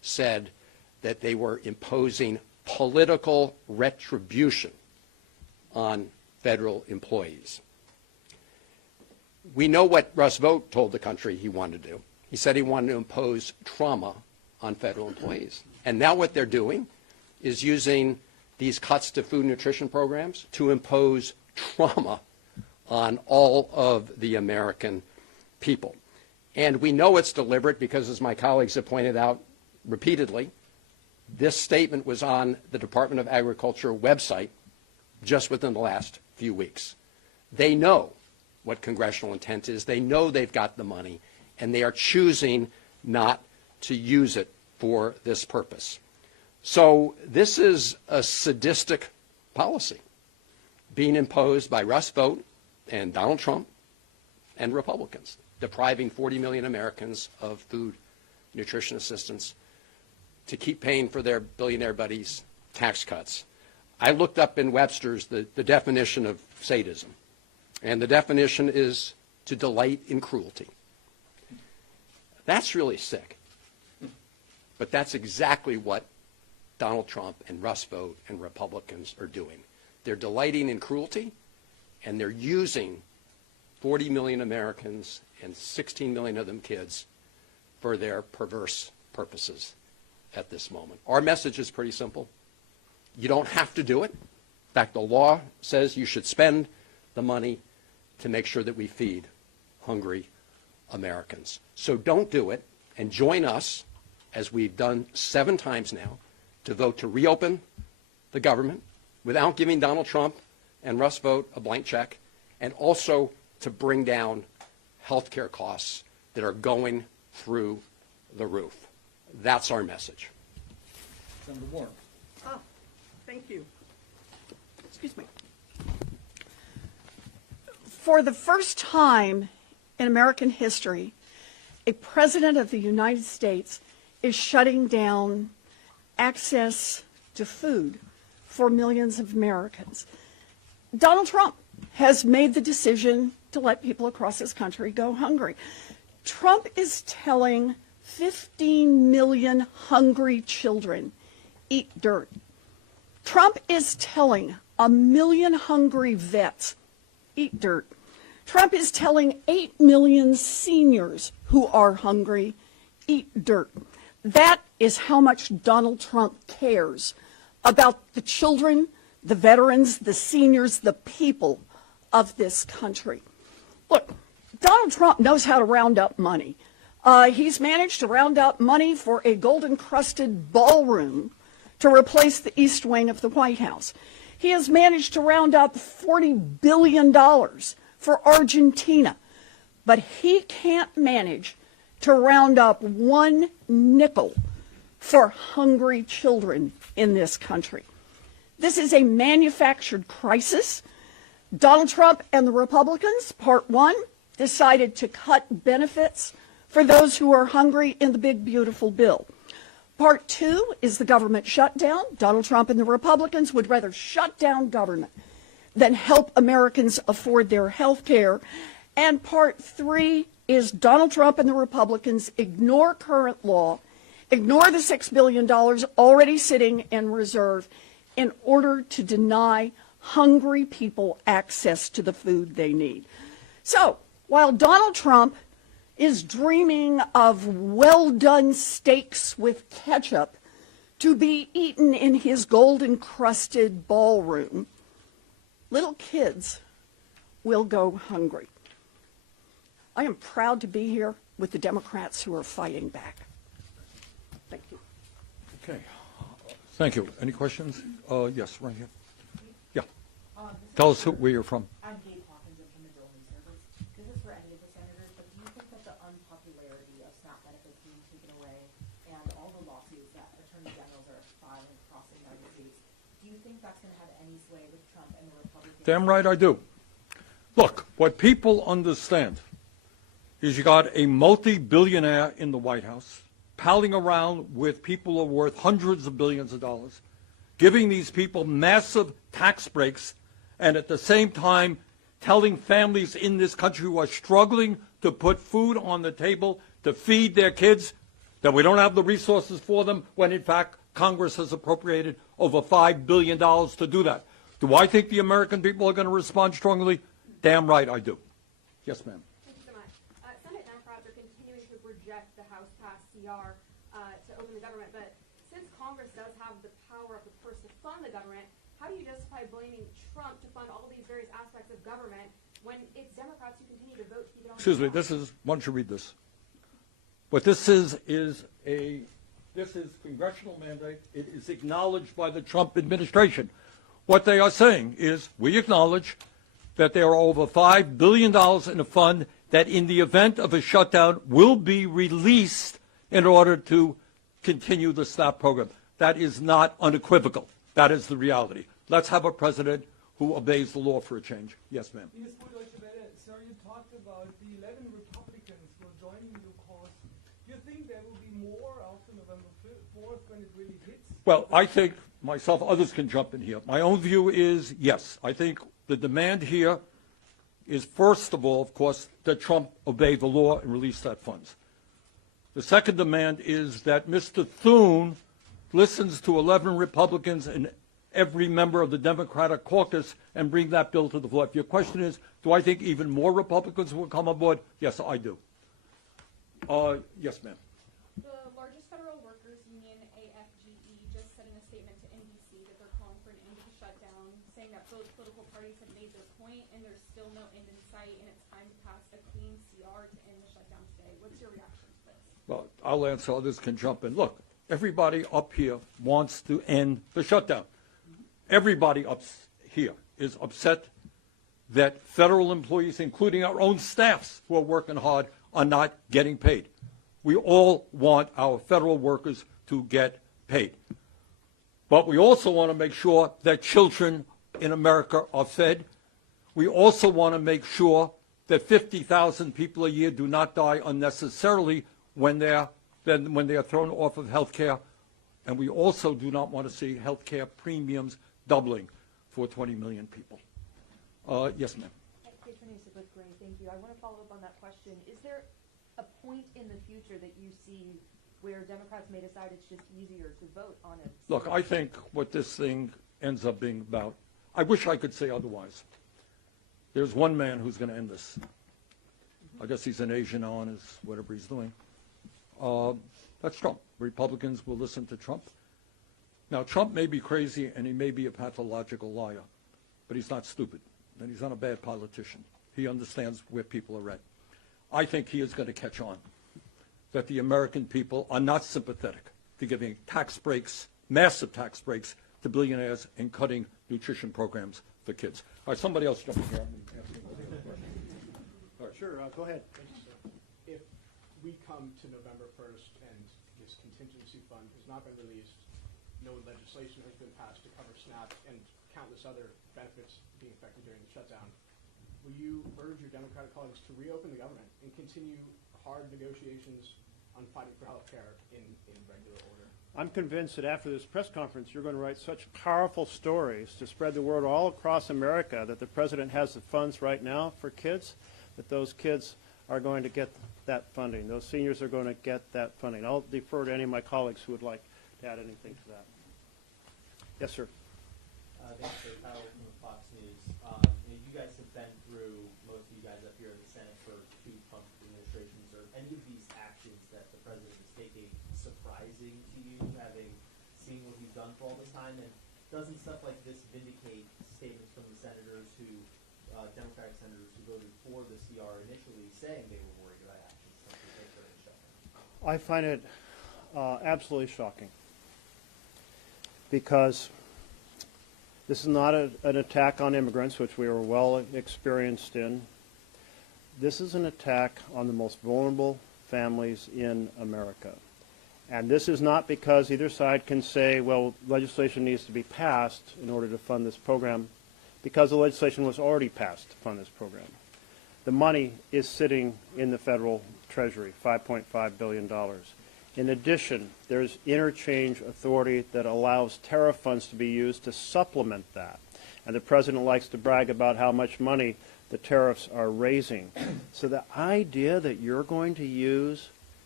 said that they were imposing political retribution on federal employees. We know what Russ Vought told the country he wanted to do. He said he wanted to impose trauma on federal employees. And now what they're doing is using these cuts to food and nutrition programs to impose trauma on all of the American people. And we know it's deliberate because, as my colleagues have pointed out repeatedly, this statement was on the Department of Agriculture website just within the last few weeks. They know what congressional intent is. They know they've got the money, and they are choosing not to use it for this purpose. So this is a sadistic policy being imposed by Russ Vought and Donald Trump and Republicans, depriving 40 million Americans of food, nutrition assistance to keep paying for their billionaire buddies' tax cuts. I looked up in Webster's the definition of sadism, and the definition is to delight in cruelty. That's really sick. But that's exactly what Donald Trump and Russ Vought and Republicans are doing. They're delighting in cruelty, and they're using 40 million Americans and 16 million of them kids for their perverse purposes at this moment. Our message is pretty simple. You don't have to do it. In fact, the law says you should spend the money to make sure that we feed hungry Americans. So don't do it, and join us, as we've done 7 times now, to vote to reopen the government without giving Donald Trump and Russ Vought a blank check, and also to bring down health care costs that are going through the roof. That's our message. Senator Warren. Thank you. Excuse me. For the first time in American history, a president of the United States is shutting down access to food for millions of Americans. Donald Trump has made the decision to let people across this country go hungry. Trump is telling 15 million hungry children, eat dirt. Trump is telling 1 million hungry vets, eat dirt. Trump is telling 8 million seniors who are hungry, eat dirt. That is how much Donald Trump cares about the children, the veterans, the seniors, the people of this country. Look, Donald Trump knows how to round up money. He's managed to round up money for a gold-encrusted ballroom to replace the East Wing of the White House. He has managed to round up $40 billion for Argentina, but he can't manage to round up 1 nickel for hungry children in this country. This is a manufactured crisis. Donald Trump and the Republicans, part 1, decided to cut benefits for those who are hungry in the big, beautiful bill. Part 2 is the government shutdown. Donald Trump and the Republicans would rather shut down government than help Americans afford their health care. And part 3 is Donald Trump and the Republicans ignore current law, ignore the $6 billion already sitting in reserve in order to deny hungry people access to the food they need. So while Donald Trump is dreaming of well-done steaks with ketchup to be eaten in his gold-encrusted ballroom, little kids will go hungry. I am proud to be here with the Democrats who are fighting back. Thank you. Okay. Thank you. Any questions? Yes, right here. Yeah. Tell us where you're from. I'm Dave Hawkins. I'm from the Building Service. This is for any of the senators, but do you think that the unpopularity of SNAP benefits being taken away and all the lawsuits that attorney generals are filing across the United States, do you think that's going to have any sway with Trump and the Republicans? Damn right I do. Look, what people understand is you got a multi-billionaire in the White House palling around with people who are worth hundreds of billions of dollars, giving these people massive tax breaks, and at the same time telling families in this country who are struggling to put food on the table to feed their kids that we don't have the resources for them when, in fact, Congress has appropriated over $5 billion to do that. Do I think the American people are going to respond strongly? Damn right I do. Yes, ma'am. Thank you so much. Senate Democrats are continuing to reject the House-passed CR to open the government, but since Congress does have the power of the purse to fund the government, how do you justify blaming Trump to fund all these various aspects of government when it's Democrats who continue to vote to keep it on the Excuse me, ballot? why don't you read this? What this is congressional mandate. It is acknowledged by the Trump administration. What they are saying is, we acknowledge that there are over $5 billion in a fund that in the event of a shutdown will be released in order to continue the SNAP program. That is not unequivocal. That is the reality. Let's have a president who obeys the law for a change. Yes, ma'am. Sir, you talked about the 11 Republicans who are joining your cause. Do you think there will be more after November 4th when it really hits? Well, I think myself, others can jump in here. My own view is, yes, I think the demand here is, first of all, of course, that Trump obey the law and release that funds. The second demand is that Mr. Thune listens to 11 Republicans and every member of the Democratic caucus and bring that bill to the floor. If your question is, do I think even more Republicans will come on board? Yes, I do. Yes, ma'am. The largest federal workers union, AFGE, just said in a statement to NBC that they're calling for an end to the shutdown, saying that both political parties have made their point and there's still no end in sight and it's time to pass a clean CR to end the shutdown today. What's your reaction to this? Well, I'll answer. Others can jump in. Look, everybody up here wants to end the shutdown. Everybody up here is upset that federal employees, including our own staffs who are working hard, are not getting paid. We all want our federal workers to get paid. But we also want to make sure that children in America are fed. We also want to make sure that 50,000 people a year do not die unnecessarily when they are thrown off of health care. And we also do not want to see health care premiums doubling for 20 million people. Yes, ma'am. Thank you. I want to follow up on that question. Is there a point in the future that you see where Democrats may decide it's just easier to vote on it? Look, I think what this thing ends up being about, I wish I could say otherwise. There's one man who's going to end this. I guess he's an Asian on his whatever he's doing. That's Trump. Republicans will listen to Trump. Now, Trump may be crazy and he may be a pathological liar, but he's not stupid, and he's not a bad politician. He understands where people are at. I think he is going to catch on that the American people are not sympathetic to giving tax breaks, massive tax breaks, to billionaires and cutting nutrition programs for kids. All right, somebody else jump in here. All right. Sure, go ahead. If we come to November 1st and this contingency fund has not been released, no legislation has been passed to cover SNAP and countless other benefits being affected during the shutdown, will you urge your Democratic colleagues to reopen the government and continue hard negotiations on fighting for health care in regular order? I'm convinced that after this press conference, you're going to write such powerful stories to spread the word all across America that the president has the funds right now for kids, that those kids are going to get that funding. Those seniors are going to get that funding. I'll defer to any of my colleagues who would like to add anything to that. Yes, sir. Thanks for Kyle from Fox News. You guys have been through, most of you guys up here in the Senate, for 2 Trump administrations. Are any of these actions that the president is taking surprising to you, having seen what he's done for all this time? And doesn't stuff like this vindicate statements from the senators who, Democratic senators who voted for the CR initially, saying they were worried about actions to take during the shutdown? I find it absolutely shocking because this is not an attack on immigrants, which we are well experienced in. This is an attack on the most vulnerable families in America. And this is not because either side can say, well, legislation needs to be passed in order to fund this program, because the legislation was already passed to fund this program. The money is sitting in the federal treasury, $5.5 billion. In addition, there's interchange authority that allows tariff funds to be used to supplement that. And the president likes to brag about how much money the tariffs are raising. So the idea that you're going to use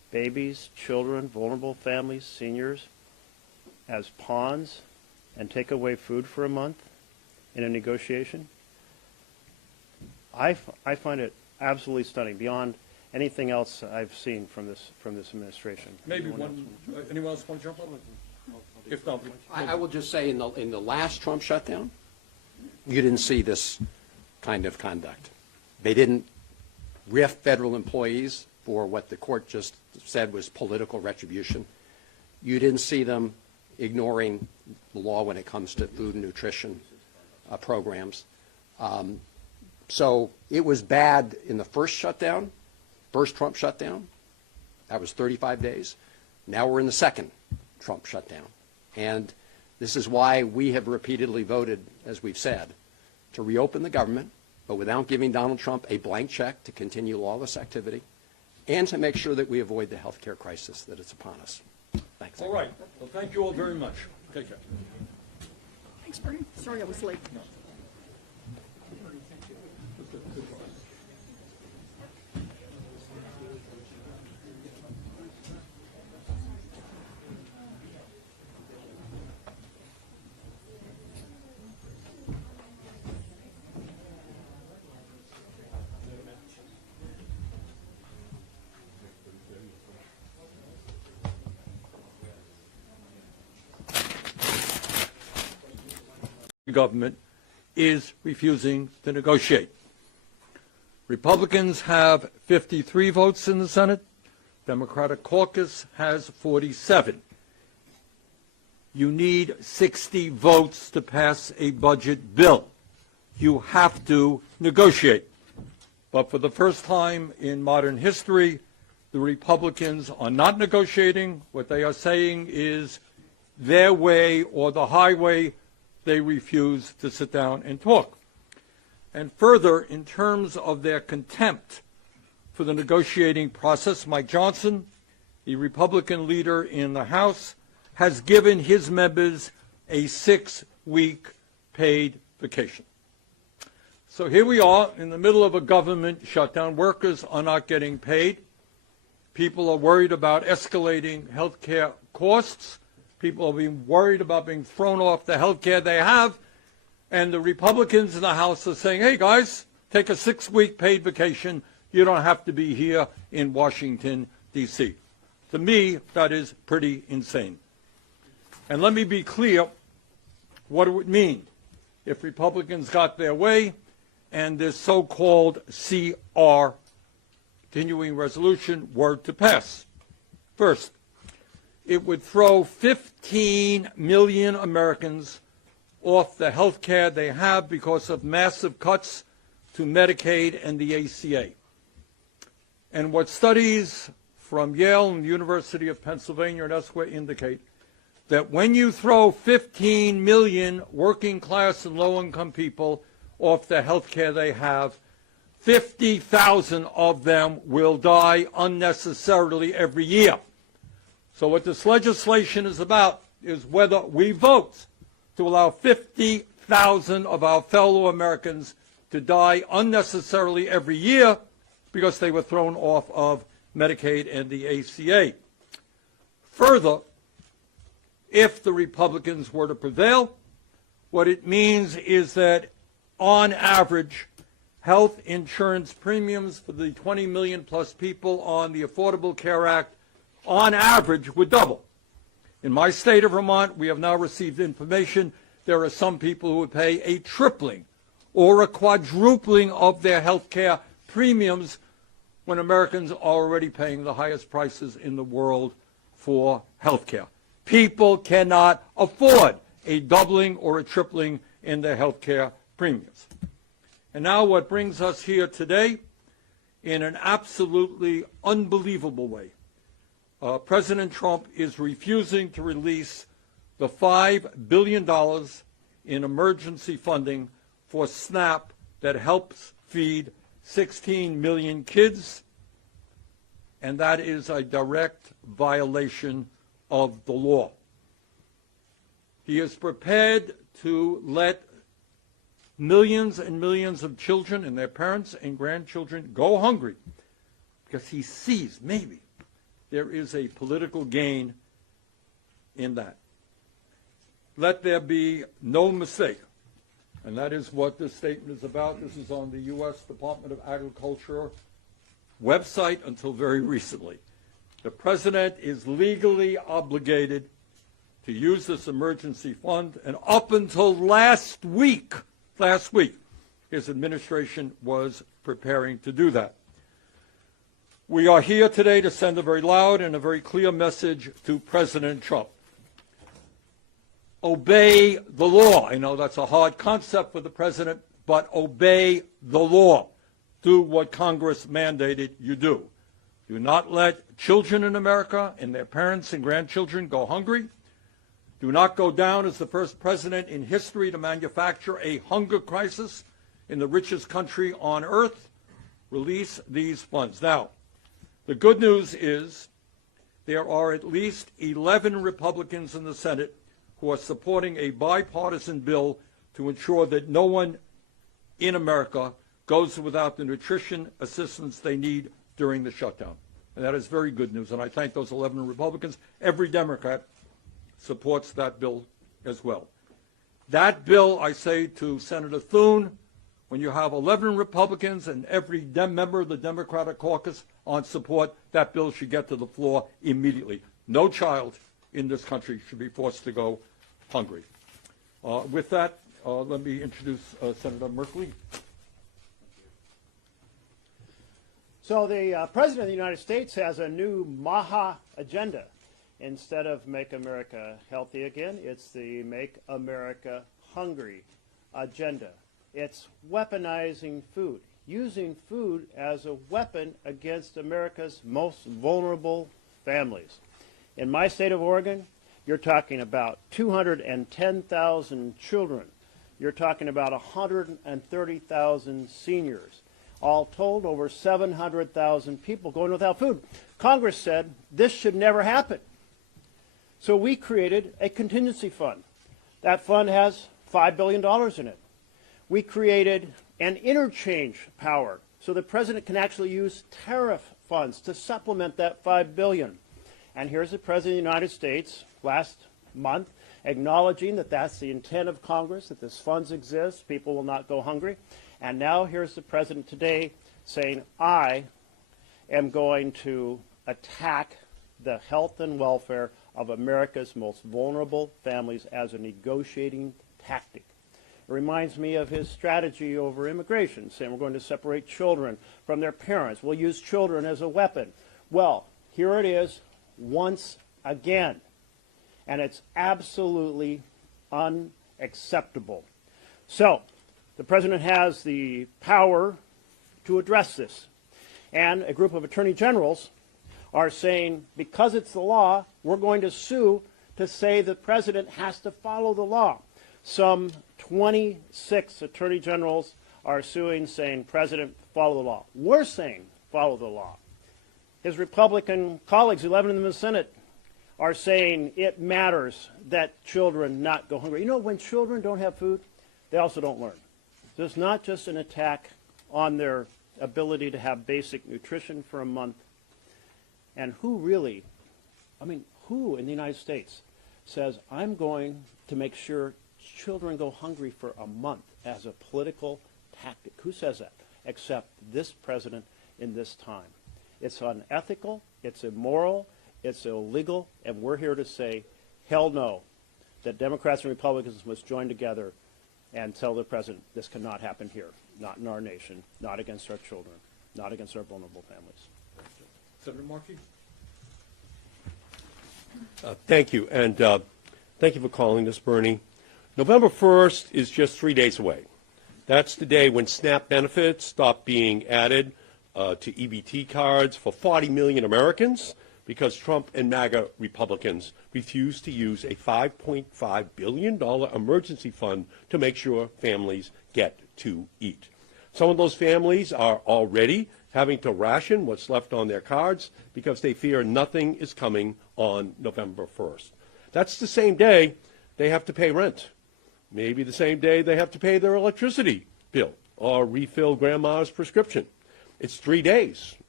babies, children, vulnerable families, seniors as pawns and take away food for a month in a negotiation? I find it absolutely stunning, beyond anything else I've seen from this administration. Maybe anyone else want to jump up? If not, I will just say in the last Trump shutdown, you didn't see this kind of conduct. They didn't riff federal employees for what the court just said was political retribution. You didn't see them ignoring the law when it comes to food and nutrition programs. So it was bad in the first Trump shutdown. That was 35 days. Now we're in the second Trump shutdown. And this is why we have repeatedly voted, as we've said, to reopen the government, but without giving Donald Trump a blank check to continue lawless activity, and to make sure that we avoid the health care crisis that is upon us. Thanks. all right. Well, thank you all very much. Take care. Thanks, Bernie. Sorry I was late. Government is refusing to negotiate. Republicans have 53 votes in the Senate. Democratic caucus has 47. You need 60 votes to pass a budget bill. You have to negotiate. But for the first time in modern history, the Republicans are not negotiating. What they are saying is their way or the highway. They refuse to sit down and talk. And further, in terms of their contempt for the negotiating process, Mike Johnson, the Republican leader in the House, has given his members a 6-week paid vacation. So here we are in the middle of a government shutdown. Workers are not getting paid. People are worried about escalating health care costs. People are being worried about being thrown off the health care they have. And the Republicans in the House are saying, hey, guys, take a 6-week paid vacation. You don't have to be here in Washington, D.C. To me, that is pretty insane. And let me be clear what it would mean if Republicans got their way and this so-called CR, continuing resolution, were to pass. First, it would throw 15 million Americans off the health care they have because of massive cuts to Medicaid and the ACA. And what studies from Yale and the University of Pennsylvania and elsewhere indicate that when you throw 15 million working class and low-income people off the health care they have, 50,000 of them will die unnecessarily every year. So what this legislation is about is whether we vote to allow 50,000 of our fellow Americans to die unnecessarily every year because they were thrown off of Medicaid and the ACA. Further, if the Republicans were to prevail, what it means is that on average, health insurance premiums for the 20 million plus people on the Affordable Care Act on average would double. In my state of Vermont, we have now received information there are some people who would pay a tripling or a quadrupling of their health care premiums when Americans are already paying the highest prices in the world for health care. People cannot afford a doubling or a tripling in their health care premiums. And now what brings us here today, in an absolutely unbelievable way, President Trump is refusing to release the $5 billion in emergency funding for SNAP that helps feed 16 million kids, and that is a direct violation of the law. He is prepared to let millions and millions of children and their parents and grandchildren go hungry because he sees maybe there is a political gain in that. Let there be no mistake, and that is what this statement is about. This is on the U.S. Department of Agriculture website until very recently. The president is legally obligated to use this emergency fund, and up until last week, his administration was preparing to do that. We are here today to send a very loud and a very clear message to President Trump. Obey the law. I know that's a hard concept for the president, but obey the law. Do what Congress mandated you do. Do not let children in America and their parents and grandchildren go hungry. Do not go down as the first president in history to manufacture a hunger crisis in the richest country on earth. Release these funds. Now, the good news is there are at least 11 Republicans in the Senate who are supporting a bipartisan bill to ensure that no one in America goes without the nutrition assistance they need during the shutdown. And that is very good news, and I thank those 11 Republicans. Every Democrat supports that bill as well. That bill, I say to Senator Thune, when you have 11 Republicans and every member of the Democratic caucus on support, that bill should get to the floor immediately. No child in this country should be forced to go hungry. With that, let me introduce Senator Merkley. So the President of the United States has a new MAHA agenda. Instead of Make America Healthy Again, it's the Make America Hungry agenda. It's weaponizing food, using food as a weapon against America's most vulnerable families. In my state of Oregon, you're talking about 210,000 children. You're talking about 130,000 seniors. All told, over 700,000 people going without food. Congress said this should never happen. So we created a contingency fund. That fund has $5 billion in it. We created an interchange power so the president can actually use tariff funds to supplement that $5 billion. And here's the President of the United States last month acknowledging that that's the intent of Congress, that this funds exist, people will not go hungry. And now here's the President today saying, I am going to attack the health and welfare of America's most vulnerable families as a negotiating tactic. It reminds me of his strategy over immigration, saying we're going to separate children from their parents. We'll use children as a weapon. Well, here it is once again. And it's absolutely unacceptable. So, the President has the power to address this. And a group of attorney generals are saying, because it's the law, we're going to sue to say the President has to follow the law. Some 26 attorney generals are suing, saying, President, follow the law. We're saying, follow the law. His Republican colleagues, 11 of them in the Senate, are saying it matters that children not go hungry. You know, when children don't have food, they also don't learn. So it's not just an attack on their ability to have basic nutrition for a month. And who really, who in the United States says, I'm going to make sure children go hungry for a month as a political tactic? Who says that? Except this president in this time. It's unethical, it's immoral, it's illegal, and we're here to say, hell no, that Democrats and Republicans must join together and tell the president this cannot happen here, not in our nation, not against our children, not against our vulnerable families. Senator Markey. Thank you, and thank you for calling this, Bernie. November 1st is just 3 days away. That's the day when SNAP benefits stop being added to EBT cards for 40 million Americans because Trump and MAGA Republicans refuse to use a $5.5 billion emergency fund to make sure families get to eat. Some of those families are already having to ration what's left on their cards because they fear nothing is coming on November 1st. That's the same day they have to pay rent. Maybe the same day they have to pay their electricity bill or refill grandma's prescription. It's 3 days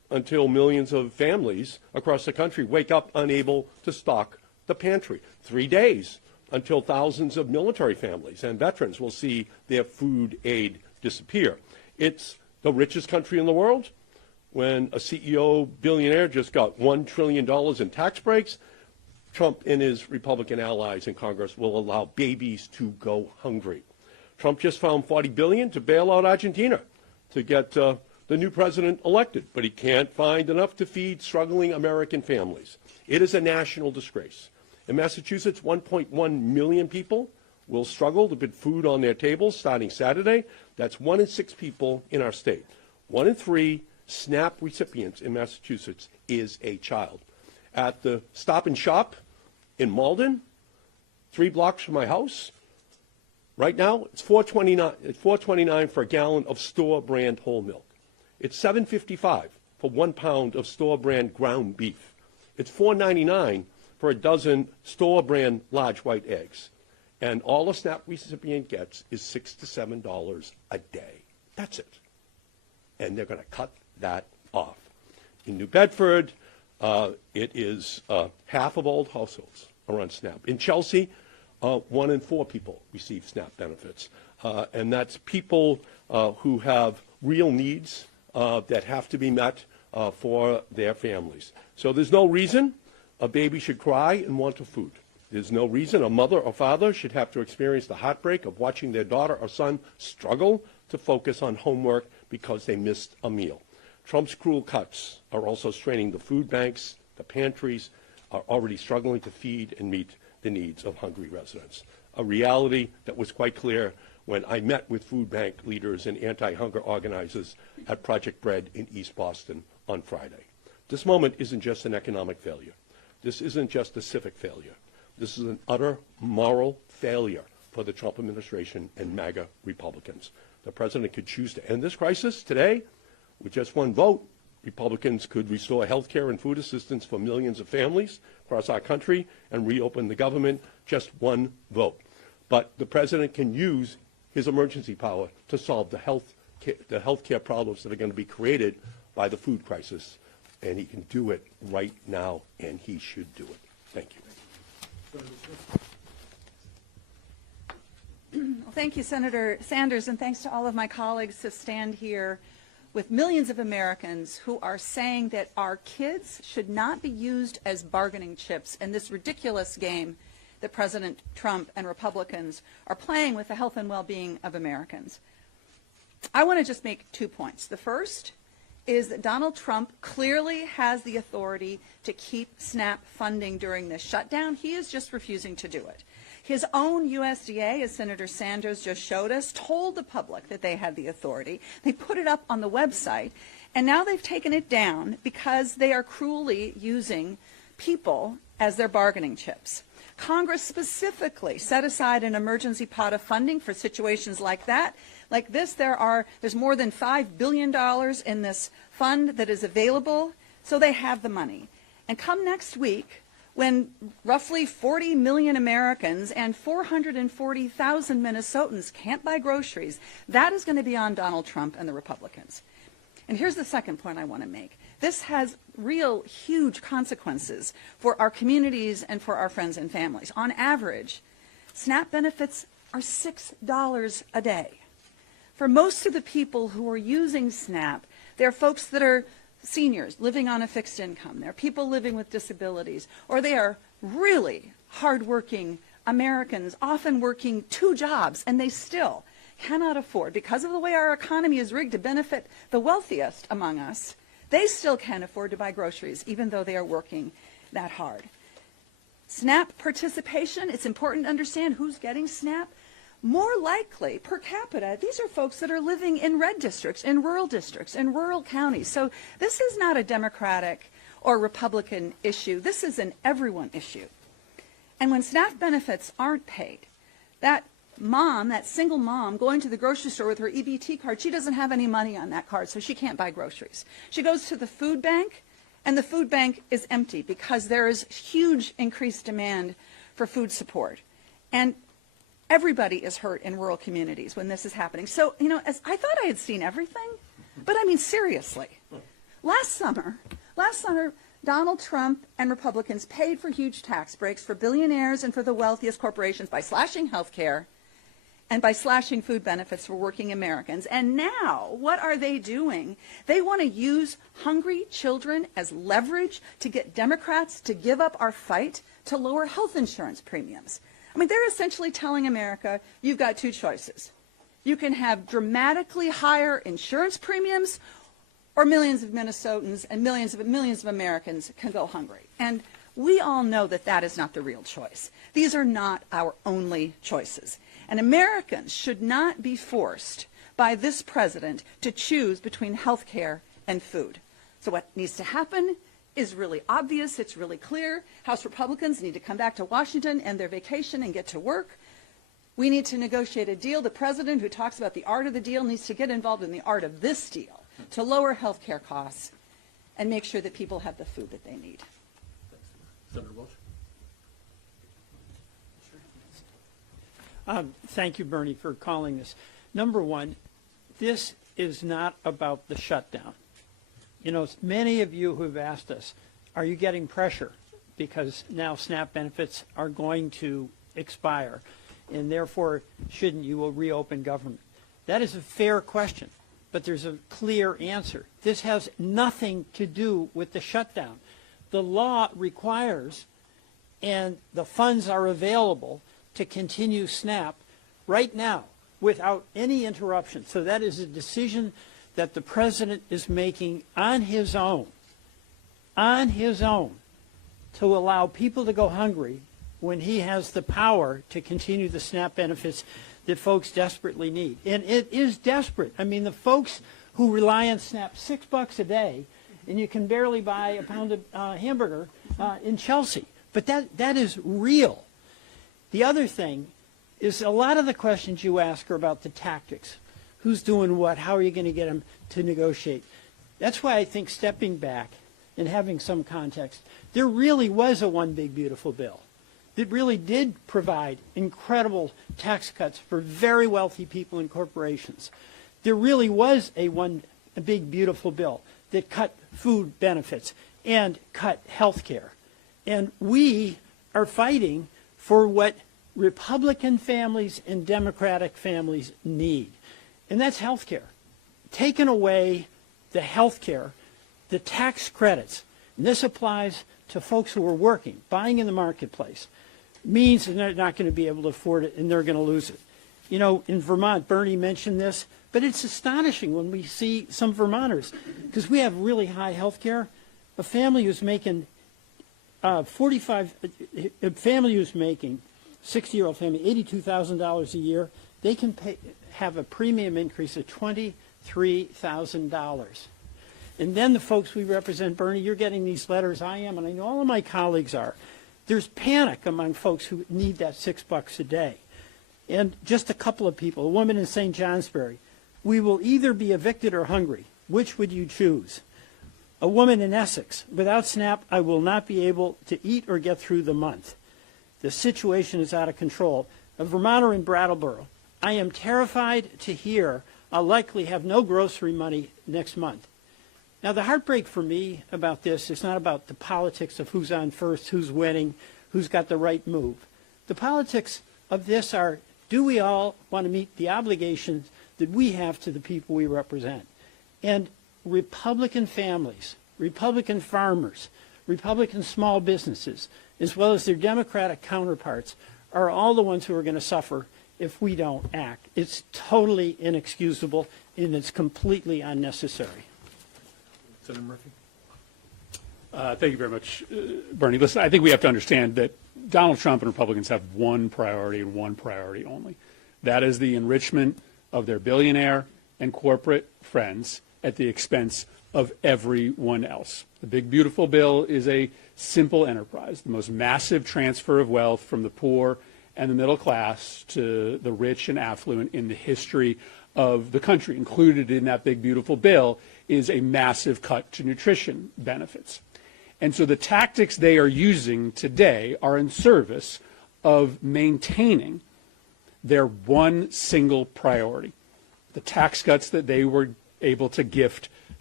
until millions of families across the country wake up unable to stock the pantry. 3 days until thousands of military families and veterans will see their food aid disappear. It's the richest country in the world. When a CEO billionaire just got $1 trillion in tax breaks, Trump and his Republican allies in Congress will allow babies to go hungry. Trump just found $40 billion to bail out Argentina to get the new president elected, but he can't find enough to feed struggling American families. It is a national disgrace. In Massachusetts, 1.1 million people will struggle to put food on their tables starting Saturday. That's 1 in 6 people in our state. 1 in 3 SNAP recipients in Massachusetts is a child. At the Stop and Shop in Malden, 3 blocks from my house, right now it's $4.29 for a gallon of store brand whole milk. It's $7.55 for 1 pound of store brand ground beef. It's $4.99 for a dozen store brand large white eggs. And all a SNAP recipient gets is $6 to $7 a day. That's it. And they're going to cut that off. In New Bedford, it is half of all households are on SNAP. In Chelsea, 1 in 4 people receive SNAP benefits. And that's people who have real needs that have to be met for their families. So there's no reason a baby should cry and want food. There's no reason a mother or father should have to experience the heartbreak of watching their daughter or son struggle to focus on homework because they missed a meal. Trump's cruel cuts are also straining the food banks. The pantries are already struggling to feed and meet the needs of hungry residents, a reality that was quite clear when I met with food bank leaders and anti-hunger organizers at Project Bread in East Boston on Friday. This moment isn't just an economic failure. This isn't just a civic failure. This is an utter moral failure for the Trump administration and MAGA Republicans. The president could choose to end this crisis today with just 1 vote. Republicans could restore health care and food assistance for millions of families across our country and reopen the government. Just 1 vote. But the president can use his emergency power to solve the health care problems that are going to be created by the food crisis. And he can do it right now, and he should do it. Thank you. Well, thank you, Senator Sanders, and thanks to all of my colleagues to stand here with millions of Americans who are saying that our kids should not be used as bargaining chips in this ridiculous game that President Trump and Republicans are playing with the health and well-being of Americans. I want to just make 2 points. The first is that Donald Trump clearly has the authority to keep SNAP funding during this shutdown. He is just refusing to do it. His own USDA, as Senator Sanders just showed us, told the public that they had the authority. They put it up on the website, and now they've taken it down because they are cruelly using people as their bargaining chips. Congress specifically set aside an emergency pot of funding for situations like that. Like this, there's more than $5 billion in this fund that is available, so they have the money. And come next week, when roughly 40 million Americans and 440,000 Minnesotans can't buy groceries, that is going to be on Donald Trump and the Republicans. And here's the second point I want to make. This has real huge consequences for our communities and for our friends and families. On average, SNAP benefits are $6 a day. For most of the people who are using SNAP, they're folks that are seniors living on a fixed income. They're people living with disabilities, or they are really hardworking Americans, often working 2 jobs, and they still cannot afford, because of the way our economy is rigged to benefit the wealthiest among us, they still can't afford to buy groceries, even though they are working that hard. SNAP participation, it's important to understand who's getting SNAP. More likely, per capita, these are folks that are living in red districts, in rural counties. So this is not a Democratic or Republican issue. This is an everyone issue. And when SNAP benefits aren't paid, that mom, that single mom going to the grocery store with her EBT card, she doesn't have any money on that card, so she can't buy groceries. She goes to the food bank, and the food bank is empty because there is huge increased demand for food support. And everybody is hurt in rural communities when this is happening. So, as I thought I had seen everything, but I mean, seriously, Last summer, Donald Trump and Republicans paid for huge tax breaks for billionaires and for the wealthiest corporations by slashing health care and by slashing food benefits for working Americans. And now, what are they doing? They want to use hungry children as leverage to get Democrats to give up our fight to lower health insurance premiums. I mean, they're essentially telling America, you've got two choices. You can have dramatically higher insurance premiums, or millions of Minnesotans and millions of Americans can go hungry. And we all know that that is not the real choice. These are not our only choices. And Americans should not be forced by this president to choose between health care and food. So what needs to happen is really obvious. It's really clear. House Republicans need to come back to Washington and their vacation and get to work. We need to negotiate a deal. The president, who talks about the art of the deal, needs to get involved in the art of this deal to lower health care costs and make sure that people have the food that they need. Senator Welch. Thank you, Bernie, for calling this. Number one, this is not about the shutdown. You know, many of you who have asked us, are you getting pressure because now SNAP benefits are going to expire, and therefore shouldn't you reopen government? That is a fair question, but there's a clear answer. This has nothing to do with the shutdown. The law requires, and the funds are available to continue SNAP right now without any interruption. So that is a decision that the president is making on his own, to allow people to go hungry when he has the power to continue the SNAP benefits that folks desperately need. And it is desperate. I mean, the folks who rely on SNAP, $6 a day, and you can barely buy a pound of hamburger in Chelsea. But that is real. The other thing is a lot of the questions you ask are about the tactics. Who's doing what? How are you going to get them to negotiate? That's why I think stepping back and having some context, there really was a one big beautiful bill that really did provide incredible tax cuts for very wealthy people and corporations. There really was a big beautiful bill that cut food benefits and cut health care. And we are fighting for what Republican families and Democratic families need. And that's health care. Taking away the health care, the tax credits, and this applies to folks who are working, buying in the marketplace, means that they're not going to be able to afford it and they're going to lose it. You know, in Vermont, Bernie mentioned this, but it's astonishing when we see some Vermonters, because we have really high health care. A family who's making 60-year-old family, $82,000 a year, they can have a premium increase of $23,000. And then the folks we represent, Bernie, you're getting these letters, I am, and I know all of my colleagues are. There's panic among folks who need that $6 a day. And just a couple of people, a woman in St. Johnsbury, we will either be evicted or hungry. Which would you choose? A woman in Essex, without SNAP, I will not be able to eat or get through the month. The situation is out of control. A Vermonter in Brattleboro, I am terrified to hear I'll likely have no grocery money next month. Now, the heartbreak for me about this is not about the politics of who's on first, who's winning, who's got the right move. The politics of this are, do we all want to meet the obligations that we have to the people we represent? And Republican families, Republican farmers, Republican small businesses, as well as their Democratic counterparts, are all the ones who are going to suffer if we don't act. It's totally inexcusable, and it's completely unnecessary. Senator Murphy. Thank you very much, Bernie. Listen, I think we have to understand that Donald Trump and Republicans have one priority and one priority only. That is the enrichment of their billionaire and corporate friends at the expense of everyone else. The big beautiful bill is a simple enterprise, the most massive transfer of wealth from the poor and the middle class to the rich and affluent in the history of the country. Included in that big beautiful bill is a massive cut to nutrition benefits. And so the tactics they are using today are in service of maintaining their one single priority, the tax cuts that they were able to gift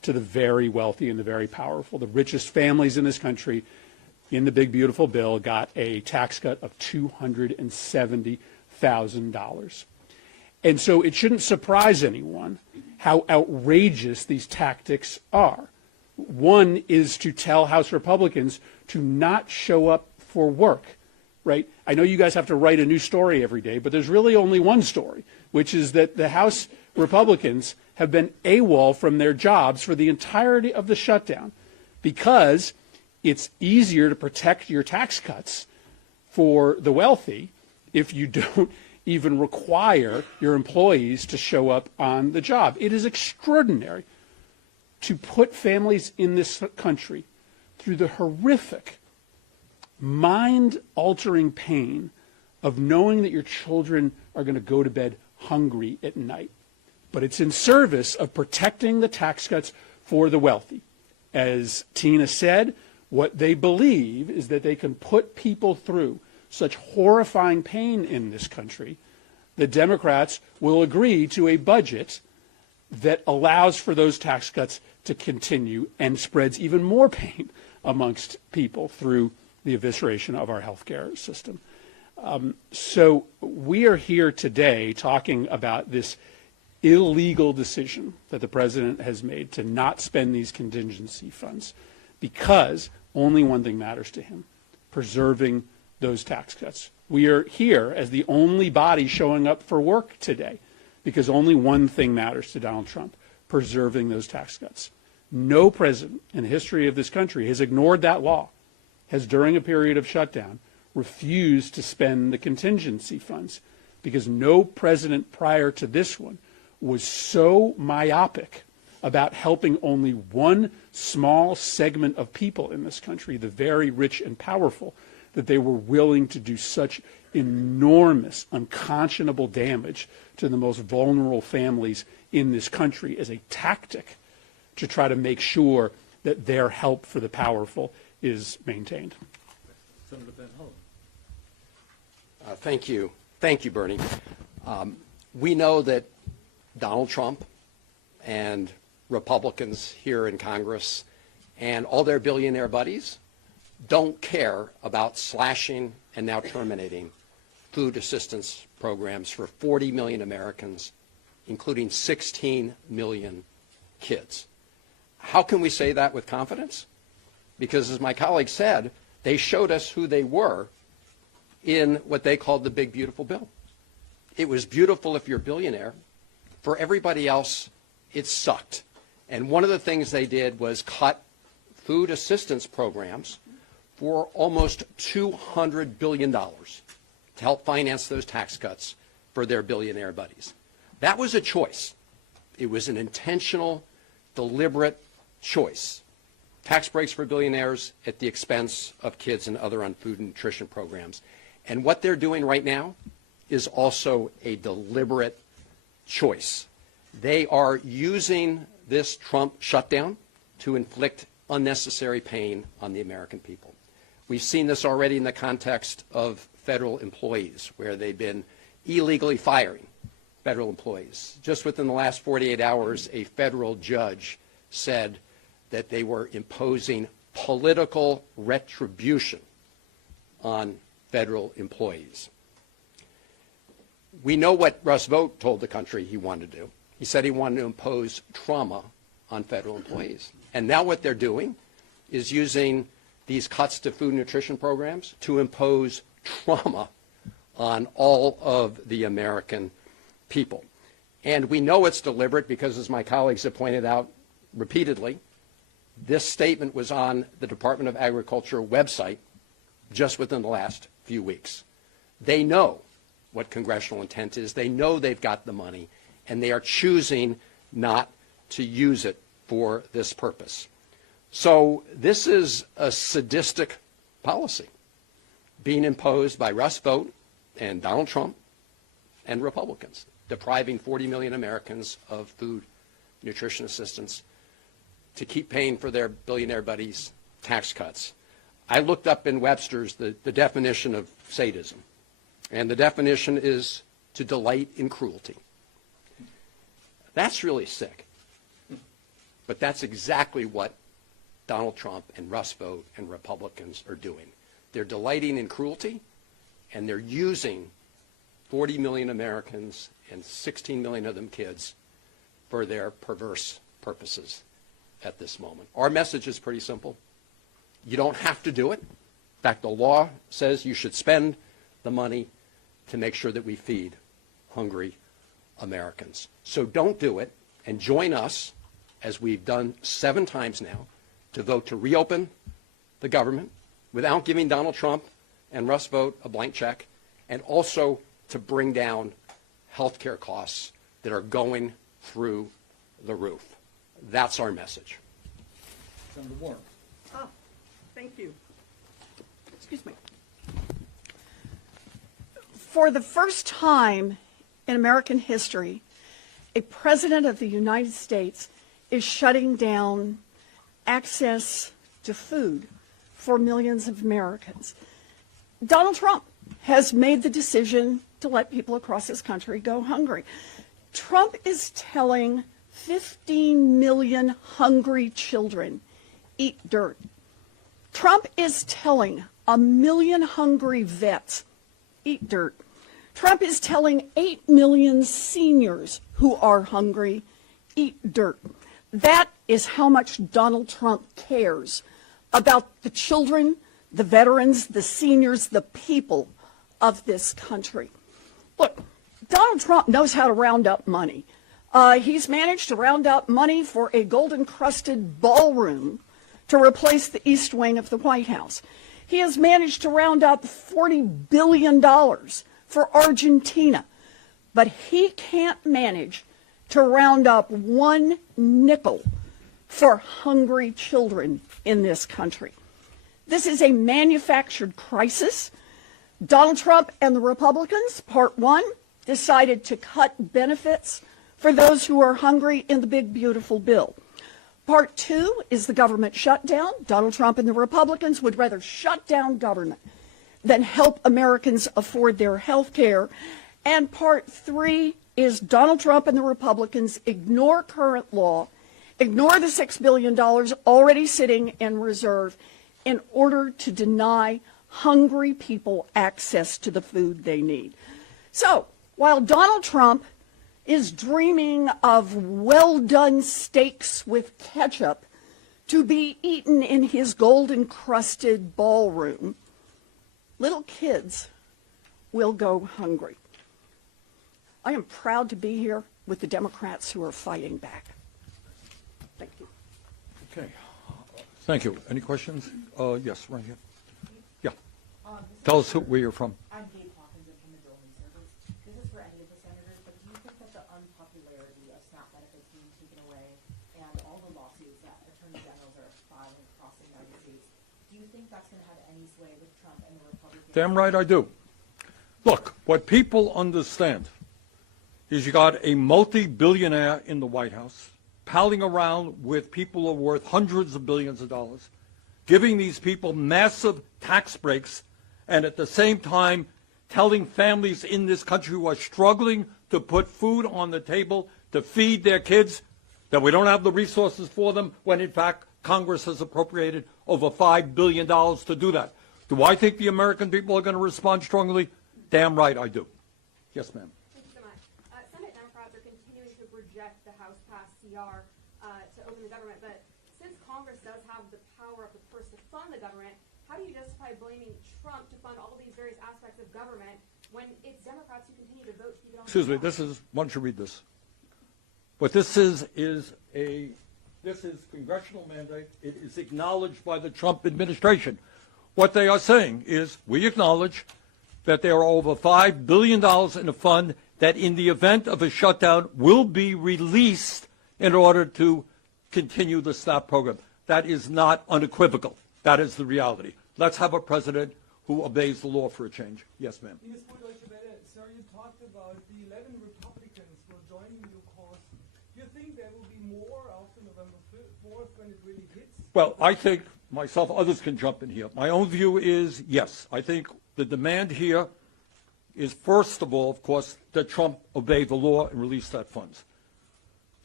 to the very wealthy and the very powerful. The richest families in this country in the big, beautiful bill got a tax cut of $270,000. And so it shouldn't surprise anyone how outrageous these tactics are. One is to tell House Republicans to not show up for work, right? I know you guys have to write a new story every day, but there's really only one story, which is that the House Republicans have been AWOL from their jobs for the entirety of the shutdown because it's easier to protect your tax cuts for the wealthy if you don't even require your employees to show up on the job. It is extraordinary to put families in this country through the horrific, mind-altering pain of knowing that your children are going to go to bed hungry at night. But it's in service of protecting the tax cuts for the wealthy. As Tina said, what they believe is that they can put people through such horrifying pain in this country, the Democrats will agree to a budget that allows for those tax cuts to continue and spreads even more pain amongst people through the evisceration of our healthcare system. So we are here today talking about this illegal decision that the president has made to not spend these contingency funds because only one thing matters to him, preserving those tax cuts. We are here as the only body showing up for work today because only one thing matters to Donald Trump, preserving those tax cuts. No president in the history of this country has ignored that law, has during a period of shutdown refused to spend the contingency funds because no president prior to this one was so myopic about helping only one small segment of people in this country, the very rich and powerful, that they were willing to do such enormous, unconscionable damage to the most vulnerable families in this country as a tactic to try to make sure that their help for the powerful is maintained. Senator Van Hollen. Thank you. Thank you, Bernie. We know that Donald Trump and Republicans here in Congress and all their billionaire buddies don't care about slashing and now terminating food assistance programs for 40 million Americans, including 16 million kids. How can we say that with confidence? Because as my colleague said, they showed us who they were in what they called the big, beautiful bill. It was beautiful if you're a billionaire. For everybody else, it sucked. And one of the things they did was cut food assistance programs for almost $200 billion to help finance those tax cuts for their billionaire buddies. That was a choice. It was an intentional, deliberate choice. Tax breaks for billionaires at the expense of kids and other on food and nutrition programs. And what they're doing right now is also a deliberate choice. They are using this Trump shutdown to inflict unnecessary pain on the American people. We've seen this already in the context of federal employees, where they've been illegally firing federal employees. Just within the last 48 hours, a federal judge said that they were imposing political retribution on federal employees. We know what Russ Vought told the country he wanted to do. He said he wanted to impose trauma on federal employees. And now what they're doing is using these cuts to food and nutrition programs to impose trauma on all of the American people. And we know it's deliberate because, as my colleagues have pointed out repeatedly, this statement was on the Department of Agriculture website just within the last few weeks. They know what congressional intent is. They know they've got the money, and they are choosing not to use it for this purpose. So this is a sadistic policy being imposed by Russ Vought and Donald Trump and Republicans, depriving 40 million Americans of food, nutrition assistance to keep paying for their billionaire buddies' tax cuts. I looked up in Webster's the definition of sadism, and the definition is to delight in cruelty. That's really sick. But that's exactly what Donald Trump and Russ Vought and Republicans are doing. They're delighting in cruelty, and they're using 40 million Americans and 16 million of them kids for their perverse purposes at this moment. Our message is pretty simple. You don't have to do it. In fact, the law says you should spend the money to make sure that we feed hungry Americans. So don't do it, and join us, as we've done 7 times now, to vote to reopen the government without giving Donald Trump and Russ Vought a blank check, and also to bring down health care costs that are going through the roof. That's our message. Senator Warren. Thank you. Excuse me. For the first time in American history, a president of the United States is shutting down access to food for millions of Americans. Donald Trump has made the decision to let people across this country go hungry. Trump is telling 15 million hungry children, eat dirt. Trump is telling 1 million hungry vets, eat dirt. Trump is telling 8 million seniors who are hungry, eat dirt. That is how much Donald Trump cares about the children, the veterans, the seniors, the people of this country. Look, Donald Trump knows how to round up money. He's managed to round up money for a gold-encrusted ballroom to replace the East Wing of the White House. He has managed to round up $40 billion for Argentina, but he can't manage to round up 1 nickel for hungry children in this country. This is a manufactured crisis. Donald Trump and the Republicans, part 1, decided to cut benefits for those who are hungry in the big, beautiful bill. Part 2 is the government shutdown. Donald Trump and the Republicans would rather shut down government than help Americans afford their health care. And part 3 is Donald Trump and the Republicans ignore current law, ignore the $6 billion already sitting in reserve in order to deny hungry people access to the food they need. So while Donald Trump is dreaming of well-done steaks with ketchup to be eaten in his gold-encrusted ballroom, little kids will go hungry. I am proud to be here with the Democrats who are fighting back. Thank you. Okay. Thank you. Any questions? Yes, right here. Yeah. Tell us where you're from. I'm Gabe Hawkins. I'm from the Building Service. This is for any of the senators, but do you think that the unpopularity of SNAP benefits being taken away and all the lawsuits that attorney generals are filing across the United States, do you think that's going to have any sway with Trump and the Republicans? Damn right I do. Look, what people understand is you got a multi-billionaire in the White House palling around with people who are worth hundreds of billions of dollars, giving these people massive tax breaks, and at the same time telling families in this country who are struggling to put food on the table to feed their kids that we don't have the resources for them, when in fact Congress has appropriated over $5 billion to do that. Do I think the American people are going to respond strongly? Damn right I do. Yes, ma'am. Thank you so much. Senate Democrats are continuing to reject the House-passed CR to open the government, but since Congress does have the power of the purse to fund the government, how do you justify blaming Trump to fund all these various aspects of government when it's Democrats who continue to vote to keep it on? Excuse me, this is, why don't you read this? What this is congressional mandate. It is acknowledged by the Trump administration. What they are saying is, we acknowledge that there are over $5 billion in a fund that in the event of a shutdown will be released in order to continue the SNAP program. That is not unequivocal. That is the reality. Let's have a president who obeys the law for a change. Yes, ma'am. Sir, you talked about the 11 Republicans who are joining your cause. Do you think there will be more after November 4th when it really hits? Well, I think myself, others can jump in here. My own view is yes. I think the demand here is, first of all, of course, that Trump obey the law and release that funds.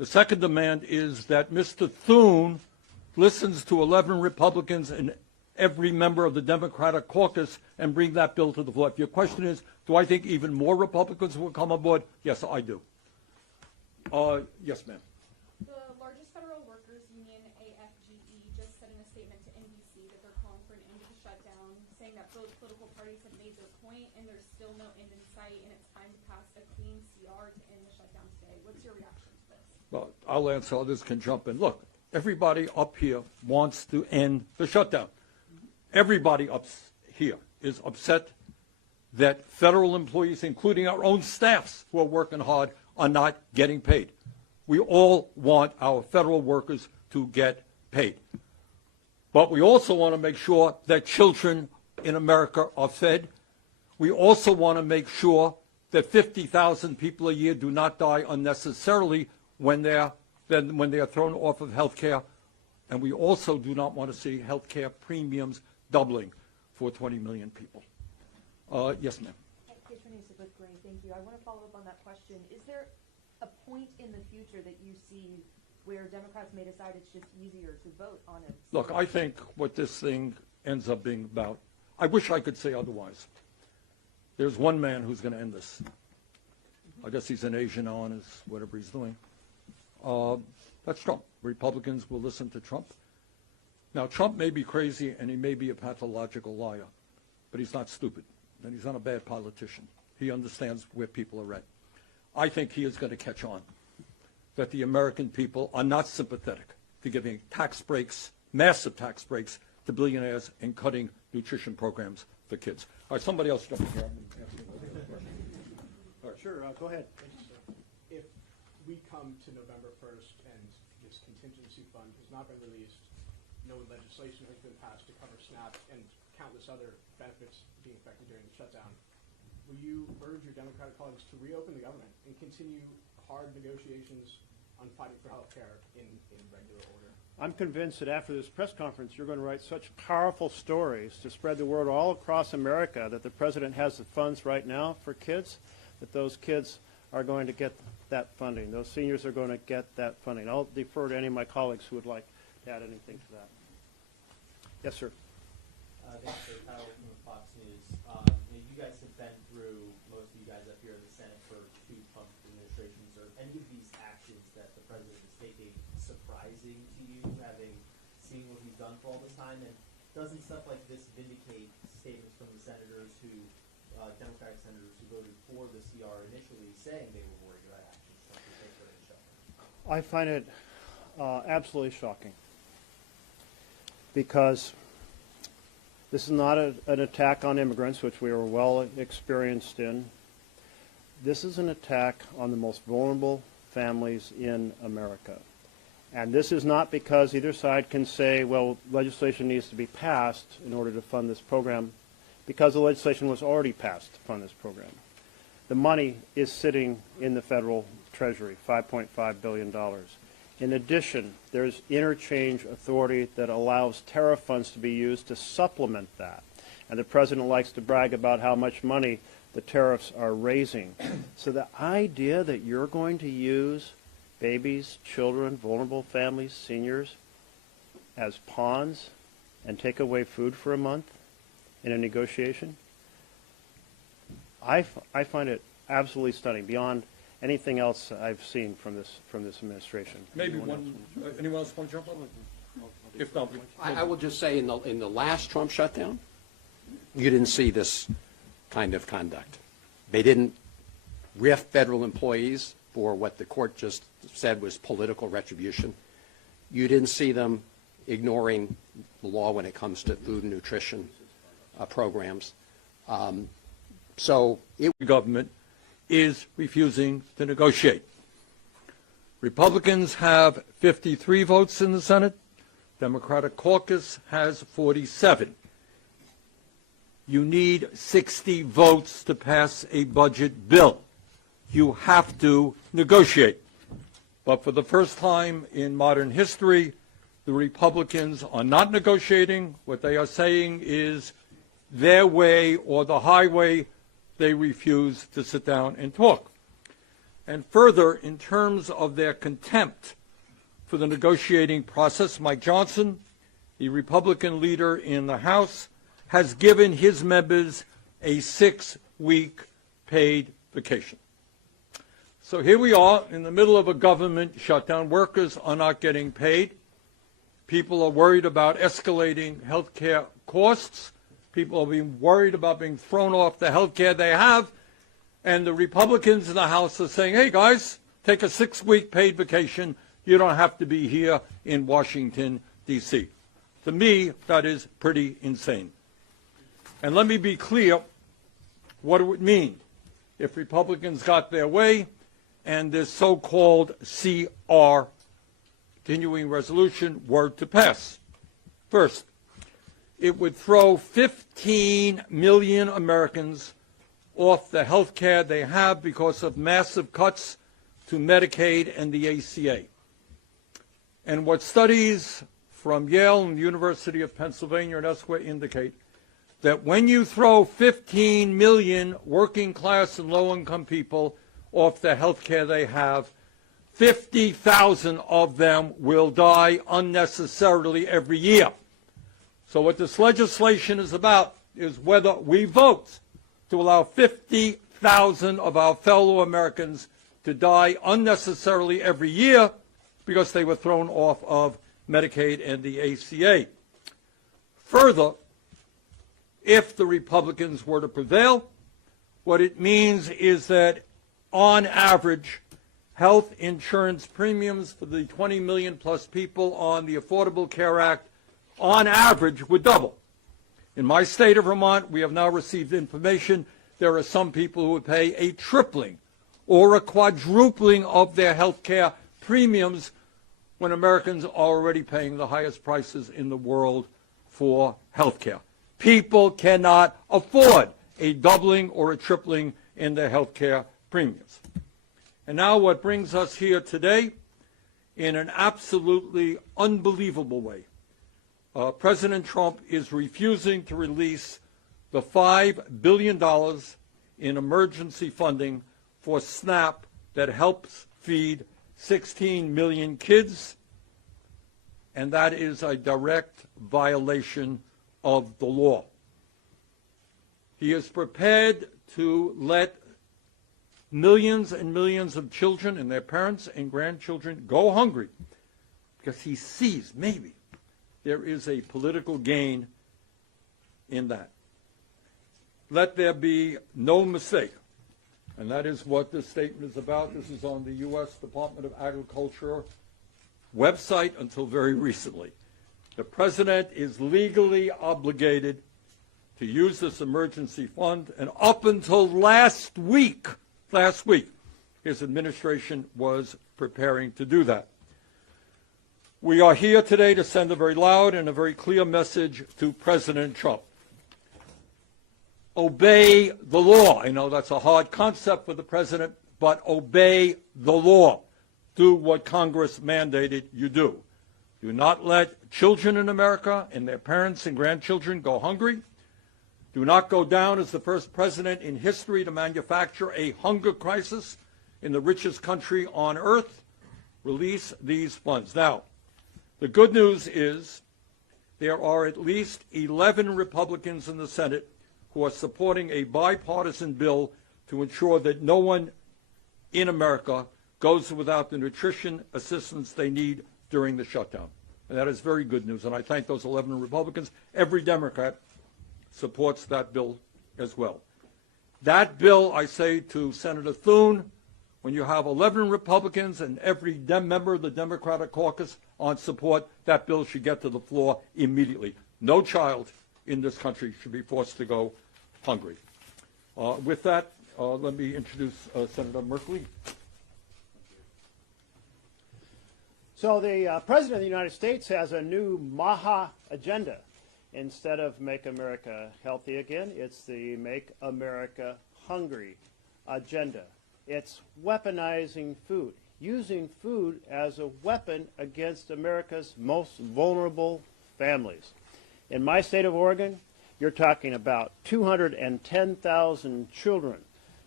The second demand is that Mr. Thune listens to 11 Republicans and every member of the Democratic caucus and bring that bill to the floor. If your question is, do I think even more Republicans will come on board? Yes, I do. Yes, ma'am. The largest federal workers union, AFGE, just said in a statement to NBC that they're calling for an end to the shutdown, saying that both political parties have made their point and there's still no end in sight and it's time to pass a clean CR to end the shutdown today. What's your reaction to this? Well, I'll answer, others can jump in. Look, everybody up here wants to end the shutdown. Everybody up here is upset that federal employees, including our own staffs who are working hard, are not getting paid. We all want our federal workers to get paid. But we also want to make sure that children in America are fed. We also want to make sure that 50,000 people a year do not die unnecessarily when they are thrown off of health care. And we also do not want to see health care premiums doubling for 20 million people. Yes, ma'am. Thank you. I want to follow up on that question. Is there a point in the future that you see where Democrats may decide it's just easier to vote on it? Look, I think what this thing ends up being about, I wish I could say otherwise. There's one man who's going to end this. I guess he's an Asian on his whatever he's doing. That's Trump. Republicans will listen to Trump. Now, Trump may be crazy and he may be a pathological liar, but he's not stupid, and he's not a bad politician. He understands where people are at. I think he is going to catch on that the American people are not sympathetic to giving tax breaks, massive tax breaks, to billionaires and cutting nutrition programs for kids. All right, somebody else jump in here. All right, sure, go ahead. If we come to November 1st and this contingency fund has not been released, no legislation has been passed to cover SNAP and countless other benefits being affected during the shutdown, will you urge your Democratic colleagues to reopen the government and continue hard negotiations on fighting for health care in regular order? I'm convinced that after this press conference, you're going to write such powerful stories to spread the word all across America that the president has the funds right now for kids, that those kids are going to get that funding. Those seniors are going to get that funding. I'll defer to any of my colleagues who would like to add anything to that. Yes, sir. Thanks for Kyle from Fox News. You guys have been through, most of you guys up here in the Senate, for two Trump administrations. Are any of these actions that the president is taking surprising to you, having seen what he's done for all this time? And doesn't stuff like this vindicate statements from the senators who, Democratic senators who voted for the CR initially, saying they were worried about actions Trump would take during the shutdown? I find it absolutely shocking, because this is not an attack on immigrants, which we are well experienced in. This is an attack on the most vulnerable families in America. And this is not because either side can say, well, legislation needs to be passed in order to fund this program, because the legislation was already passed to fund this program. The money is sitting in the federal treasury, $5.5 billion. In addition, there's interchange authority that allows tariff funds to be used to supplement that. And the president likes to brag about how much money the tariffs are raising. So the idea that you're going to use babies, children, vulnerable families, seniors as pawns and take away food for a month in a negotiation, I find it absolutely stunning, beyond anything else I've seen from this administration. Maybe anyone else want to jump on? If not, I will just say in the last Trump shutdown, you didn't see this kind of conduct. They didn't riff federal employees for what the court just said was political retribution. You didn't see them ignoring the law when it comes to food and nutrition programs. The government is refusing to negotiate. Republicans have 53 votes in the Senate. Democratic caucus has 47. You need 60 votes to pass a budget bill. You have to negotiate. But for the first time in modern history, the Republicans are not negotiating. What they are saying is their way or the highway. They refuse to sit down and talk. And further, in terms of their contempt for the negotiating process, Mike Johnson, the Republican leader in the House, has given his members a 6-week paid vacation. So here we are in the middle of a government shutdown. Workers are not getting paid. People are worried about escalating health care costs. People are being worried about being thrown off the health care they have. And the Republicans in the House are saying, hey, guys, take a 6-week paid vacation. You don't have to be here in Washington, D.C. To me, that is pretty insane. And let me be clear what it would mean if Republicans got their way and this so-called CR, continuing resolution, were to pass. First, it would throw 15 million Americans off the health care they have because of massive cuts to Medicaid and the ACA. And what studies from Yale and the University of Pennsylvania and elsewhere indicate that when you throw 15 million working class and low-income people off the health care they have, 50,000 of them will die unnecessarily every year. So what this legislation is about is whether we vote to allow 50,000 of our fellow Americans to die unnecessarily every year because they were thrown off of Medicaid and the ACA. Further, if the Republicans were to prevail, what it means is that on average, health insurance premiums for the 20 million plus people on the Affordable Care Act on average would double. In my state of Vermont, we have now received information there are some people who would pay a tripling or a quadrupling of their health care premiums when Americans are already paying the highest prices in the world for health care. People cannot afford a doubling or a tripling in their health care premiums. And now what brings us here today, in an absolutely unbelievable way, President Trump is refusing to release the $5 billion in emergency funding for SNAP that helps feed 16 million kids, and that is a direct violation of the law. He is prepared to let millions and millions of children and their parents and grandchildren go hungry because he sees maybe there is a political gain in that. Let there be no mistake, and that is what this statement is about. This is on the U.S. Department of Agriculture website until very recently. The president is legally obligated to use this emergency fund, and up until last week, his administration was preparing to do that. We are here today to send a very loud and a very clear message to President Trump. Obey the law. I know that's a hard concept for the president, but obey the law. Do what Congress mandated you do. Do not let children in America and their parents and grandchildren go hungry. Do not go down as the first president in history to manufacture a hunger crisis in the richest country on earth. Release these funds. Now, the good news is there are at least 11 Republicans in the Senate who are supporting a bipartisan bill to ensure that no one in America goes without the nutrition assistance they need during the shutdown. And that is very good news, and I thank those 11 Republicans. Every Democrat supports that bill as well. That bill, I say to Senator Thune, when you have 11 Republicans and every member of the Democratic caucus on support, that bill should get to the floor immediately. No child in this country should be forced to go hungry. With that, let me introduce Senator Merkley. So the President of the United States has a new MAHA agenda. Instead of Make America Healthy Again, it's the Make America Hungry agenda. It's weaponizing food, using food as a weapon against America's most vulnerable families. In my state of Oregon, you're talking about 210,000 children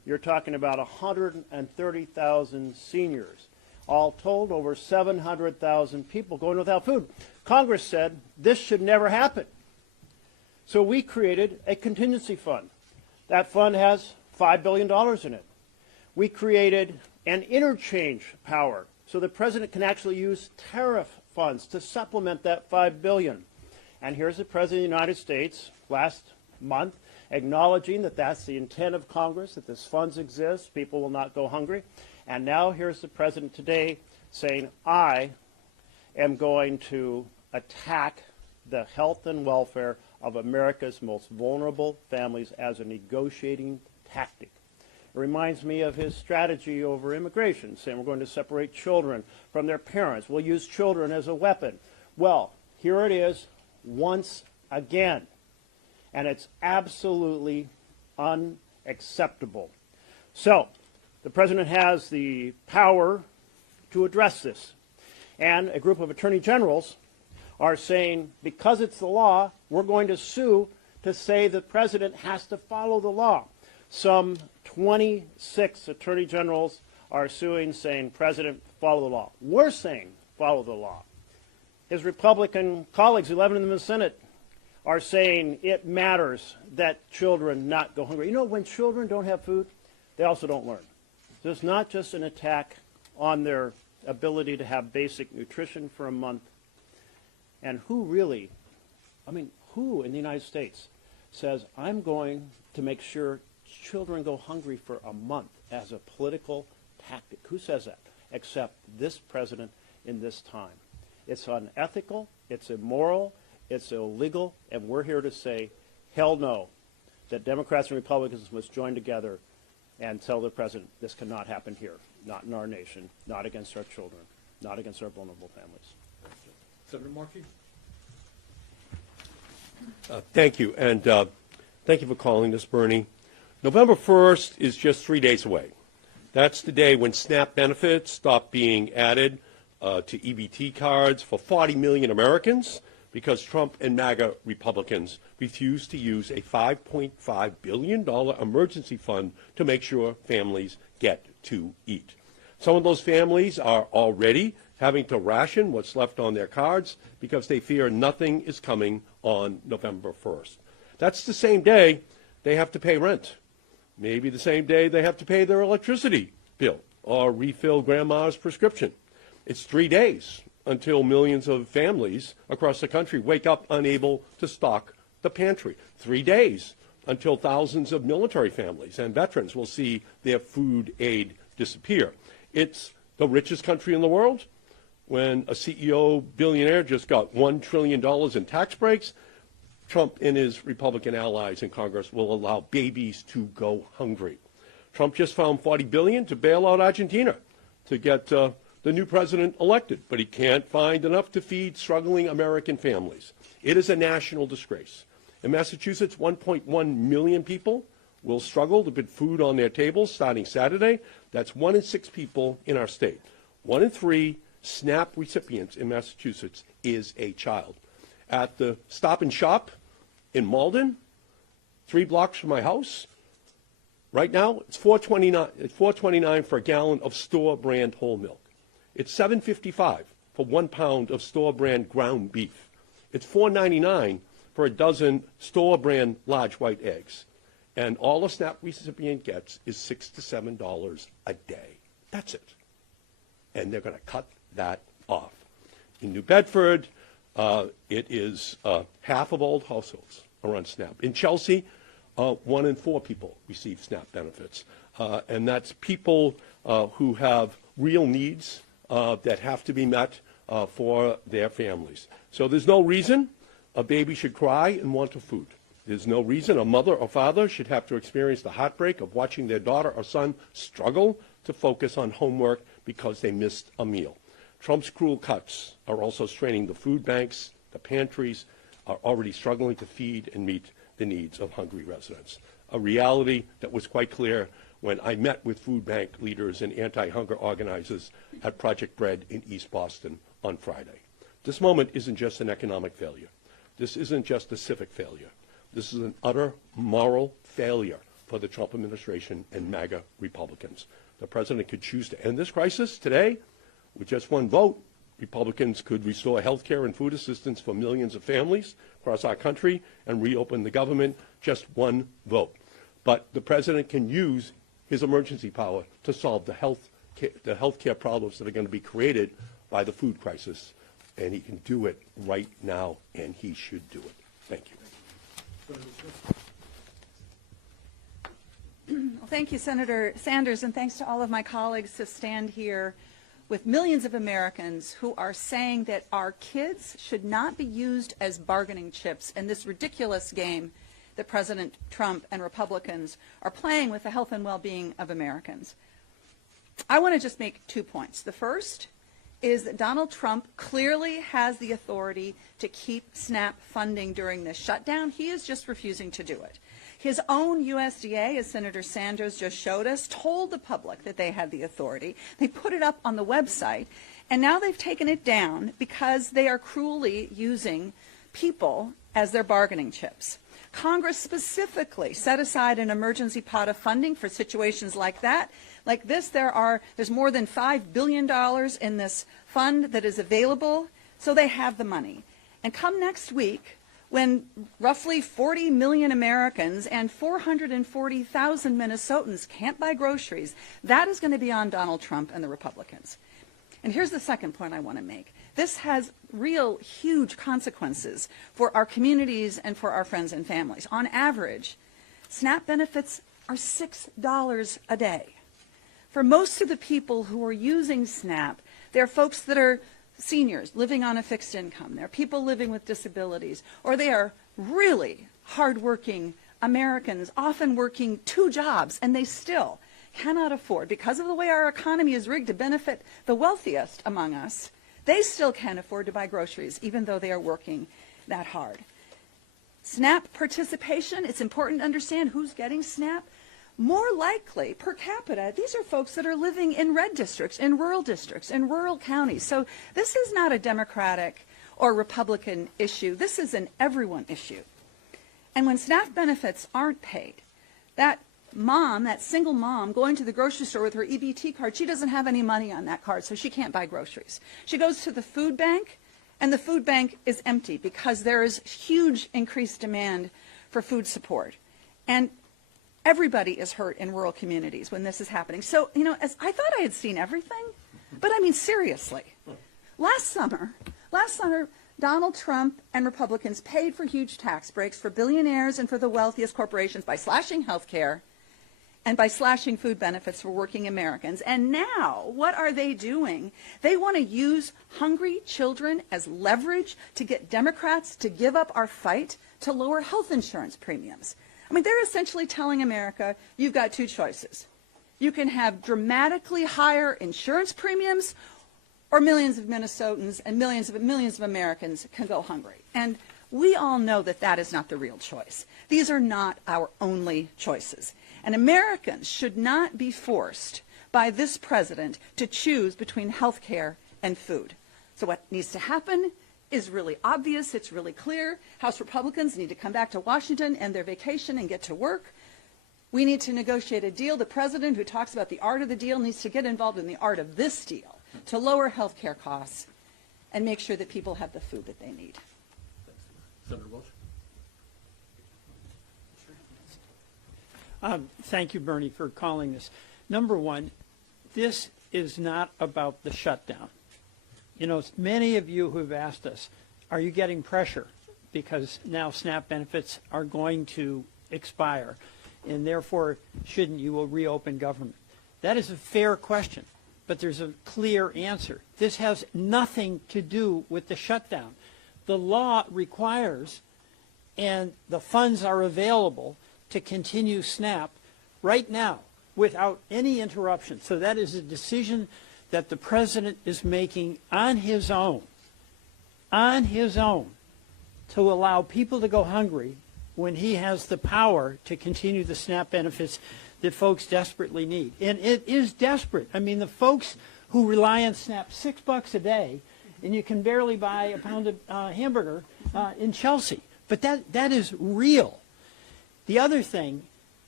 you're talking about 130,000 seniors. All told, over 700,000 people going without food. Congress said this should never happen. So we created a contingency fund. That fund has $5 billion in it. We created an interchange power so the president can actually use tariff funds to supplement that $5 billion. And here's the President of the United States last month acknowledging that that's the intent of Congress, that this funds exist, people will not go hungry. And now here's the President today saying, I am going to attack the health and welfare of America's most vulnerable families as a negotiating tactic. It reminds me of his strategy over immigration, saying we're going to separate children from their parents. We'll use children as a weapon. Well, here it is once again. And it's absolutely unacceptable. So, the President has the power to address this. And a group of attorney generals are saying, because it's the law, we're going to sue to say the President has to follow the law. Some 26 attorney generals are suing, saying, President, follow the law. We're saying, follow the law. His Republican colleagues, 11 of them in the Senate, are saying it matters that children not go hungry. You know, when children don't have food, they also don't learn. So it's not just an attack on their ability to have basic nutrition for a month. And who really, who in the United States says, I'm going to make sure children go hungry for a month as a political tactic? Who says that? Except this president in this time. It's unethical, it's immoral, it's illegal, and we're here to say, hell no, that Democrats and Republicans must join together and tell the president this cannot happen here, not in our nation, not against our children, not against our vulnerable families. Senator Markey? Thank you, and thank you for calling this, Bernie. November 1st is just 3 days away. That's the day when SNAP benefits stop being added to EBT cards for 40 million Americans because Trump and MAGA Republicans refuse to use a $5.5 billion emergency fund to make sure families get to eat. Some of those families are already having to ration what's left on their cards because they fear nothing is coming on November 1st. That's the same day they have to pay rent. Maybe the same day they have to pay their electricity bill or refill grandma's prescription. It's 3 days until millions of families across the country wake up unable to stock the pantry. 3 days until thousands of military families and veterans will see their food aid disappear. It's the richest country in the world. When a CEO billionaire just got $1 trillion in tax breaks, Trump and his Republican allies in Congress will allow babies to go hungry. Trump just found $40 billion to bail out Argentina to get the new president elected, but he can't find enough to feed struggling American families. It is a national disgrace. In Massachusetts, 1.1 million people will struggle to put food on their tables starting Saturday. That's 1 in 6 people in our state. 1 in 3 SNAP recipients in Massachusetts is a child. At the Stop and Shop in Malden, 3 blocks from my house, right now it's $4.29 for a gallon of store brand whole milk. It's $7.55 for 1 pound of store brand ground beef. It's $4.99 for a dozen store brand large white eggs. And all a SNAP recipient gets is $6 to $7 a day. That's it. And they're going to cut that off. In New Bedford, it is half of all households are on SNAP. In Chelsea, 1 in 4 people receive SNAP benefits. And that's people who have real needs that have to be met for their families. So there's no reason a baby should cry and want food. There's no reason a mother or father should have to experience the heartbreak of watching their daughter or son struggle to focus on homework because they missed a meal. Trump's cruel cuts are also straining the food banks. The pantries are already struggling to feed and meet the needs of hungry residents, a reality that was quite clear when I met with food bank leaders and anti-hunger organizers at Project Bread in East Boston on Friday. This moment isn't just an economic failure. This isn't just a civic failure. This is an utter moral failure for for the Trump administration and MAGA Republicans. The president could choose to end this crisis today with just one vote. Republicans could restore health care and food assistance for millions of families across our country and reopen the government. Just one vote. But the president can use his emergency power to solve the health care problems that are going to be created by the food crisis. And he can do it right now, and he should do it. Thank you. Well, thank you, Senator Sanders, and thanks to all of my colleagues who stand here with millions of Americans who are saying that our kids should not be used as bargaining chips in this ridiculous game that President Trump and Republicans are playing with the health and well-being of Americans. I want to just make 2 points. The first is that Donald Trump clearly has the authority to keep SNAP funding during this shutdown. He is just refusing to do it. His own USDA, as Senator Sanders just showed us, told the public that they had the authority. They put it up on the website, and now they've taken it down because they are cruelly using people as their bargaining chips. Congress specifically set aside an emergency pot of funding for situations like that. Like this, there's more than $5 billion in this fund that is available, so they have the money. And come next week, when roughly 40 million Americans and 440,000 Minnesotans can't buy groceries, that is going to be on Donald Trump and the Republicans. And here's the second point I want to make. This has real huge consequences for our communities and for our friends and families. On average, SNAP benefits are $6 a day. For most of the people who are using SNAP, they're folks that are seniors living on a fixed income. They're people living with disabilities, or they are really hardworking Americans, often working 2 jobs, and they still cannot afford, because of the way our economy is rigged to benefit the wealthiest among us, they still can't afford to buy groceries, even though they are working that hard. SNAP participation, it's important to understand who's getting SNAP. More likely, per capita, these are folks that are living in red districts, in rural counties. So this is not a Democratic or Republican issue. This is an everyone issue. And when SNAP benefits aren't paid, that mom, that single mom going to the grocery store with her EBT card, she doesn't have any money on that card, so she can't buy groceries. She goes to the food bank, and the food bank is empty because there is huge increased demand for food support. And everybody is hurt in rural communities when this is happening. So, as I thought I had seen everything, but I mean, seriously. Last summer, Donald Trump and Republicans paid for huge tax breaks for billionaires and for the wealthiest corporations by slashing health care and by slashing food benefits for working Americans. And now, what are they doing? They want to use hungry children as leverage to get Democrats to give up our fight to lower health insurance premiums. I mean, they're essentially telling America, you've got 2 choices. You can have dramatically higher insurance premiums, or millions of Minnesotans and millions of Americans can go hungry. And we all know that that is not the real choice. These are not our only choices. And Americans should not be forced by this president to choose between health care and food. So what needs to happen is really obvious. It's really clear. House Republicans need to come back to Washington, end their vacation, and get to work. We need to negotiate a deal. The president, who talks about the art of the deal, needs to get involved in the art of this deal to lower health care costs and make sure that people have the food that they need. Senator Welch. Thank you, Bernie, for calling this. Number one, this is not about the shutdown. Many of you who have asked us, are you getting pressure because now SNAP benefits are going to expire, and therefore shouldn't you reopen government? That is a fair question, but there's a clear answer. This has nothing to do with the shutdown. The law requires, and the funds are available to continue SNAP right now without any interruption. So that is a decision that the president is making on his own, to allow people to go hungry when he has the power to continue the SNAP benefits that folks desperately need. And it is desperate. I mean, the folks who rely on SNAP, $6 a day, and you can barely buy a pound of hamburger in Chelsea. But that is real. The other thing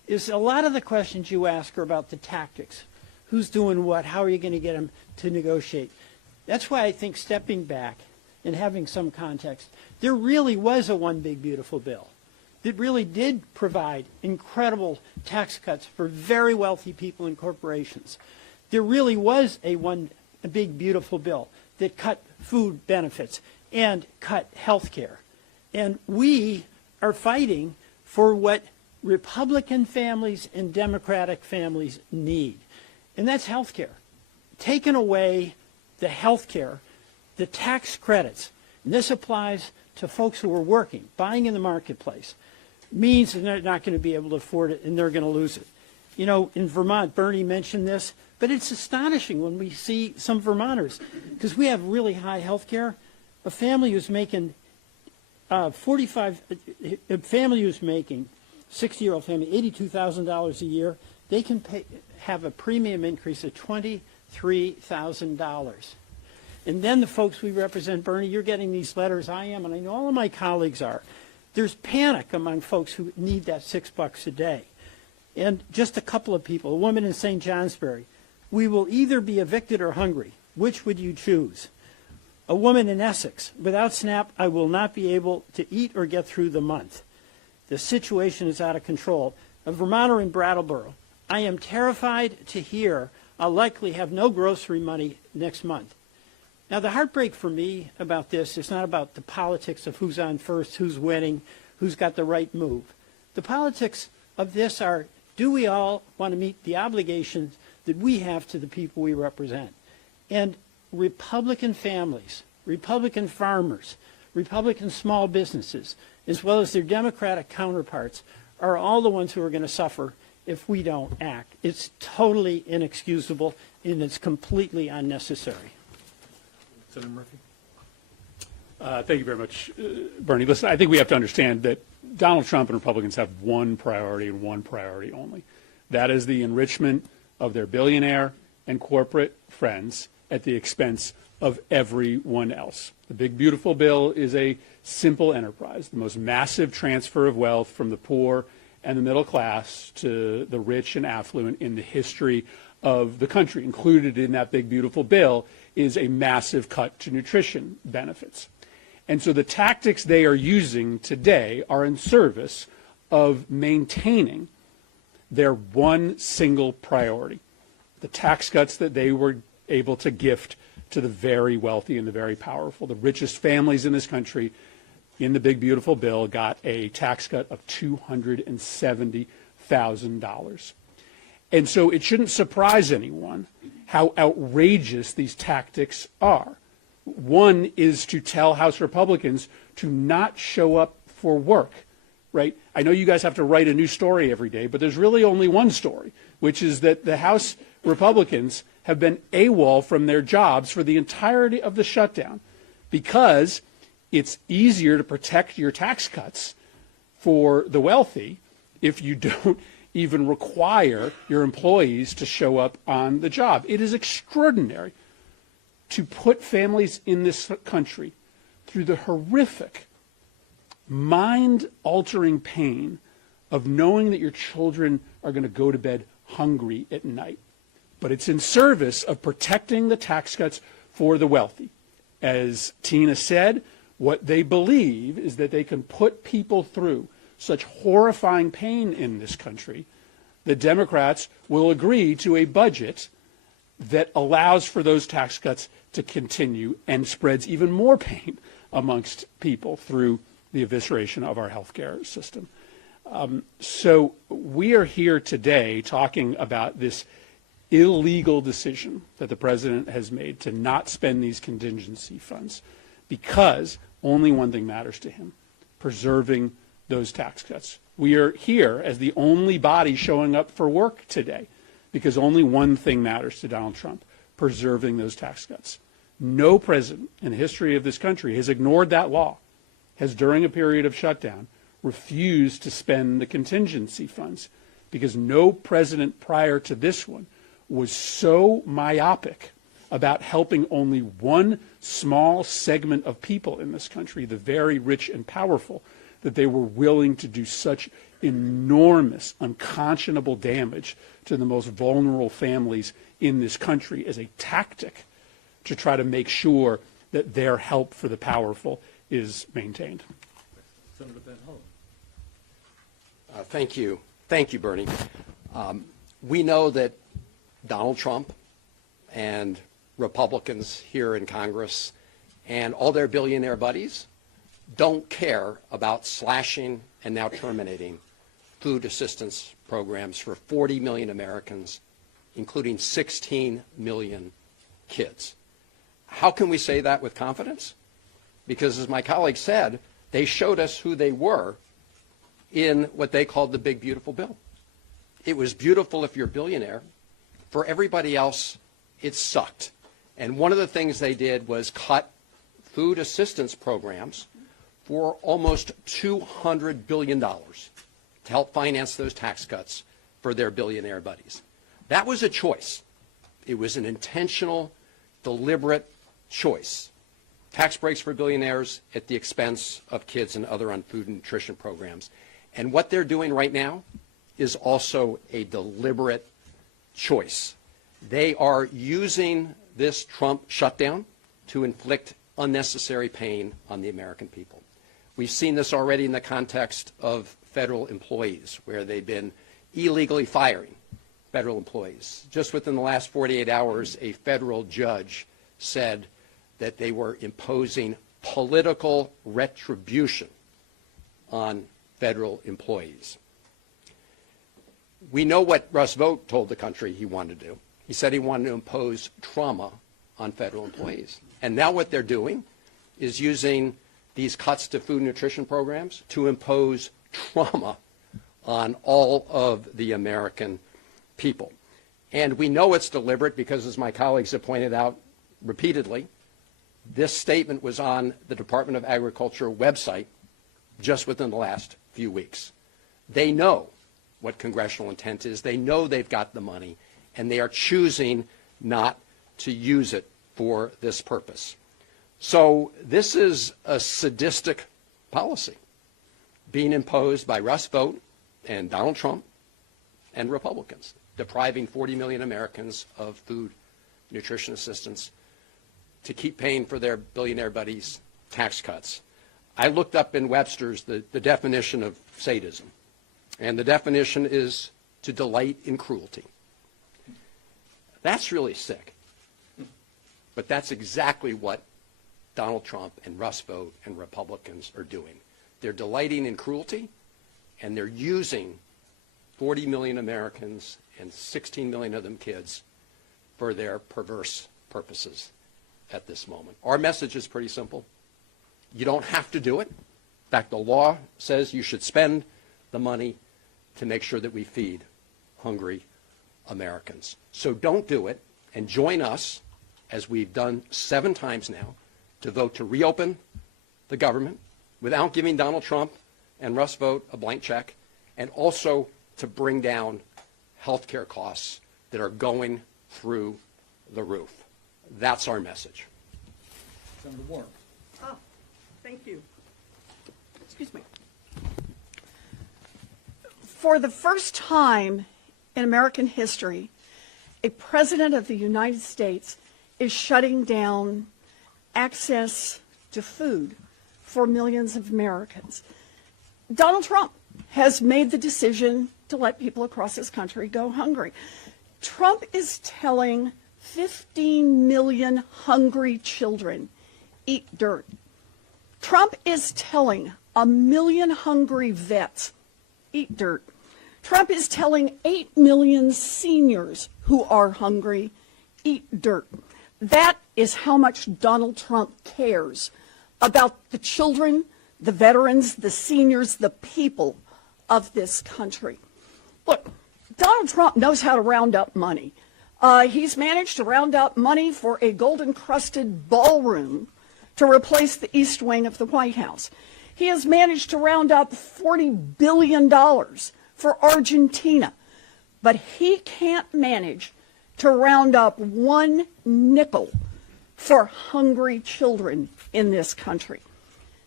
is a lot of the questions you ask are about the tactics. Who's doing what? How are you going to get them to negotiate? That's why I think stepping back and having some context, there really was a one big beautiful bill that really did provide incredible tax cuts for very wealthy people and corporations. There really was a big beautiful bill that cut food benefits and cut health care. And we are fighting for what Republican families and Democratic families need. And that's health care. Taking away the health care, the tax credits, and this applies to folks who are working, buying in the marketplace, means that they're not going to be able to afford it and they're going to lose it. You know, in Vermont, Bernie mentioned this, but it's astonishing when we see some Vermonters, because we have really high health care. A family who's making 60-year-old family, $82,000 a year, they can have a premium increase of $23,000. And then the folks we represent, Bernie, you're getting these letters, I am, and I know all of my colleagues are. There's panic among folks who need that $6 a day. And just a couple of people, a woman in St. Johnsbury, we will either be evicted or hungry. Which would you choose? A woman in Essex, without SNAP, I will not be able to eat or get through the month. The situation is out of control. A Vermonter in Brattleboro, I am terrified to hear I'll likely have no grocery money next month. Now, the heartbreak for me about this is not about the politics of who's on first, who's winning, who's got the right move. The politics of this are, do we all want to meet the obligations that we have to the people we represent? And Republican families, Republican farmers, Republican small businesses, as well as their Democratic counterparts, are all the ones who are going to suffer if we don't act. It's totally inexcusable, and it's completely unnecessary. Senator Murphy. Thank you very much, Bernie. Listen, I think we have to understand that Donald Trump and Republicans have one priority and one priority only. That is the enrichment of their billionaire and corporate friends at the expense of everyone else. The big beautiful bill is a simple enterprise, the most massive transfer of wealth from the poor and the middle class to the rich and affluent in the history of the country. Included in that big beautiful bill is a massive cut to nutrition benefits. And so the tactics they are using today are in service of maintaining their one single priority, the tax cuts that they were able to gift to the very wealthy and the very powerful. The richest families in this country in the big beautiful bill got a tax cut of $270,000. And so it shouldn't surprise anyone how outrageous these tactics are. One is to tell House Republicans to not show up for work, right? I know you guys have to write a new story every day, but there's really only one story, which is that the House Republicans have been AWOL from their jobs for the entirety of the shutdown because it's easier to protect your tax cuts for the wealthy if you don't even require your employees to show up on the job. It is extraordinary to put families in this country through the horrific, mind-altering pain of knowing that your children are going to go to bed hungry at night. But it's in service of protecting the tax cuts for the wealthy. As Tina said, what they believe is that they can put people through such horrifying pain in this country, the Democrats will agree to a budget that allows for those tax cuts to continue and spreads even more pain amongst people through the evisceration of our healthcare system. So we are here today talking about this illegal decision that the president has made to not spend these contingency funds because only one thing matters to him, preserving those tax cuts. We are here as the only body showing up for work today because only one thing matters to Donald Trump, preserving those tax cuts. No president in the history of this country has ignored that law, has during a period of shutdown refused to spend the contingency funds because no president prior to this one was so myopic about helping only one small segment of people in this country, the very rich and powerful, that they were willing to do such enormous, unconscionable damage to the most vulnerable families in this country as a tactic to try to make sure that their help for the powerful is maintained. Senator Van Hollen. Thank you. Thank you, Bernie. We know that Donald Trump and Republicans here in Congress and all their billionaire buddies don't care about slashing and now terminating food assistance programs for 40 million Americans, including 16 million kids. How can we say that with confidence? Because as my colleague said, they showed us who they were in what they called the big beautiful bill. It was beautiful if you're a billionaire. For everybody else, it sucked. And one of the things they did was cut food assistance programs for almost $200 billion to help finance those tax cuts for their billionaire buddies. That was a choice. It was an intentional, deliberate choice. Tax breaks for billionaires at the expense of kids and other on food and nutrition programs. And what they're doing right now is also a deliberate choice. They are using this Trump shutdown to inflict unnecessary pain on the American people. We've seen this already in the context of federal employees, where they've been illegally firing federal employees. Just within the last 48 hours, a federal judge said that they were imposing political retribution on federal employees. We know what Russ Vought told the country he wanted to do. He said he wanted to impose trauma on federal employees. And now what they're doing is using these cuts to food and nutrition programs to impose trauma on all of the American people. And we know it's deliberate because, as my colleagues have pointed out repeatedly, this statement was on the Department of Agriculture website just within the last few weeks. They know what congressional intent is. They know they've got the money, and they are choosing not to use it for this purpose. So this is a sadistic policy being imposed by Russ Vought and Donald Trump and Republicans, depriving 40 million Americans of food, nutrition assistance to keep paying for their billionaire buddies' tax cuts. I looked up in Webster's the definition of sadism, and the definition is to delight in cruelty. That's really sick. But that's exactly what Donald Trump and Russ Vought and Republicans are doing. They're delighting in cruelty, and they're using 40 million Americans and 16 million of them kids for their perverse purposes at this moment. Our message is pretty simple. You don't have to do it. In fact, the law says you should spend the money to make sure that we feed hungry Americans. So don't do it, and join us, as we've done 7 times now, to vote to reopen the government without giving Donald Trump and Russ Vought a blank check, and also to bring down health care costs that are going through the roof. That's our message. Senator Warren. Thank you. Excuse me. For the first time in American history, a president of the United States is shutting down access to food for millions of Americans. Donald Trump has made the decision to let people across this country go hungry. Trump is telling 15 million hungry children, eat dirt. Trump is telling 1 million hungry vets, eat dirt. Trump is telling 8 million seniors who are hungry, eat dirt. That is how much Donald Trump cares about the children, the veterans, the seniors, the people of this country. Look, Donald Trump knows how to round up money. He's managed to round up money for a gold-encrusted ballroom to replace the East Wing of the White House. He has managed to round up $40 billion for Argentina, but he can't manage to round up 1 nickel for hungry children in this country.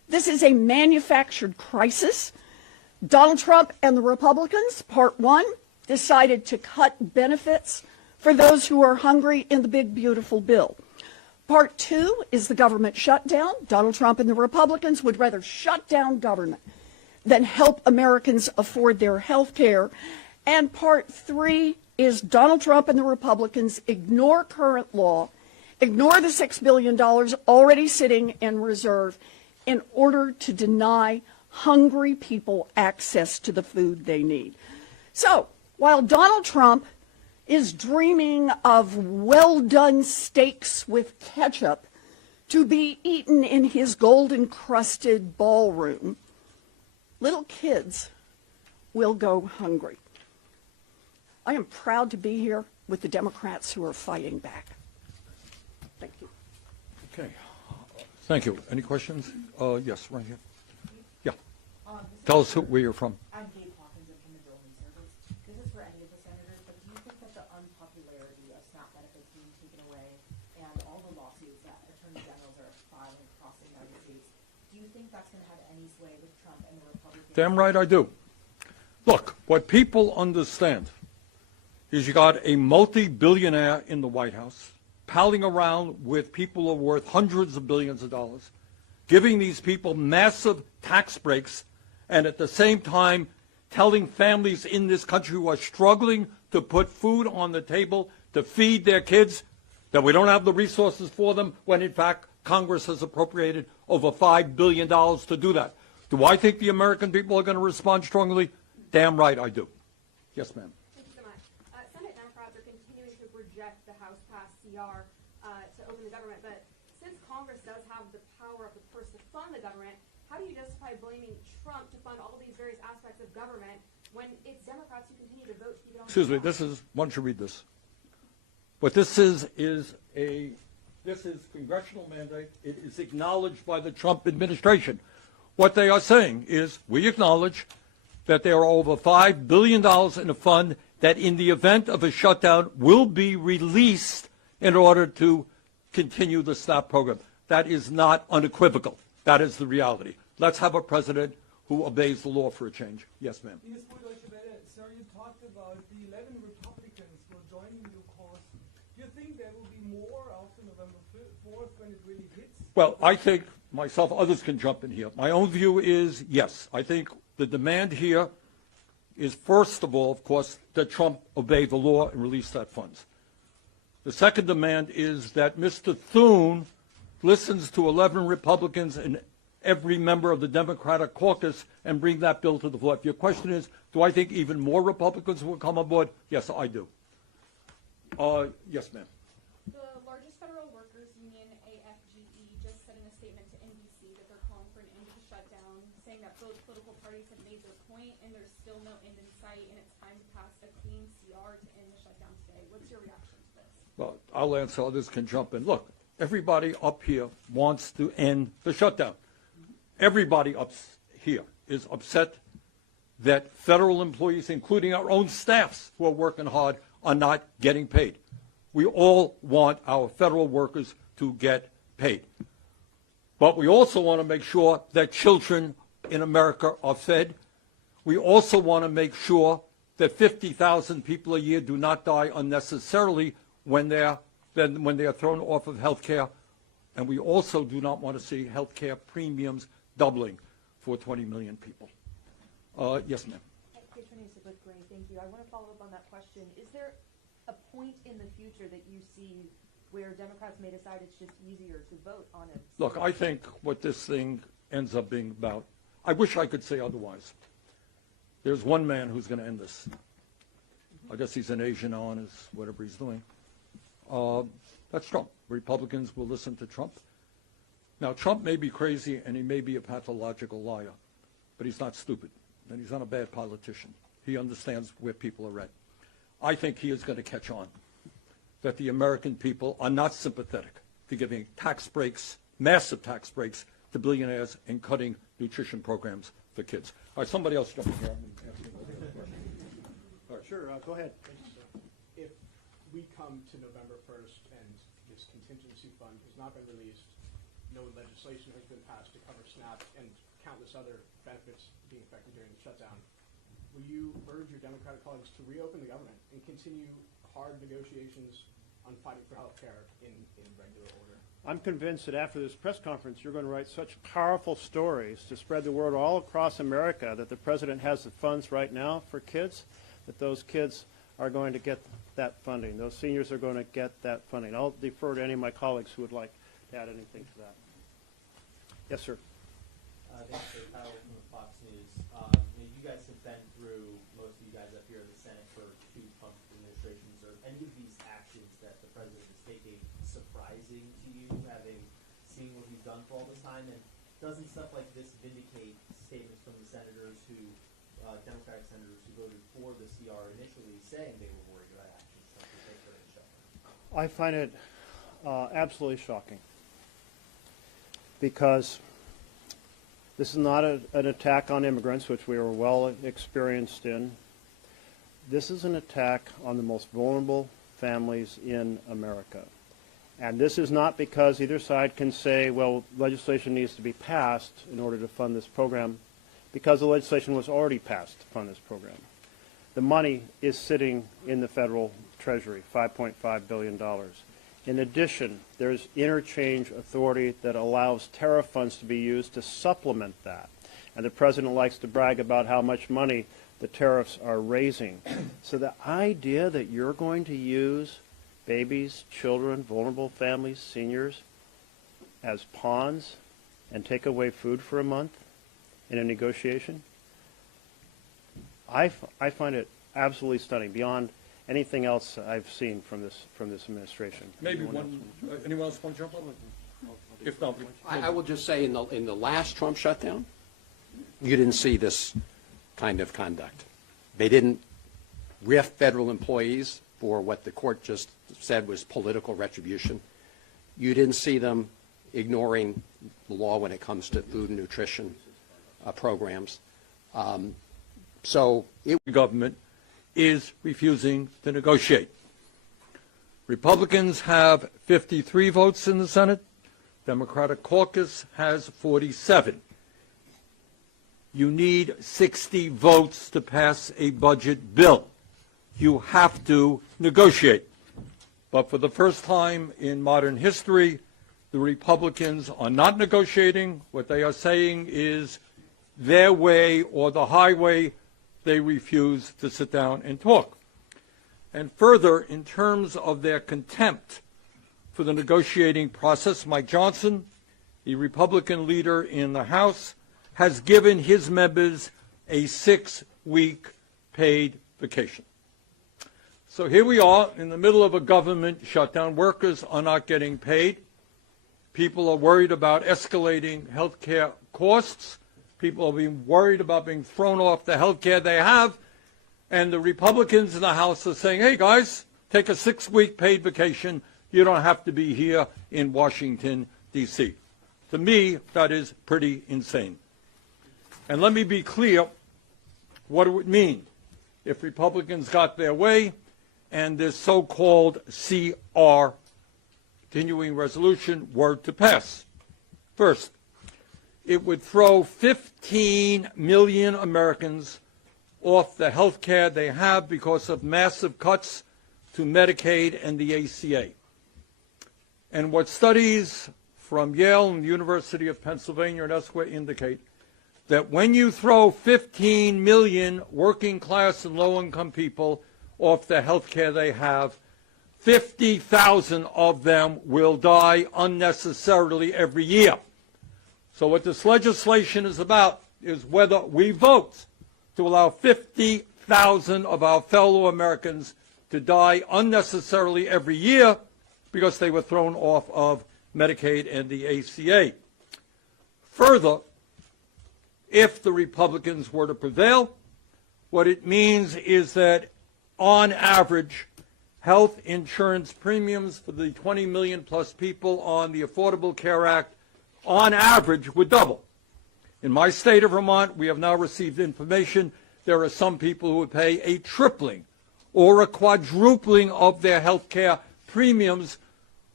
This is a manufactured crisis. Donald Trump and the Republicans, part one, decided to cut benefits for those who are hungry in the big, beautiful bill. Part two is the government shutdown. Donald Trump and the Republicans would rather shut down government than help Americans afford their health care. And part three is Donald Trump and the Republicans ignore current law, ignore the $6 billion already sitting in reserve in order to deny hungry people access to the food they need. So, while Donald Trump is dreaming of well-done steaks with ketchup to be eaten in his gold-encrusted ballroom, little kids will go hungry. I am proud to be here with the Democrats who are fighting back. Thank you. Okay. Thank you. Any questions? Yes, right here. Yeah. Tell us where you're from. I'm Gabe Hawkins. I'm from the Building Service. This is for any of the senators, but do you think that the unpopularity of SNAP benefits being taken away and all the lawsuits that attorney generals are filing across the United States, do you think that's going to have any sway with Trump and the Republicans? Damn right I do. Look, what people understand is you got a multi-billionaire in the White House palling around with people who are worth hundreds of billions of dollars, giving these people massive tax breaks, and at the same time telling families in this country who are struggling to put food on the table to feed their kids that we don't have the resources for them, when in fact Congress has appropriated over $5 billion to do that. Do I think the American people are going to respond strongly? Damn right I do. Yes, ma'am. Thank you so much. Senate Democrats are continuing to reject the House-passed CR to open the government, but since Congress does have the power of the purse to fund the government, how do you justify blaming Trump to fund all these various aspects of government when it's Democrats who continue to vote to keep it on? Excuse me, this is, why don't you read this? What this is congressional mandate. It is acknowledged by the Trump administration. What they are saying is, we acknowledge that there are over $5 billion in a fund that in the event of a shutdown will be released in order to continue the SNAP program. That is not unequivocal. That is the reality. Let's have a president who obeys the law for a change. Yes, ma'am. Sir, you talked about the 11 Republicans who are joining your cause. Do you think there will be more after November 4th when it really hits? Well, I think myself, others can jump in here. My own view is yes. I think the demand here is, first of all, of course, that Trump obey the law and release that funds. The second demand is that Mr. Thune listens to 11 Republicans and every member of the Democratic caucus and bring that bill to the floor. If your question is, do I think even more Republicans will come on board? Yes, I do. Yes, ma'am. The largest federal workers union, AFGE, just said in a statement to NBC that they're calling for an end to the shutdown, saying that both political parties have made their point and there's still no end in sight and it's time to pass a clean CR to end the shutdown today. What's your reaction to this? Well, I'll answer. Others can jump in. Look, everybody up here wants to end the shutdown. Everybody up here is upset that federal employees, including our own staffs who are working hard, are not getting paid. We all want our federal workers to get paid. But we also want to make sure that children in America are fed. We also want to make sure that 50,000 people a year do not die unnecessarily when they're thrown off of health care. And we also do not want to see health care premiums doubling for 20 million people. Yes, ma'am. Thank you. I want to follow up on that question. Is there a point in the future that you see where Democrats may decide it's just easier to vote on it? Look, I think what this thing ends up being about, I wish I could say otherwise. There's one man who's going to end this. I guess he's an Asian on his whatever he's doing. That's Trump. Republicans will listen to Trump. Now, Trump may be crazy and he may be a pathological liar, but he's not stupid, and he's not a bad politician. He understands where people are at. I think he is going to catch on that the American people are not sympathetic to giving tax breaks, massive tax breaks, to billionaires and cutting nutrition programs for kids. All right, somebody else jump in here. All right, sure, go ahead. If we come to November 1st and this contingency fund has not been released, no legislation has been passed to cover SNAP and countless other benefits being affected during the shutdown. Will you urge your Democratic colleagues to reopen the government and continue hard negotiations on fighting for health care in regular order? I'm convinced that after this press conference, you're going to write such powerful stories to spread the word all across America that the president has the funds right now for kids, that those kids are going to get that funding. Those seniors are going to get that funding. I'll defer to any of my colleagues who would like to add anything to that. Yes, sir. Thanks, sir. Kyle from the Fox News. You guys have been through, most of you guys up here in the Senate, for two Trump administrations. Are any of these actions that the president is taking surprising to you, having seen what he's done for all this time? And doesn't stuff like this vindicate statements from the senators who, Democratic senators who voted for the CR initially, saying they were worried about actions Trump would take during the shutdown? I find it absolutely shocking because this is not an attack on immigrants, which we are well experienced in. This is an attack on the most vulnerable families in America. And this is not because either side can say, well, legislation needs to be passed in order to fund this program, because the legislation was already passed to fund this program. The money is sitting in the federal treasury, $5.5 billion. In addition, there's interchange authority that allows tariff funds to be used to supplement that. And the president likes to brag about how much money the tariffs are raising. So the idea that you're going to use babies, children, vulnerable families, seniors as pawns and take away food for a month in a negotiation, I find it absolutely stunning, beyond anything else I've seen from this administration. Maybe anyone else want to jump on? If not, I will just say in the last Trump shutdown, you didn't see this kind of conduct. They didn't riff federal employees for what the court just said was political retribution. You didn't see them ignoring the law when it comes to food and nutrition programs. The government is refusing to negotiate. Republicans have 53 votes in the Senate. Democratic caucus has 47. You need 60 votes to pass a budget bill. You have to negotiate. But for the first time in modern history, the Republicans are not negotiating. What they are saying is their way or the highway. They refuse to sit down and talk. And further, in terms of their contempt for the negotiating process, Mike Johnson, the Republican leader in the House, has given his members a 6-week paid vacation. So here we are in the middle of a government shutdown. Workers are not getting paid. People are worried about escalating health care costs. People are being worried about being thrown off the health care they have. And the Republicans in the House are saying, hey, guys, take a 6-week paid vacation. You don't have to be here in Washington, D.C. To me, that is pretty insane. And let me be clear what it would mean if Republicans got their way and this so-called CR, continuing resolution, were to pass. First, it would throw 15 million Americans off the health care they have because of massive cuts to Medicaid and the ACA. And what studies from Yale and the University of Pennsylvania and elsewhere indicate that when you throw 15 million working class and low-income people off the health care they have, 50,000 of them will die unnecessarily every year. So what this legislation is about is whether we vote to allow 50,000 of our fellow Americans to die unnecessarily every year because they were thrown off of Medicaid and the ACA. Further, if the Republicans were to prevail, what it means is that on average, health insurance premiums for the 20 million plus people on the Affordable Care Act on average would double. In my state of Vermont, we have now received information there are some people who would pay a tripling or a quadrupling of their health care premiums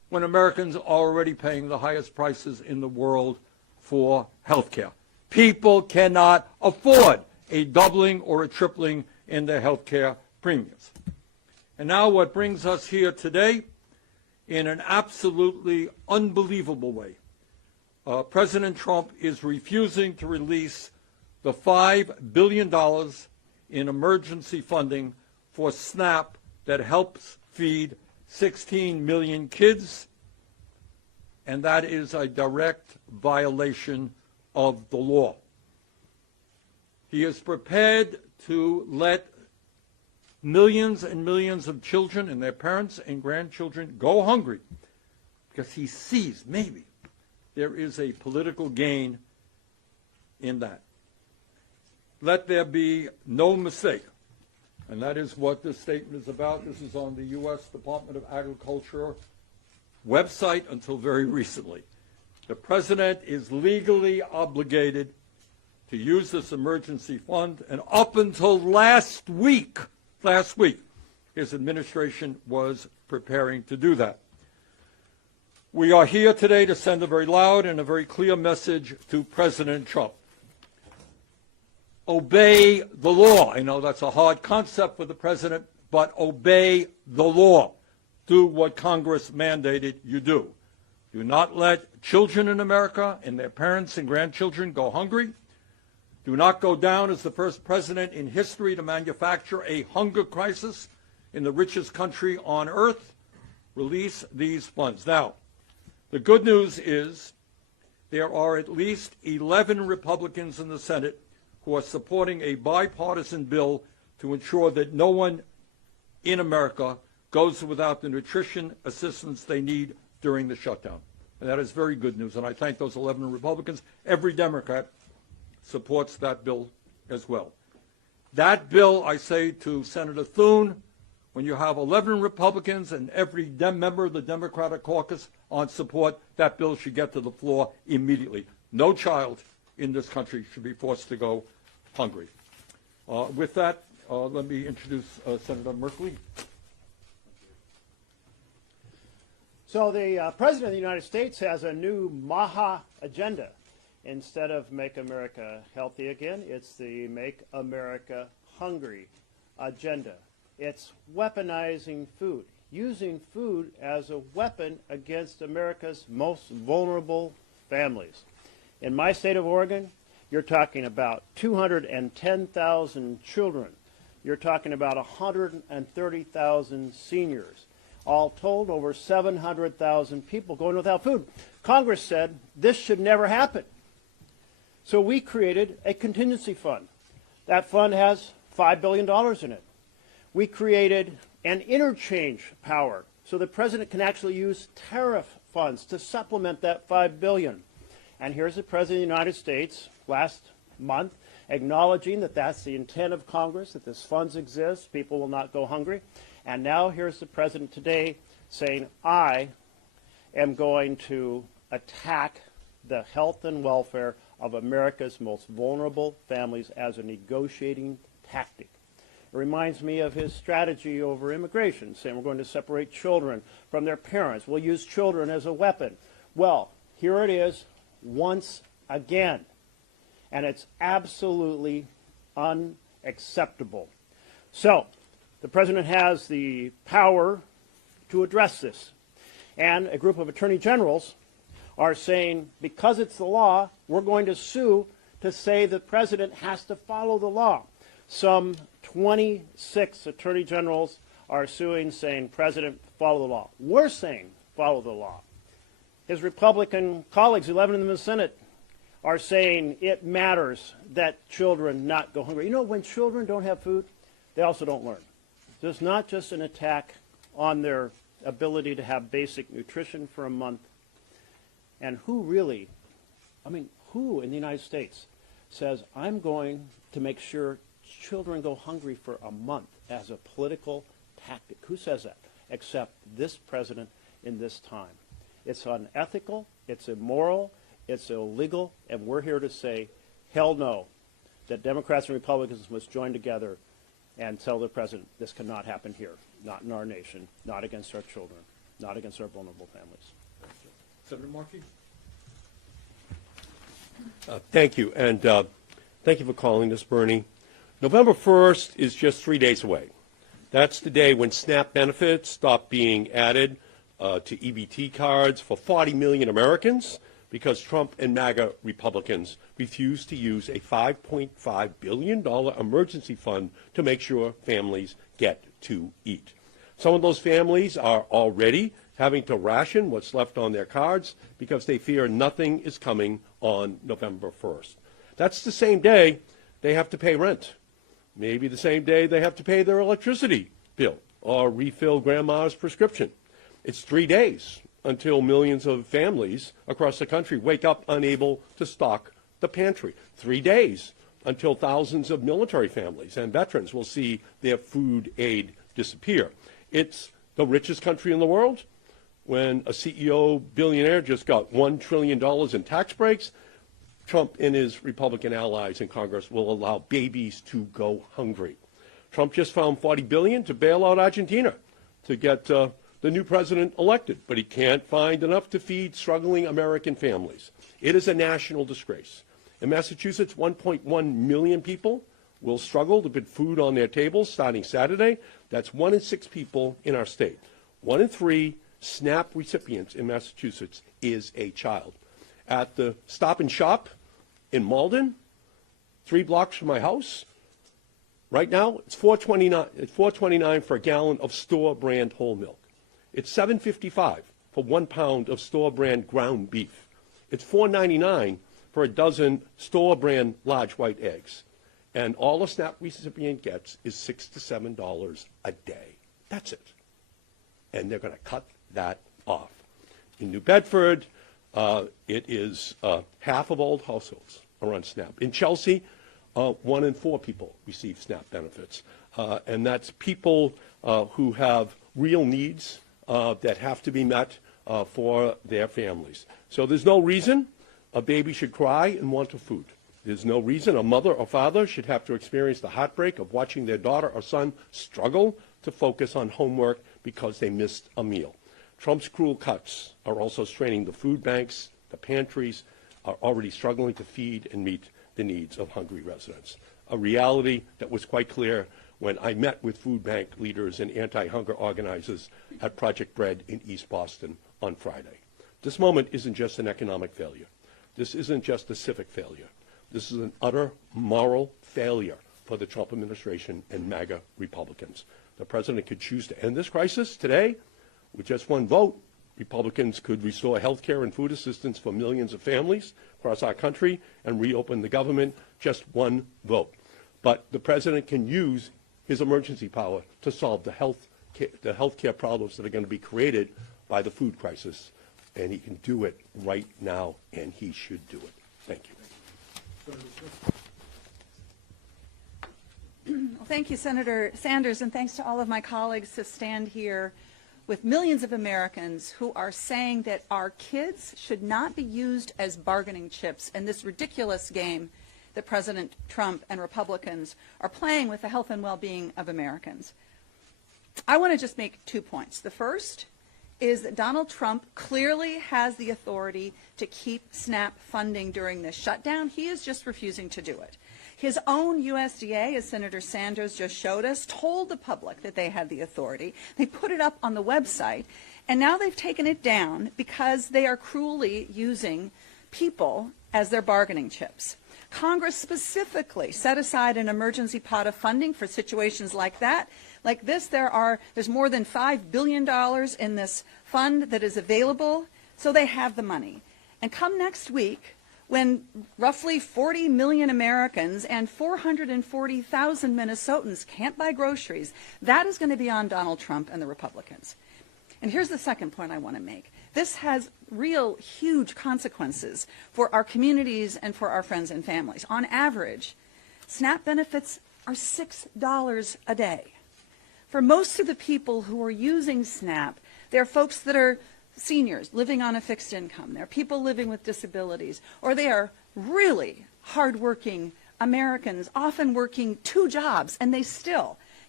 when Americans are already paying the highest prices in the world for health care. People cannot afford a doubling or a tripling in their health care premiums. And now what brings us here today, in an absolutely unbelievable way, President Trump is refusing to release the $5 billion in emergency funding for SNAP that helps feed 16 million kids, and that is a direct violation of the law. He is prepared to let millions and millions of children and their parents and grandchildren go hungry because he sees maybe there is a political gain in that. Let there be no mistake, and that is what this statement is about. This is on the U.S. Department of Agriculture website until very recently. The president is legally obligated to use this emergency fund, and up until last week, his administration was preparing to do that. We are here today to send a very loud and a very clear message to President Trump. Obey the law. I know that's a hard concept for the president, but obey the law. Do what Congress mandated you do. Do not let children in America and their parents and grandchildren go hungry. Do not go down as the first president in history to manufacture a hunger crisis in the richest country on earth. Release these funds. Now, the good news is there are at least 11 Republicans in the Senate who are supporting a bipartisan bill to ensure that no one in America goes without the nutrition assistance they need during the shutdown. And that is very good news, and I thank those 11 Republicans. Every Democrat supports that bill as well. That bill, I say to Senator Thune, when you have 11 Republicans and every member of the Democratic caucus on support, that bill should get to the floor immediately. No child in this country should be forced to go hungry. With that, let me introduce Senator Merkley. So the President of the United States has a new MAHA agenda. Instead of Make America Healthy Again, it's the Make America Hungry agenda. It's weaponizing food, using food as a weapon against America's most vulnerable families. In my state of Oregon, you're talking about 210,000 children. You're talking about 130,000 seniors. All told, over 700,000 people going without food. Congress said this should never happen. So we created a contingency fund. That fund has $5 billion in it. We created an interchange power so the president can actually use tariff funds to supplement that $5 billion. And here's the President of the United States last month acknowledging that that's the intent of Congress, that this funds exist, people will not go hungry. And now here's the President today saying, I am going to attack the health and welfare of America's most vulnerable families as a negotiating tactic. It reminds me of his strategy over immigration, saying we're going to separate children from their parents. We'll use children as a weapon. Well, here it is once again, and it's absolutely unacceptable. So, the President has the power to address this, and a group of attorney generals are saying, because it's the law, we're going to sue to say the president has to follow the law. Some 26 attorney generals are suing, saying, President, follow the law. We're saying, follow the law. His Republican colleagues, 11 of them in the Senate, are saying it matters that children not go hungry. You know, when children don't have food, they also don't learn. So it's not just an attack on their ability to have basic nutrition for a month. And who really, who in the United States says, I'm going to make sure children go hungry for a month as a political tactic? Who says that? Except this president in this time. It's unethical, it's immoral, it's illegal, and we're here to say, hell no, that Democrats and Republicans must join together and tell the president this cannot happen here, not in our nation, not against our children. not against our vulnerable families. Senator Markey? Thank you, and thank you for calling this, Bernie. November 1st is just 3 days away. That's the day when SNAP benefits stop being added to EBT cards for 40 million Americans because Trump and MAGA Republicans refuse to use a $5.5 billion emergency fund to make sure families get to eat. Some of those families are already having to ration what's left on their cards because they fear nothing is coming on November 1st. That's the same day they have to pay rent. Maybe the same day they have to pay their electricity bill or refill grandma's prescription. It's 3 days until millions of families across the country wake up unable to stock the pantry. 3 days until thousands of military families and veterans will see their food aid disappear. It's the richest country in the world. When a CEO billionaire just got $1 trillion in tax breaks, Trump and his Republican allies in Congress will allow babies to go hungry. Trump just found $40 billion to bail out Argentina to get the new president elected, but he can't find enough to feed struggling American families. It is a national disgrace. In Massachusetts, 1.1 million people will struggle to put food on their tables starting Saturday. That's 1 in 6 people in our state. 1 in 3 SNAP recipients in Massachusetts is a child. At the Stop and Shop in Malden, 3 blocks from my house, right now it's $4.29. It's $4.29 for a gallon of store brand whole milk. It's $7.55 for 1 pound of store brand ground beef. It's $4.99 for a dozen store brand large white eggs. And all a SNAP recipient gets is $6 to $7 a day. That's it. And they're going to cut that off. In New Bedford, it is half of all households are on SNAP. In Chelsea, 1 in 4 people receive SNAP benefits. And that's people who have real needs that have to be met for their families. So there's no reason a baby should cry and want a food. There's no reason a mother or father should have to experience the heartbreak of watching their daughter or son struggle to focus on homework because they missed a meal. Trump's cruel cuts are also straining the food banks. The pantries are already struggling to feed and meet the needs of hungry residents, a reality that was quite clear when I met with food bank leaders and anti-hunger organizers at Project Bread in East Boston on Friday. This moment isn't just an economic failure. This isn't just a civic failure. This is an utter moral failure for the Trump administration and MAGA Republicans. The president could choose to end this crisis today with just 1 vote. Republicans could restore health care and food assistance for millions of families across our country and reopen the government. Just 1 vote. But the president can use his emergency power to solve the health care problems that are going to be created by the food crisis. And he can do it right now, and he should do it. Thank you. Well, thank you, Senator Sanders, and thanks to all of my colleagues to stand here with millions of Americans who are saying that our kids should not be used as bargaining chips in this ridiculous game that President Trump and Republicans are playing with the health and well-being of Americans. I want to just make 2 points. The first is that Donald Trump clearly has the authority to keep SNAP funding during this shutdown. He is just refusing to do it. His own USDA, as Senator Sanders just showed us, told the public that they had the authority. They put it up on the website, and now they've taken it down because they are cruelly using people as their bargaining chips. Congress specifically set aside an emergency pot of funding for situations like that. Like this, there's more than $5 billion in this fund that is available, so they have the money. And come next week, when roughly 40 million Americans and 440,000 Minnesotans can't buy groceries, that is going to be on Donald Trump and the Republicans. And here's the second point I want to make. This has real huge consequences for our communities and for our friends and families. On average, SNAP benefits are $6 a day. For most of the people who are using SNAP, they're folks that are seniors living on a fixed income. They're people living with disabilities, or they are really hardworking Americans, often working 2 jobs, and they still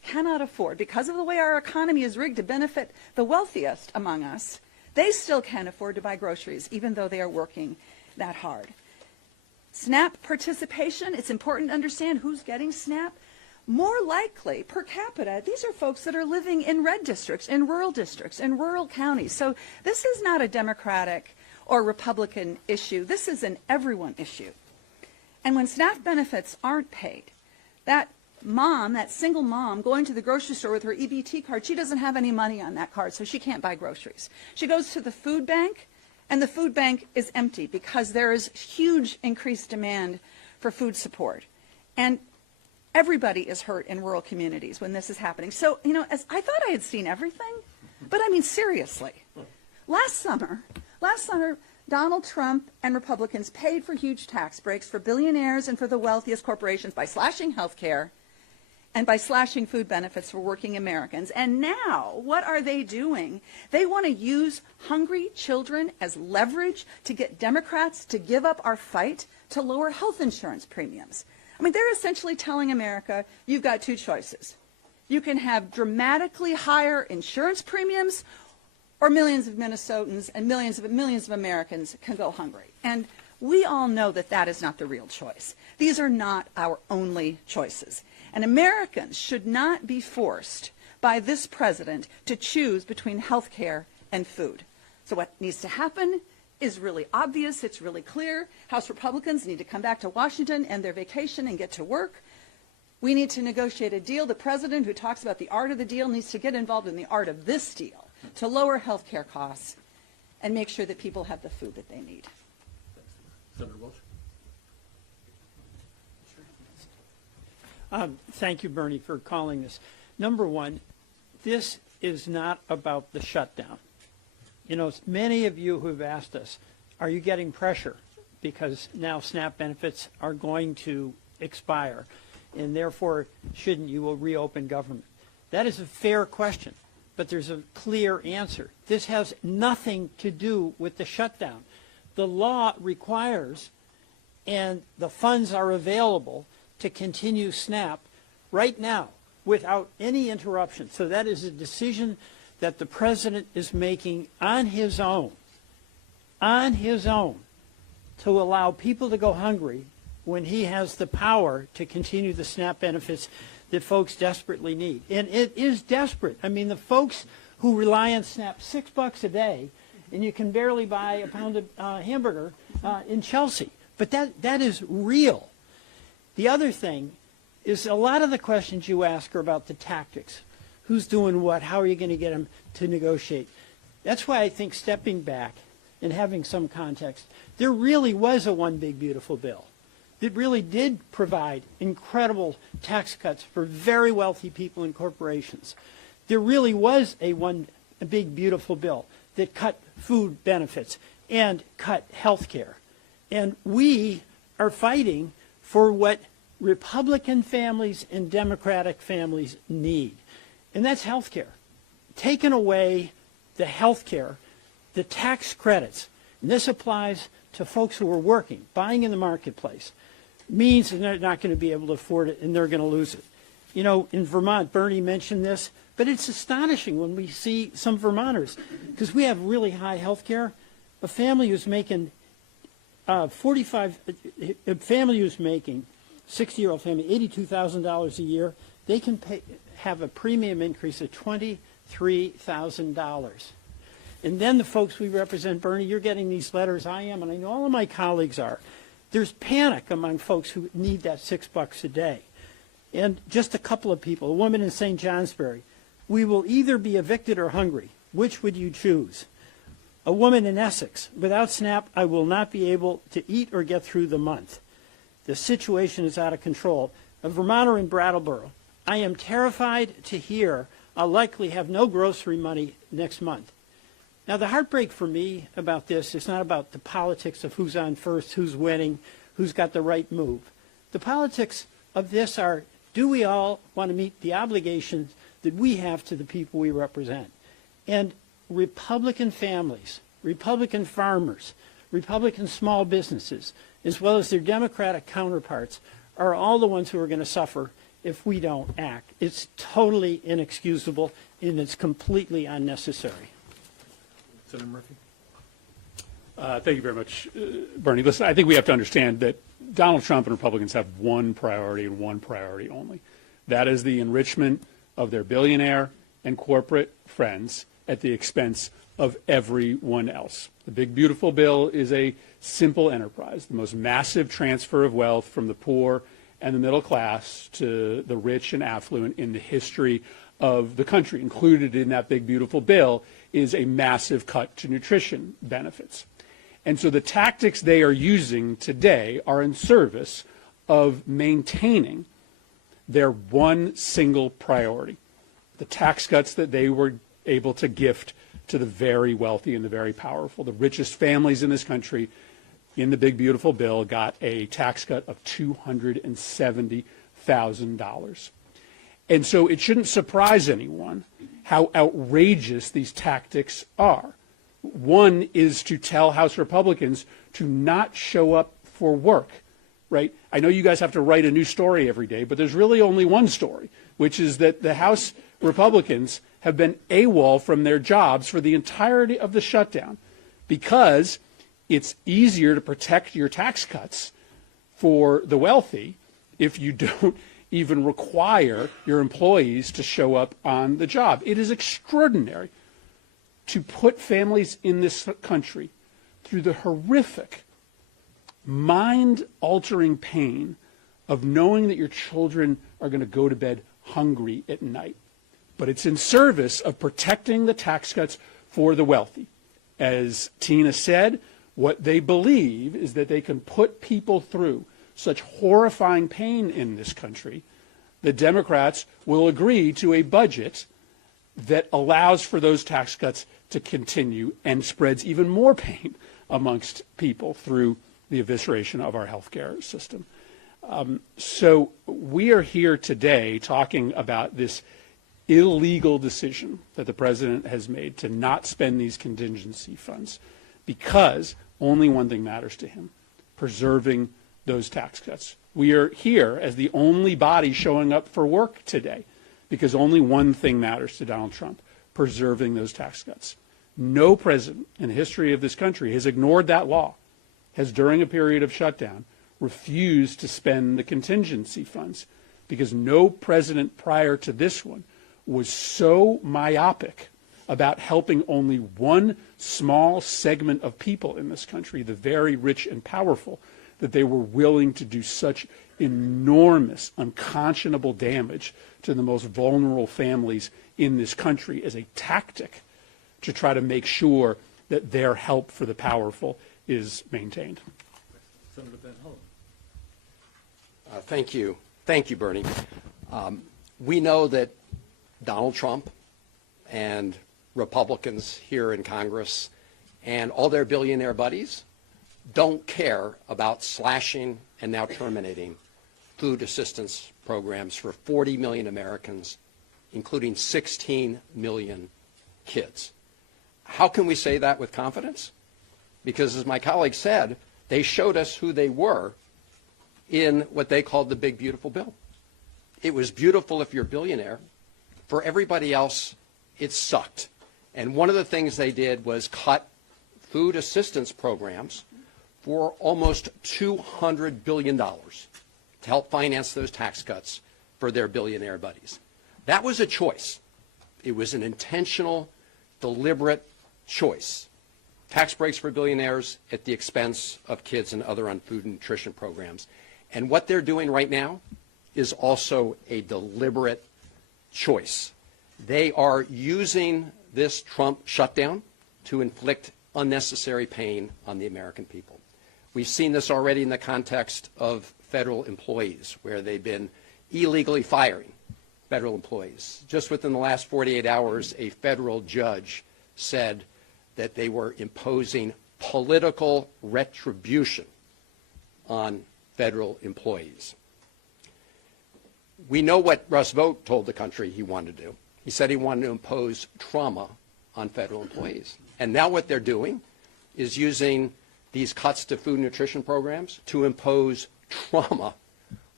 cannot afford, because of the way our economy is rigged to benefit the wealthiest among us, they still can't afford to buy groceries, even though they are working that hard. SNAP participation, it's important to understand who's getting SNAP. More likely, per capita, these are folks that are living in red districts, in rural counties. So this is not a Democratic or Republican issue. This is an everyone issue. And when SNAP benefits aren't paid, that mom, that single mom going to the grocery store with her EBT card, she doesn't have any money on that card, so she can't buy groceries. She goes to the food bank, and the food bank is empty because there is huge increased demand for food support. And everybody is hurt in rural communities when this is happening. So, as I thought I had seen everything, but I mean, seriously. Last summer, Donald Trump and Republicans paid for huge tax breaks for billionaires and for the wealthiest corporations by slashing health care and by slashing food benefits for working Americans. And now, what are they doing? They want to use hungry children as leverage to get Democrats to give up our fight to lower health insurance premiums. I mean, they're essentially telling America, you've got two choices. You can have dramatically higher insurance premiums, or millions of Minnesotans and millions of Americans can go hungry. And we all know that that is not the real choice. These are not our only choices. And Americans should not be forced by this president to choose between health care and food. So what needs to happen is really obvious. It's really clear. House Republicans need to come back to Washington, end their vacation, and get to work. We need to negotiate a deal. The president, who talks about the art of the deal, needs to get involved in the art of this deal to lower health care costs and make sure that people have the food that they need. Senator Welch. Thank you, Bernie, for calling this. Number one, this is not about the shutdown. Many of you who have asked us, are you getting pressure because now SNAP benefits are going to expire, and therefore shouldn't you reopen government? That is a fair question, but there's a clear answer. This has nothing to do with the shutdown. The law requires, and the funds are available to continue SNAP right now without any interruption. So that is a decision that the president is making on his own, to allow people to go hungry when he has the power to continue the SNAP benefits that folks desperately need. And it is desperate. I mean, the folks who rely on SNAP, $6 a day, and you can barely buy a pound of hamburger in Chelsea. But that is real. The other thing is a lot of the questions you ask are about the tactics. Who's doing what? How are you going to get them to negotiate? That's why I think stepping back and having some context, there really was a one big beautiful bill. It really did provide incredible tax cuts for very wealthy people and corporations. There really was a big beautiful bill that cut food benefits and cut health care. And we are fighting for what Republican families and Democratic families need. And that's health care. Taking away the health care, the tax credits, and this applies to folks who are working, buying in the marketplace, means that they're not going to be able to afford it and they're going to lose it. In Vermont, Bernie mentioned this, but it's astonishing when we see some Vermonters, because we have really high health care. A family who's making 60-year-old family, $82,000 a year, they can have a premium increase of $23,000. And then the folks we represent, Bernie, you're getting these letters, I am, and I know all of my colleagues are. There's panic among folks who need that $6 a day. And just a couple of people, a woman in St. Johnsbury, we will either be evicted or hungry. Which would you choose? A woman in Essex, without SNAP, I will not be able to eat or get through the month. The situation is out of control. A Vermonter in Brattleboro, I am terrified to hear I'll likely have no grocery money next month. Now, the heartbreak for me about this is not about the politics of who's on first, who's winning, who's got the right move. The politics of this are, do we all want to meet the obligations that we have to the people we represent? And Republican families, Republican farmers, Republican small businesses, as well as their Democratic counterparts, are all the ones who are going to suffer if we don't act. It's totally inexcusable, and it's completely unnecessary. Senator Murphy? Thank you very much, Bernie. Listen, I think we have to understand that Donald Trump and Republicans have one priority and one priority only. That is the enrichment of their billionaire and corporate friends at the expense of everyone else. The big, beautiful bill is a simple enterprise, the most massive transfer of wealth from the poor and the middle class to the rich and affluent in the history of the country. Included in that big, beautiful bill is a massive cut to nutrition benefits. And so the tactics they are using today are in service of maintaining their one single priority, the tax cuts that they were able to gift to the very wealthy and the very powerful. The richest families in this country in the big, beautiful bill got a tax cut of $270,000. And so it shouldn't surprise anyone how outrageous these tactics are. One is to tell House Republicans to not show up for work, right? I know you guys have to write a new story every day, but there's really only one story, which is that the House Republicans have been AWOL from their jobs for the entirety of the shutdown because it's easier to protect your tax cuts for the wealthy if you don't even require your employees to show up on the job. It is extraordinary to put families in this country through the horrific, mind-altering pain of knowing that your children are going to go to bed hungry at night. But it's in service of protecting the tax cuts for the wealthy. As Tina said, what they believe is that they can put people through such horrifying pain in this country that Democrats will agree to a budget that allows for those tax cuts to continue and spreads even more pain amongst people through the evisceration of our health care system. So we are here today talking about this illegal decision that the president has made to not spend these contingency funds because only one thing matters to him, preserving those tax cuts. We are here as the only body showing up for work today because only one thing matters to Donald Trump, preserving those tax cuts. No president in the history of this country has ignored that law, has during a period of shutdown refused to spend the contingency funds because no president prior to this one was so myopic about helping only one small segment of people in this country, the very rich and powerful, that they were willing to do such enormous, unconscionable damage to the most vulnerable families in this country as a tactic to try to make sure that their help for the powerful is maintained. Senator Van Hollen. Thank you. Thank you, Bernie. We know that Donald Trump and Republicans here in Congress and all their billionaire buddies don't care about slashing and now terminating food assistance programs for 40 million Americans, including 16 million kids. How can we say that with confidence? Because as my colleague said, they showed us who they were in what they called the big, beautiful bill. It was beautiful if you're a billionaire. For everybody else, it sucked. And one of the things they did was cut food assistance programs for almost $200 billion to help finance those tax cuts for their billionaire buddies. That was a choice. It was an intentional, deliberate choice. Tax breaks for billionaires at the expense of kids and other on food and nutrition programs. And what they're doing right now is also a deliberate choice. They are using this Trump shutdown to inflict unnecessary pain on the American people. We've seen this already in the context of federal employees, where they've been illegally firing federal employees. Just within the last 48 hours, a federal judge said that they were imposing political retribution on federal employees. We know what Russ Vought told the country he wanted to do. He said he wanted to impose trauma on federal employees. And now what they're doing is using these cuts to food and nutrition programs to impose trauma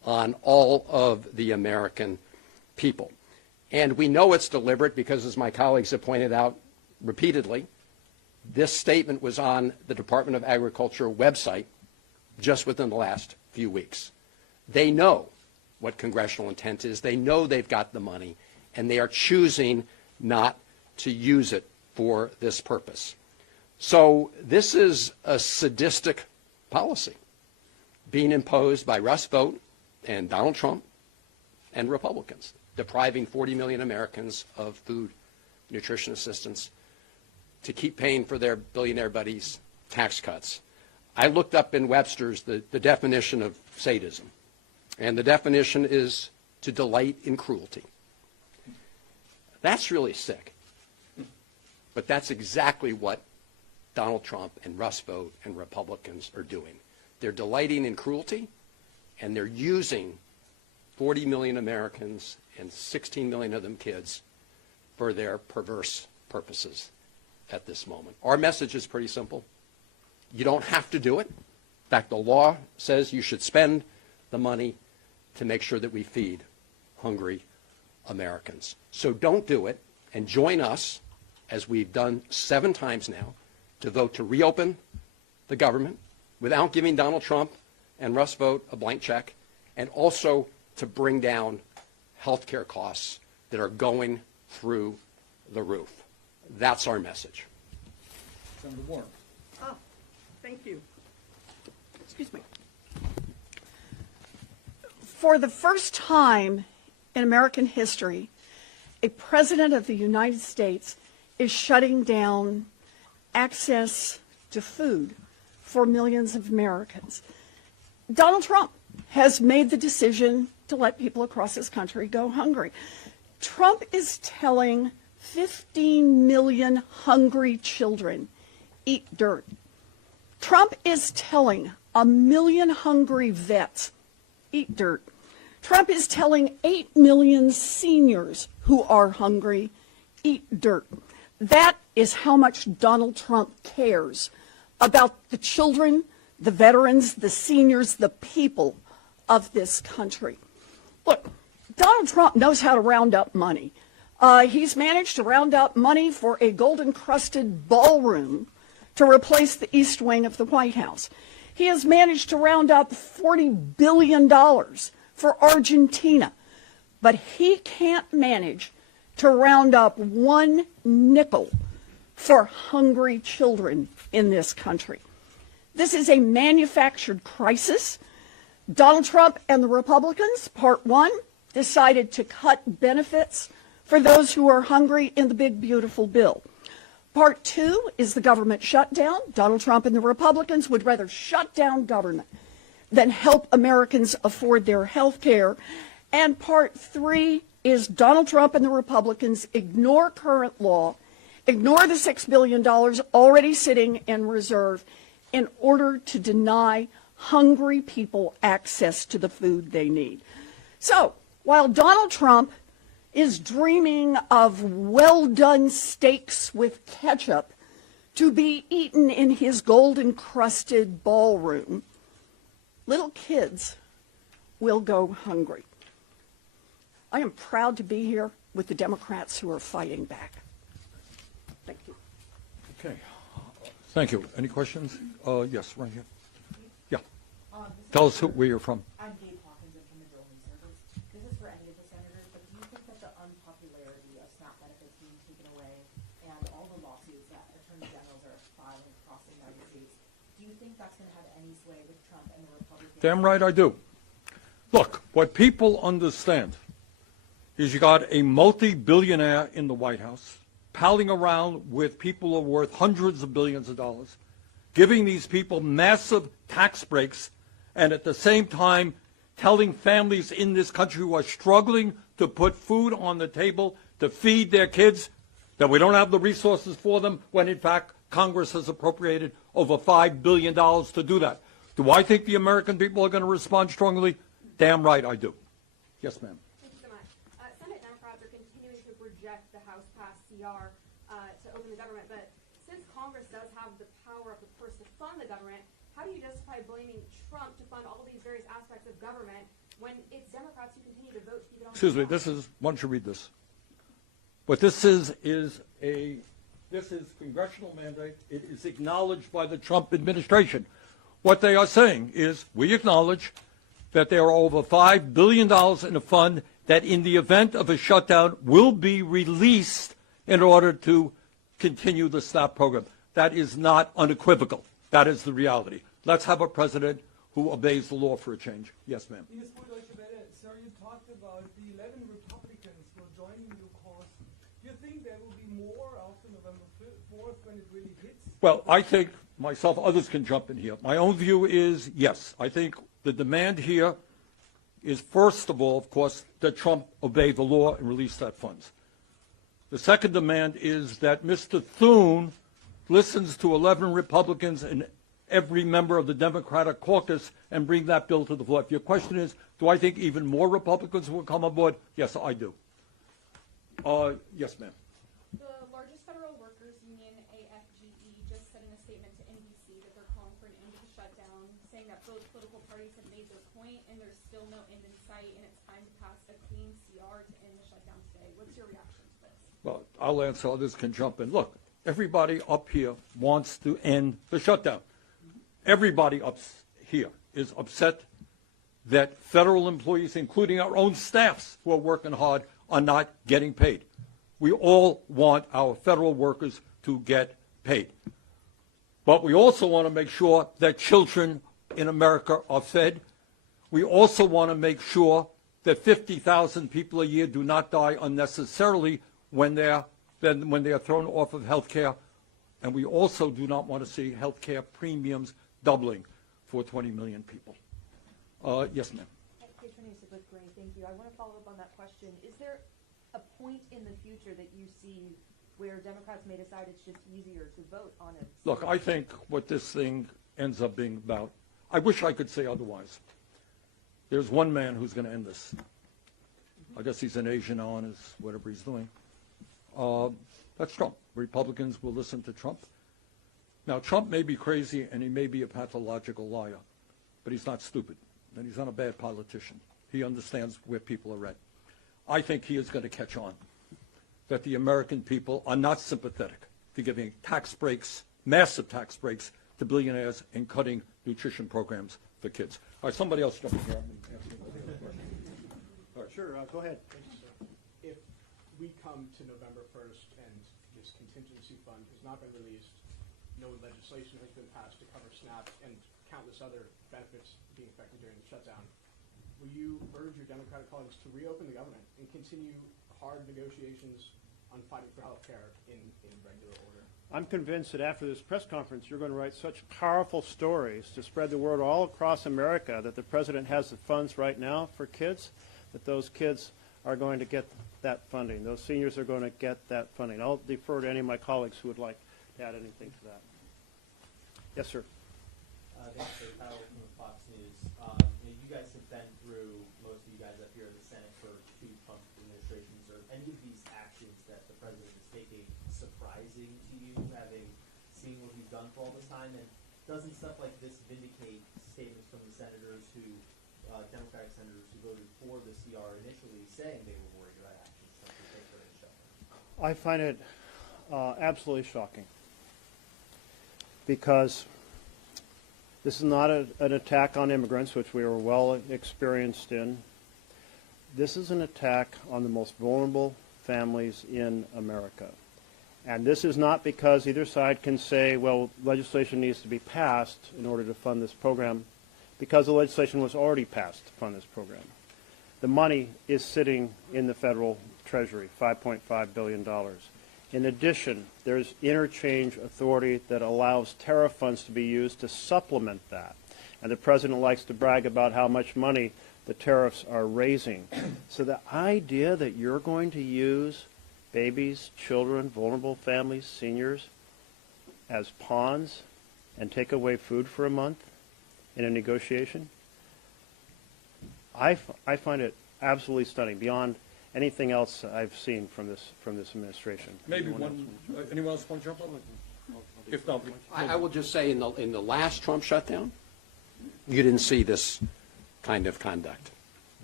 on all of the American people. And we know it's deliberate because, as my colleagues have pointed out repeatedly, this statement was on the Department of Agriculture website just within the last few weeks. They know what congressional intent is. They know they've got the money, and they are choosing not to use it for this purpose. So this is a sadistic policy being imposed by Russ Vought and Donald Trump and Republicans, depriving 40 million Americans of food, nutrition assistance, to keep paying for their billionaire buddies' tax cuts. I looked up in Webster's the definition of sadism, and the definition is to delight in cruelty. That's really sick. But that's exactly what Donald Trump and Russ Vought and Republicans are doing. They're delighting in cruelty, and they're using 40 million Americans and 16 million of them kids for their perverse purposes at this moment. Our message is pretty simple. You don't have to do it. In fact, the law says you should spend the money to make sure that we feed hungry Americans. So don't do it, and join us, as we've done 7 times now, to vote to reopen the government without giving Donald Trump and Russ Vought a blank check, and also to bring down health care costs that are going through the roof. That's our message. Senator Warren. Oh, thank you. Excuse me. For the first time in American history, a president of the United States is shutting down access to food for millions of Americans. Donald Trump has made the decision to let people across this country go hungry. Trump is telling 15 million hungry children, eat dirt. Trump is telling 1 million hungry vets, eat dirt. Trump is telling 8 million seniors who are hungry, eat dirt. That is how much Donald Trump cares about the children, the veterans, the seniors, the people of this country. Look, Donald Trump knows how to round up money. He's managed to round up money for a gold-encrusted ballroom to replace the East Wing of the White House. He has managed to round up $40 billion for Argentina, but he can't manage to round up 1 nickel for hungry children in this country. This is a manufactured crisis. Donald Trump and the Republicans, part 1, decided to cut benefits for those who are hungry in the big, beautiful bill. Part 2 is the government shutdown. Donald Trump and the Republicans would rather shut down government than help Americans afford their health care. And part 3 is Donald Trump and the Republicans ignore current law, ignore the $6 billion already sitting in reserve in order to deny hungry people access to the food they need. So while Donald Trump is dreaming of well-done steaks with ketchup to be eaten in his gold-encrusted ballroom, little kids will go hungry. I am proud to be here with the Democrats who are fighting back. Thank you. Okay. Thank you. Any questions? Yes, right here. Yeah. Tell us where you're from. I'm Gabe Hawkins. I'm from the Building Service. This is for any of the senators, but do you think that the unpopularity of SNAP benefits being taken away and all the lawsuits that attorney generals are filing across the United States, do you think that's going to have any sway with Trump and the Republicans? Damn right I do. Look, what people understand is you got a multi-billionaire in the White House palling around with people who are worth hundreds of billions of dollars, giving these people massive tax breaks, and at the same time telling families in this country who are struggling to put food on the table to feed their kids that we don't have the resources for them, when in fact Congress has appropriated over $5 billion to do that. Do I think the American people are going to respond strongly? Damn right I do. Yes, ma'am. Thank you so much. Senate Democrats are continuing to reject the House-passed CR to open the government, but since Congress does have the power of the purse to fund the government, how do you justify blaming Trump to fund all of these various aspects of government when it's Democrats who continue to vote to keep it on. Excuse me, this is, why don't you read this? What this is congressional mandate. It is acknowledged by the Trump administration. What they are saying is, we acknowledge that there are over $5 billion in a fund that in the event of a shutdown will be released in order to continue the SNAP program. That is not unequivocal. That is the reality. Let's have a president who obeys the law for a change. Yes, ma'am. Sir, you talked about the 11 Republicans who are joining your cause. Do you think there will be more after November 4th when it really hits? Well, I think myself, others can jump in here. My own view is yes. I think the demand here is, first of all, of course, that Trump obey the law and release that funds. The second demand is that Mr. Thune listens to 11 Republicans and every member of the Democratic caucus and bring that bill to the floor. If your question is, do I think even more Republicans will come aboard? Yes, I do. Yes, ma'am. The largest federal workers union, AFGE, just said in a statement to NBC that they're calling for an end to the shutdown, saying that both political parties have made their point and there's still no end in sight and it's time to pass a clean CR to end the shutdown today. What's your reaction to this? Well, I'll answer. Others can jump in. Look, everybody up here wants to end the shutdown. Everybody up here is upset that federal employees, including our own staffs who are working hard, are not getting paid. We all want our federal workers to get paid. But we also want to make sure that children in America are fed. We also want to make sure that 50,000 people a year do not die unnecessarily when they are thrown off of health care. And we also do not want to see health care premiums doubling for 20 million people. Yes, ma'am. Thank you. I want to follow up on that question. Is there a point in the future that you see where Democrats may decide it's just easier to vote on it? Look, I think what this thing ends up being about, I wish I could say otherwise. There's one man who's going to end this. I guess he's an Asian now on his whatever he's doing. That's Trump. Republicans will listen to Trump. Now, Trump may be crazy and he may be a pathological liar, but he's not stupid, and he's not a bad politician. He understands where people are at. I think he is going to catch on that the American people are not sympathetic to giving tax breaks, massive tax breaks, to billionaires and cutting nutrition programs for kids. All right, somebody else jump in here. All right, sure, go ahead. If we come to November 1st and this contingency fund has not been released, no legislation has been passed to cover SNAP and countless other benefits being affected during the shutdown, will you urge your Democratic colleagues to reopen the government and continue hard negotiations on fighting for health care in regular order? I'm convinced that after this press conference, you're going to write such powerful stories to spread the word all across America that the president has the funds right now for kids, that those kids are going to get that funding. Those seniors are going to get that funding. I'll defer to any of my colleagues who would like to add anything to that. Yes, sir. Thanks, sir. Kyle from the Fox News. You guys have been through, most of you guys up here in the Senate, for two Trump administrations. Are any of these actions that the president is taking surprising to you, having seen what he's done for all this time? And doesn't stuff like this vindicate statements from the senators who, Democratic senators who voted for the CR initially, saying they were worried about actions Trump would take for his shutdown? I find it absolutely shocking, because this is not an attack on immigrants, which we are well experienced in. This is an attack on the most vulnerable families in America. And this is not because either side can say, well, legislation needs to be passed in order to fund this program, because the legislation was already passed to fund this program. The money is sitting in the federal treasury, $5.5 billion. In addition, there's interchange authority that allows tariff funds to be used to supplement that. And the president likes to brag about how much money the tariffs are raising. So the idea that you're going to use babies, children, vulnerable families, seniors as pawns and take away food for a month in a negotiation, I find it absolutely stunning, beyond anything else I've seen from this administration. Maybe anyone else want to jump on? If not, I will just say in the last Trump shutdown, you didn't see this kind of conduct.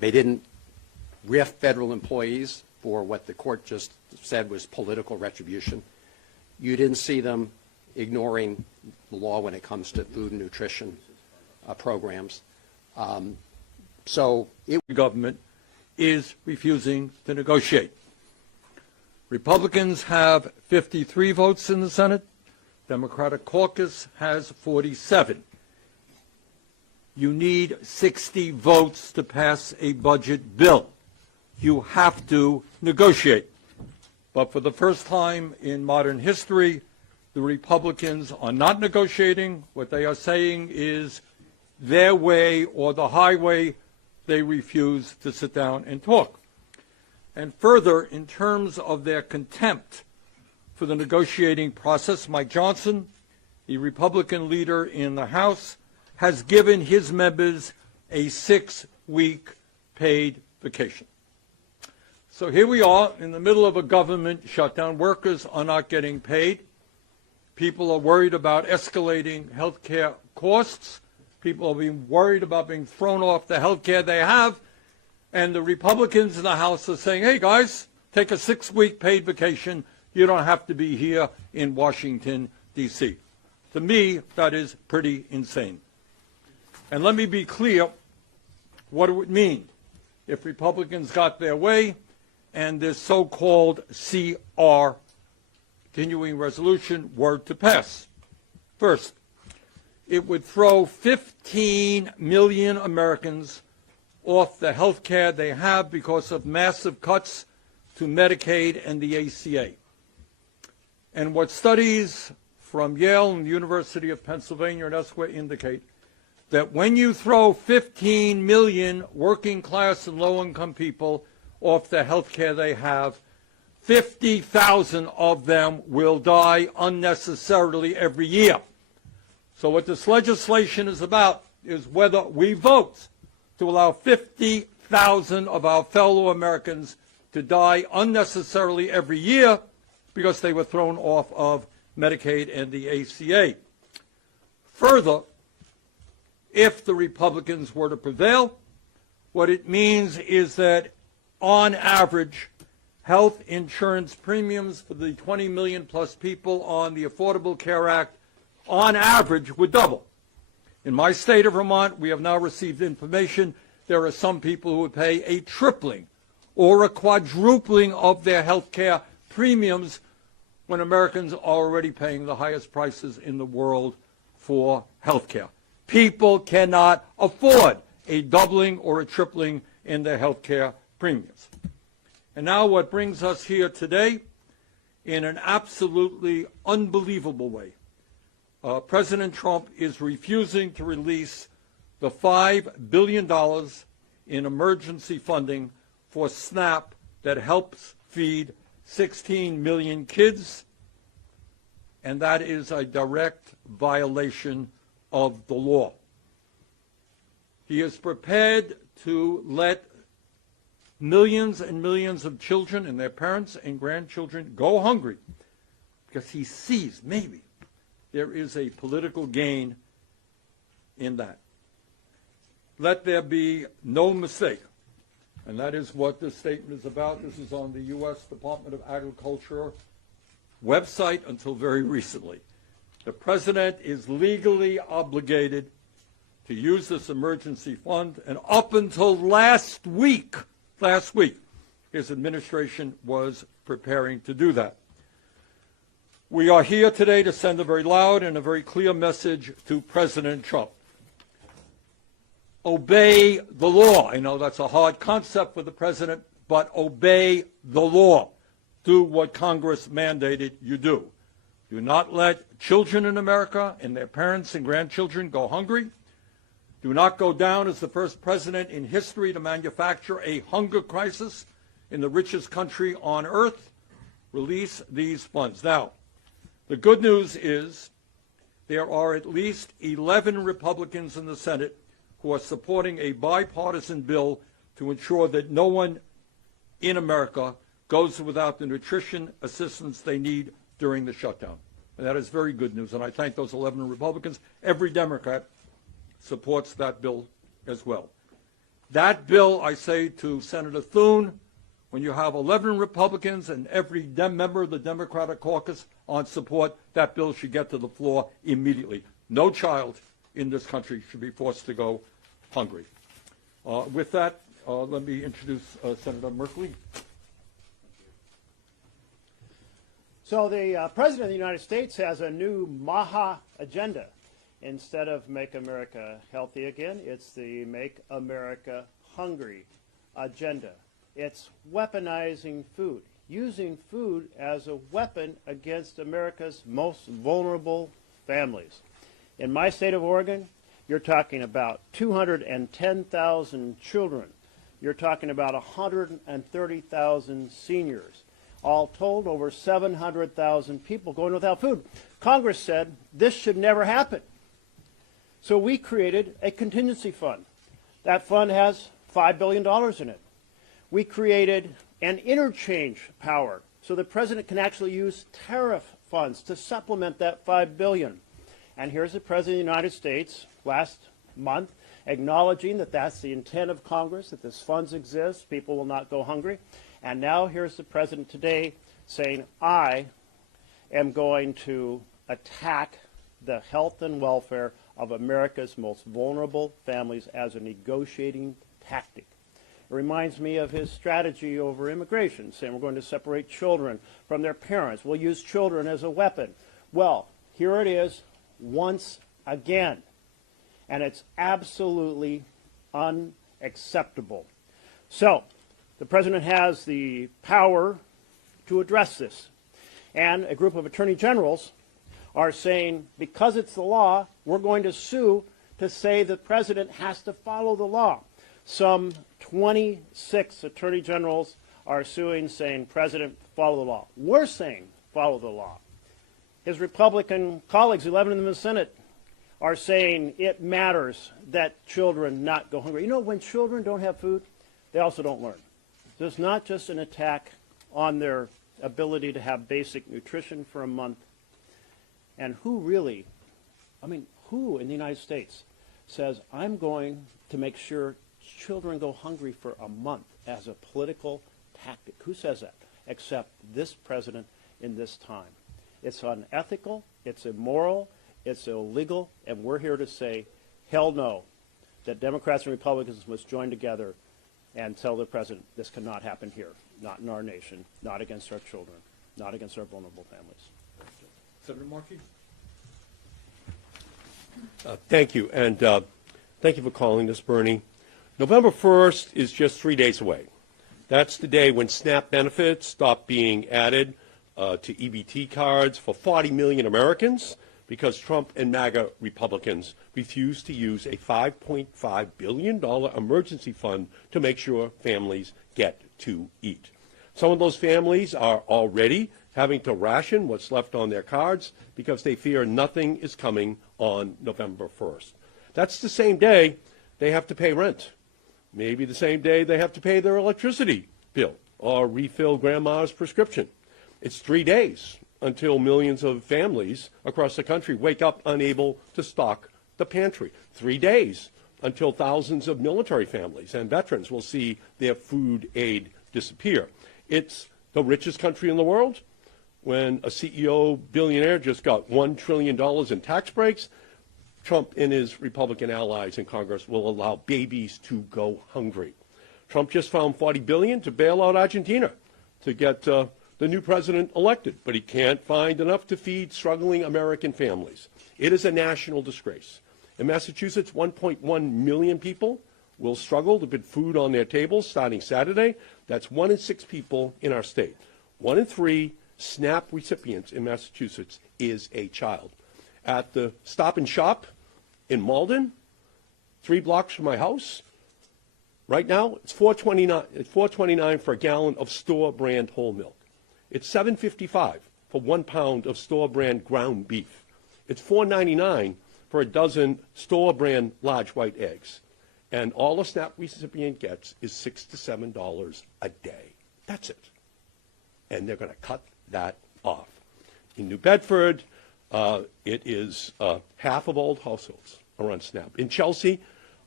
They didn't riff federal employees for what the court just said was political retribution. You didn't see them ignoring the law when it comes to food and nutrition programs. So The government is refusing to negotiate. Republicans have 53 votes in the Senate. Democratic caucus has 47. You need 60 votes to pass a budget bill. You have to negotiate. But for the first time in modern history, the Republicans are not negotiating. What they are saying is their way or the highway. They refuse to sit down and talk. And further, in terms of their contempt for the negotiating process, Mike Johnson, the Republican leader in the House, has given his members a 6-week paid vacation. So here we are in the middle of a government shutdown. Workers are not getting paid. People are worried about escalating health care costs. People are being worried about being thrown off the health care they have. And the Republicans in the House are saying, hey, guys, take a 6-week paid vacation. You don't have to be here in Washington, D.C. To me, that is pretty insane. And let me be clear what it would mean if Republicans got their way and this so-called CR, continuing resolution, were to pass. First, it would throw 15 million Americans off the health care they have because of massive cuts to Medicaid and the ACA. And what studies from Yale and the University of Pennsylvania and elsewhere indicate that when you throw 15 million working class and low-income people off the health care they have, 50,000 of them will die unnecessarily every year. So what this legislation is about is whether we vote to allow 50,000 of our fellow Americans to die unnecessarily every year because they were thrown off of Medicaid and the ACA. Further, if the Republicans were to prevail, what it means is that on average, health insurance premiums for the 20 million plus people on the Affordable Care Act on average would double. In my state of Vermont, we have now received information there are some people who would pay a tripling or a quadrupling of their health care premiums when Americans are already paying the highest prices in the world for health care. People cannot afford a doubling or a tripling in their health care premiums. And now what brings us here today, in an absolutely unbelievable way, President Trump is refusing to release the $5 billion in emergency funding for SNAP that helps feed 16 million kids, and that is a direct violation of the law. He is prepared to let millions and millions of children and their parents and grandchildren go hungry because he sees maybe there is a political gain in that. Let there be no mistake, and that is what this statement is about. This is on the U.S. Department of Agriculture website until very recently. The president is legally obligated to use this emergency fund, and up until last week, his administration was preparing to do that. We are here today to send a very loud and a very clear message to President Trump. Obey the law. I know that's a hard concept for the president, but obey the law. Do what Congress mandated you do. Do not let children in America and their parents and grandchildren go hungry. Do not go down as the first president in history to manufacture a hunger crisis in the richest country on earth. Release these funds. Now, the good news is there are at least 11 Republicans in the Senate who are supporting a bipartisan bill to ensure that no one in America goes without the nutrition assistance they need during the shutdown. And that is very good news, and I thank those 11 Republicans. Every Democrat supports that bill as well. That bill, I say to Senator Thune, when you have 11 Republicans and every member of the Democratic caucus on support, that bill should get to the floor immediately. No child in this country should be forced to go hungry. With that, let me introduce Senator Merkley. So the President of the United States has a new MAHA agenda. Instead of Make America Healthy Again, it's the Make America Hungry agenda. It's weaponizing food, using food as a weapon against America's most vulnerable families. In my state of Oregon, you're talking about 210,000 children. You're talking about 130,000 seniors. All told, over 700,000 people going without food. Congress said this should never happen. So we created a contingency fund. That fund has $5 billion in it. We created an interchange power so the president can actually use tariff funds to supplement that $5 billion. And here's the President of the United States last month acknowledging that that's the intent of Congress, that this funds exist, people will not go hungry. And now here's the President today saying, I am going to attack the health and welfare of America's most vulnerable families as a negotiating tactic. It reminds me of his strategy over immigration, saying we're going to separate children from their parents. We'll use children as a weapon. Well, here it is once again. And it's absolutely unacceptable. So, the President has the power to address this. And a group of attorney generals are saying, because it's the law, we're going to sue to say the President has to follow the law. Some 26 attorney generals are suing, saying, President, follow the law. We're saying, follow the law. His Republican colleagues, 11 of them in the Senate, are saying it matters that children not go hungry. You know, when children don't have food, they also don't learn. So it's not just an attack on their ability to have basic nutrition for a month. And who really, who in the United States says, I'm going to make sure children go hungry for a month as a political tactic? Who says that? Except this president in this time. It's unethical, it's immoral, it's illegal, and we're here to say, hell no, that Democrats and Republicans must join together and tell the president this cannot happen here, not in our nation, not against our children, not against our vulnerable families. Senator Markey. Thank you, and thank you for calling this, Bernie. November 1st is just 3 days away. That's the day when SNAP benefits stop being added to EBT cards for 40 million Americans because Trump and MAGA Republicans refuse to use a $5.5 billion emergency fund to make sure families get to eat. Some of those families are already having to ration what's left on their cards because they fear nothing is coming on November 1st. That's the same day they have to pay rent. Maybe the same day they have to pay their electricity bill or refill grandma's prescription. It's 3 days until millions of families across the country wake up unable to stock the pantry. 3 days until thousands of military families and veterans will see their food aid disappear. It's the richest country in the world. When a CEO billionaire just got $1 trillion in tax breaks, Trump and his Republican allies in Congress will allow babies to go hungry. Trump just found $40 billion to bail out Argentina to get the new president elected, but he can't find enough to feed struggling American families. It is a national disgrace. In Massachusetts, 1.1 million people will struggle to put food on their tables starting Saturday. That's 1 in 6 people in our state. 1 in 3 SNAP recipients in Massachusetts is a child. At the Stop and Shop in Malden, 3 blocks from my house, right now it's $4.29 for a gallon of store brand whole milk. It's $7.55 for 1 pound of store brand ground beef. It's $4.99 for a dozen store brand large white eggs. And all a SNAP recipient gets is $6 to $7 a day. That's it. And they're going to cut that off. In New Bedford, it is half of all households are on SNAP. In Chelsea,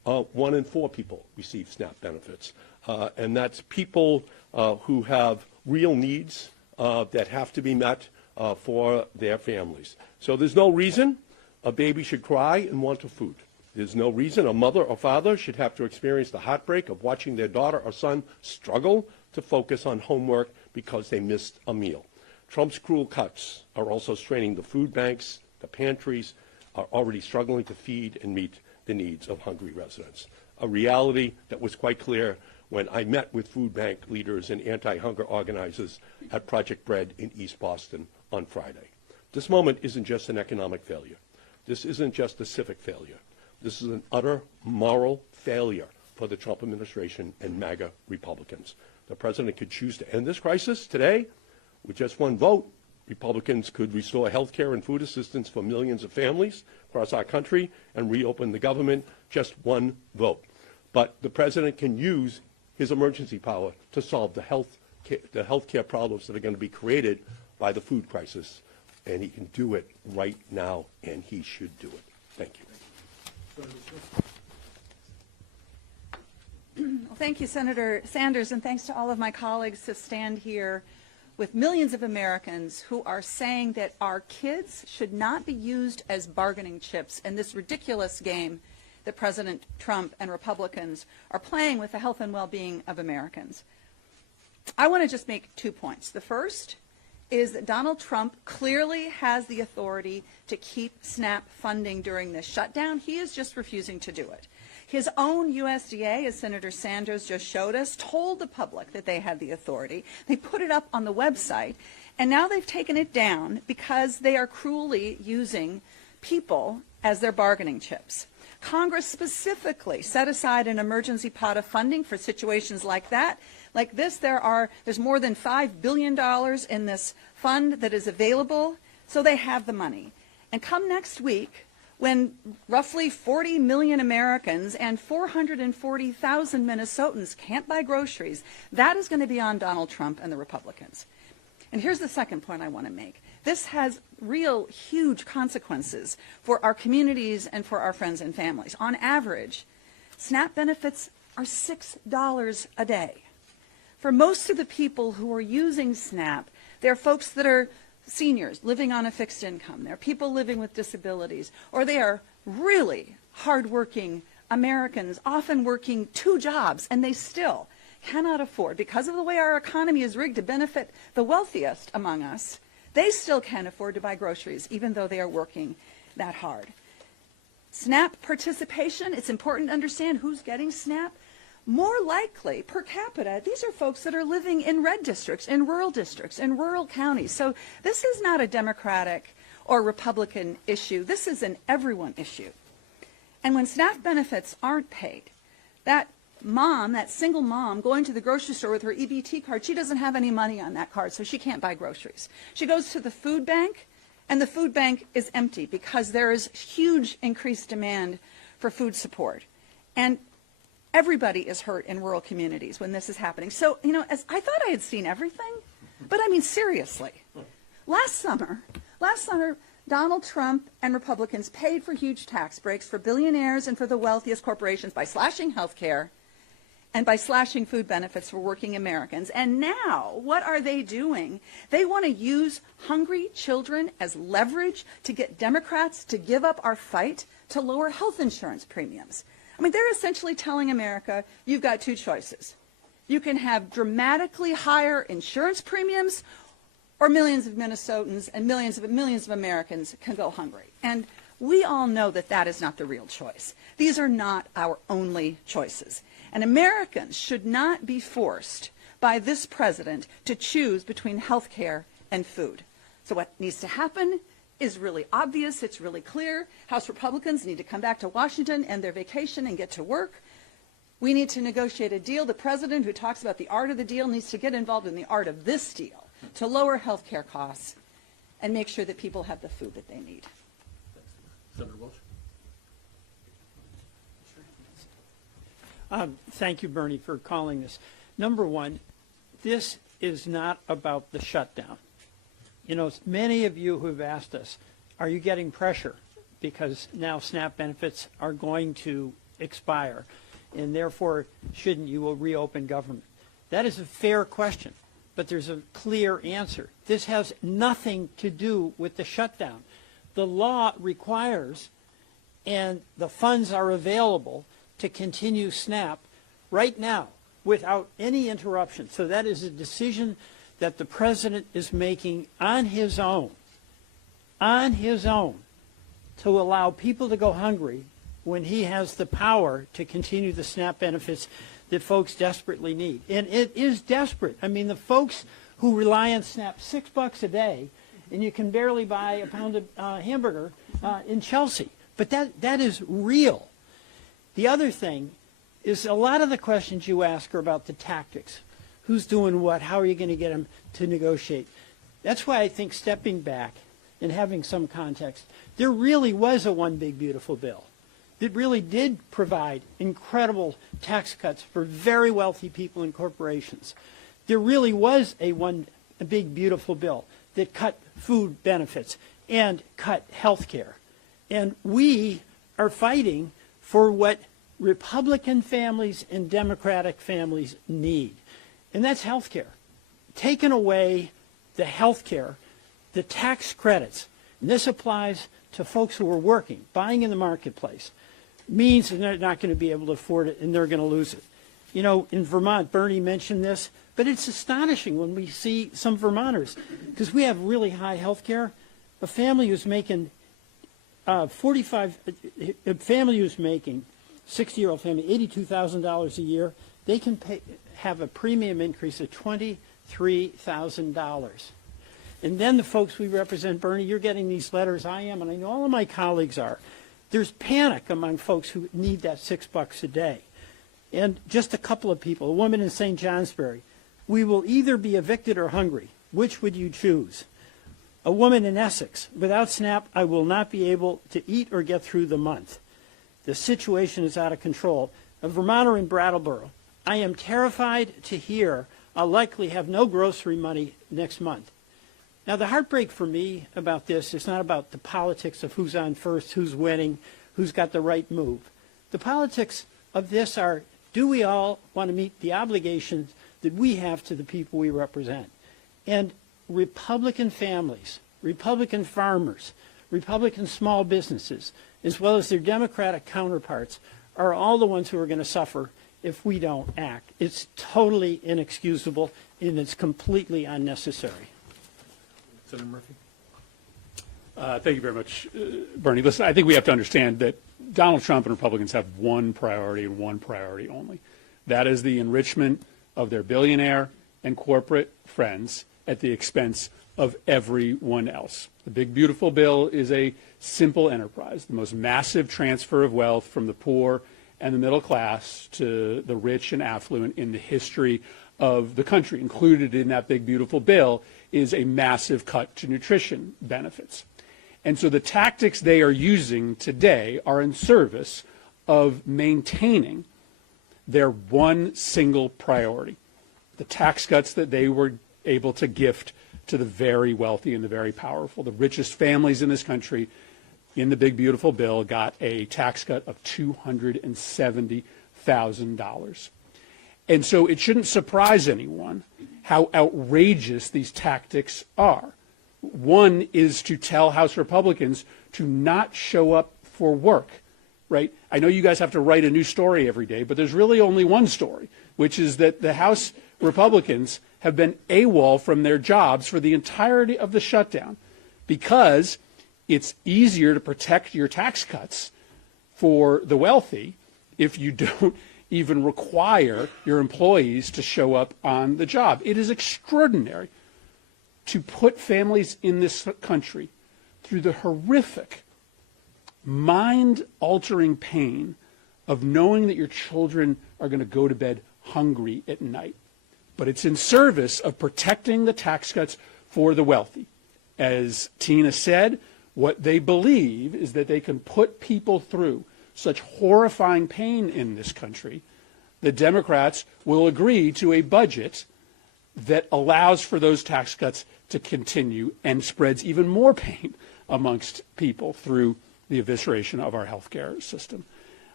1 in 4 people receive SNAP benefits. And that's people who have real needs that have to be met for their families. So there's no reason a baby should cry and want a food. There's no reason a mother or father should have to experience the heartbreak of watching their daughter or son struggle to focus on homework because they missed a meal. Trump's cruel cuts are also straining the food banks. The pantries are already struggling to feed and meet the needs of hungry residents, a reality that was quite clear when I met with food bank leaders and anti-hunger organizers at Project Bread in East Boston on Friday. This moment isn't just an economic failure. This isn't just a civic failure. This is an utter moral failure for the Trump administration and MAGA Republicans. The president could choose to end this crisis today with just one vote. Republicans could restore health care and food assistance for millions of families across our country and reopen the government, just one vote. But the president can use his emergency power to solve the health care problems that are going to be created by the food crisis, and he can do it right now, and he should do it. Thank you. Well, thank you, Senator Sanders, and thanks to all of my colleagues to stand here with millions of Americans who are saying that our kids should not be used as bargaining chips in this ridiculous game that President Trump and Republicans are playing with the health and well-being of Americans. I want to just make 2 points. The first is that Donald Trump clearly has the authority to keep SNAP funding during this shutdown. He is just refusing to do it. His own USDA, as Senator Sanders just showed us, told the public that they had the authority. They put it up on the website, and now they've taken it down because they are cruelly using people as their bargaining chips. Congress specifically set aside an emergency pot of funding for situations like that. Like this, there's more than $5 billion in this fund that is available, so they have the money. And come next week, when roughly 40 million Americans and 440,000 Minnesotans can't buy groceries, that is going to be on Donald Trump and the Republicans. And here's the second point I want to make. This has real huge consequences for our communities and for our friends and families. On average, SNAP benefits are $6 a day. For most of the people who are using SNAP, they're folks that are seniors living on a fixed income. They're people living with disabilities, or they are really hardworking Americans, often working 2 jobs, and they still cannot afford, because of the way our economy is rigged to benefit the wealthiest among us, they still can't afford to buy groceries, even though they are working that hard. SNAP participation, it's important to understand who's getting SNAP. More likely, per capita, these are folks that are living in red districts, in rural counties. So this is not a Democratic or Republican issue. This is an everyone issue. And when SNAP benefits aren't paid, that mom, that single mom going to the grocery store with her EBT card, she doesn't have any money on that card, so she can't buy groceries. She goes to the food bank, and the food bank is empty because there is huge increased demand for food support. And everybody is hurt in rural communities when this is happening. So, as I thought I had seen everything, but I mean, seriously. Last summer, Donald Trump and Republicans paid for huge tax breaks for billionaires and for the wealthiest corporations by slashing health care and by slashing food benefits for working Americans. And now, what are they doing? They want to use hungry children as leverage to get Democrats to give up our fight to lower health insurance premiums. I mean, they're essentially telling America, you've got 2 choices. You can have dramatically higher insurance premiums, or millions of Minnesotans and millions of Americans can go hungry. And we all know that that is not the real choice. These are not our only choices. And Americans should not be forced by this president to choose between health care and food. So what needs to happen is really obvious. It's really clear. House Republicans need to come back to Washington, end their vacation, and get to work. We need to negotiate a deal. The president, who talks about the art of the deal, needs to get involved in the art of this deal to lower health care costs and make sure that people have the food that they need. Senator Welch. Thank you, Bernie, for calling this. Number one, this is not about the shutdown. Many of you who have asked us, are you getting pressure because now SNAP benefits are going to expire, and therefore shouldn't you reopen government? That is a fair question, but there's a clear answer. This has nothing to do with the shutdown. The law requires, and the funds are available to continue SNAP right now without any interruption. So that is a decision that the president is making on his own, to allow people to go hungry when he has the power to continue the SNAP benefits that folks desperately need. And it is desperate. I mean, the folks who rely on SNAP, $6 a day, and you can barely buy a pound of hamburger in Chelsea. But that is real. The other thing is a lot of the questions you ask are about the tactics. Who's doing what? How are you going to get them to negotiate? That's why I think stepping back and having some context, there really was a one big beautiful bill that really did provide incredible tax cuts for very wealthy people and corporations. There really was a big beautiful bill that cut food benefits and cut health care. And we are fighting for what Republican families and Democratic families need. And that's health care. Taking away the health care, the tax credits, and this applies to folks who are working, buying in the marketplace, means that they're not going to be able to afford it and they're going to lose it. You know, in Vermont, Bernie mentioned this, but it's astonishing when we see some Vermonters, because we have really high health care. A family who's making 60-year-old family, $82,000 a year, they can have a premium increase of $23,000. And then the folks we represent, Bernie, you're getting these letters, I am, and I know all of my colleagues are. There's panic among folks who need that $6 a day. And just a couple of people, a woman in St. Johnsbury, we will either be evicted or hungry. Which would you choose? A woman in Essex, without SNAP, I will not be able to eat or get through the month. The situation is out of control. A Vermonter in Brattleboro, I am terrified to hear I'll likely have no grocery money next month. Now, the heartbreak for me about this is not about the politics of who's on first, who's winning, who's got the right move. The politics of this are, do we all want to meet the obligations that we have to the people we represent? And Republican families, Republican farmers, Republican small businesses, as well as their Democratic counterparts, are all the ones who are going to suffer if we don't act. It's totally inexcusable, and it's completely unnecessary. Senator Murphy. Thank you very much, Bernie. Listen, I think we have to understand that Donald Trump and Republicans have one priority and one priority only. That is the enrichment of their billionaire and corporate friends at the expense of everyone else. The big beautiful bill is a simple enterprise, the most massive transfer of wealth from the poor and the middle class to the rich and affluent in the history of the country. Included in that big beautiful bill is a massive cut to nutrition benefits. And so the tactics they are using today are in service of maintaining their one single priority, the tax cuts that they were able to gift to the very wealthy and the very powerful. The richest families in this country in the big beautiful bill got a tax cut of $270,000. And so it shouldn't surprise anyone how outrageous these tactics are. One is to tell House Republicans to not show up for work, right? I know you guys have to write a new story every day, but there's really only one story, which is that the House Republicans have been AWOL from their jobs for the entirety of the shutdown because it's easier to protect your tax cuts for the wealthy if you don't even require your employees to show up on the job. It is extraordinary to put families in this country through the horrific, mind-altering pain of knowing that your children are going to go to bed hungry at night. But it's in service of protecting the tax cuts for the wealthy. As Tina said, what they believe is that they can put people through such horrifying pain in this country that Democrats will agree to a budget that allows for those tax cuts to continue and spreads even more pain amongst people through the evisceration of our health care system.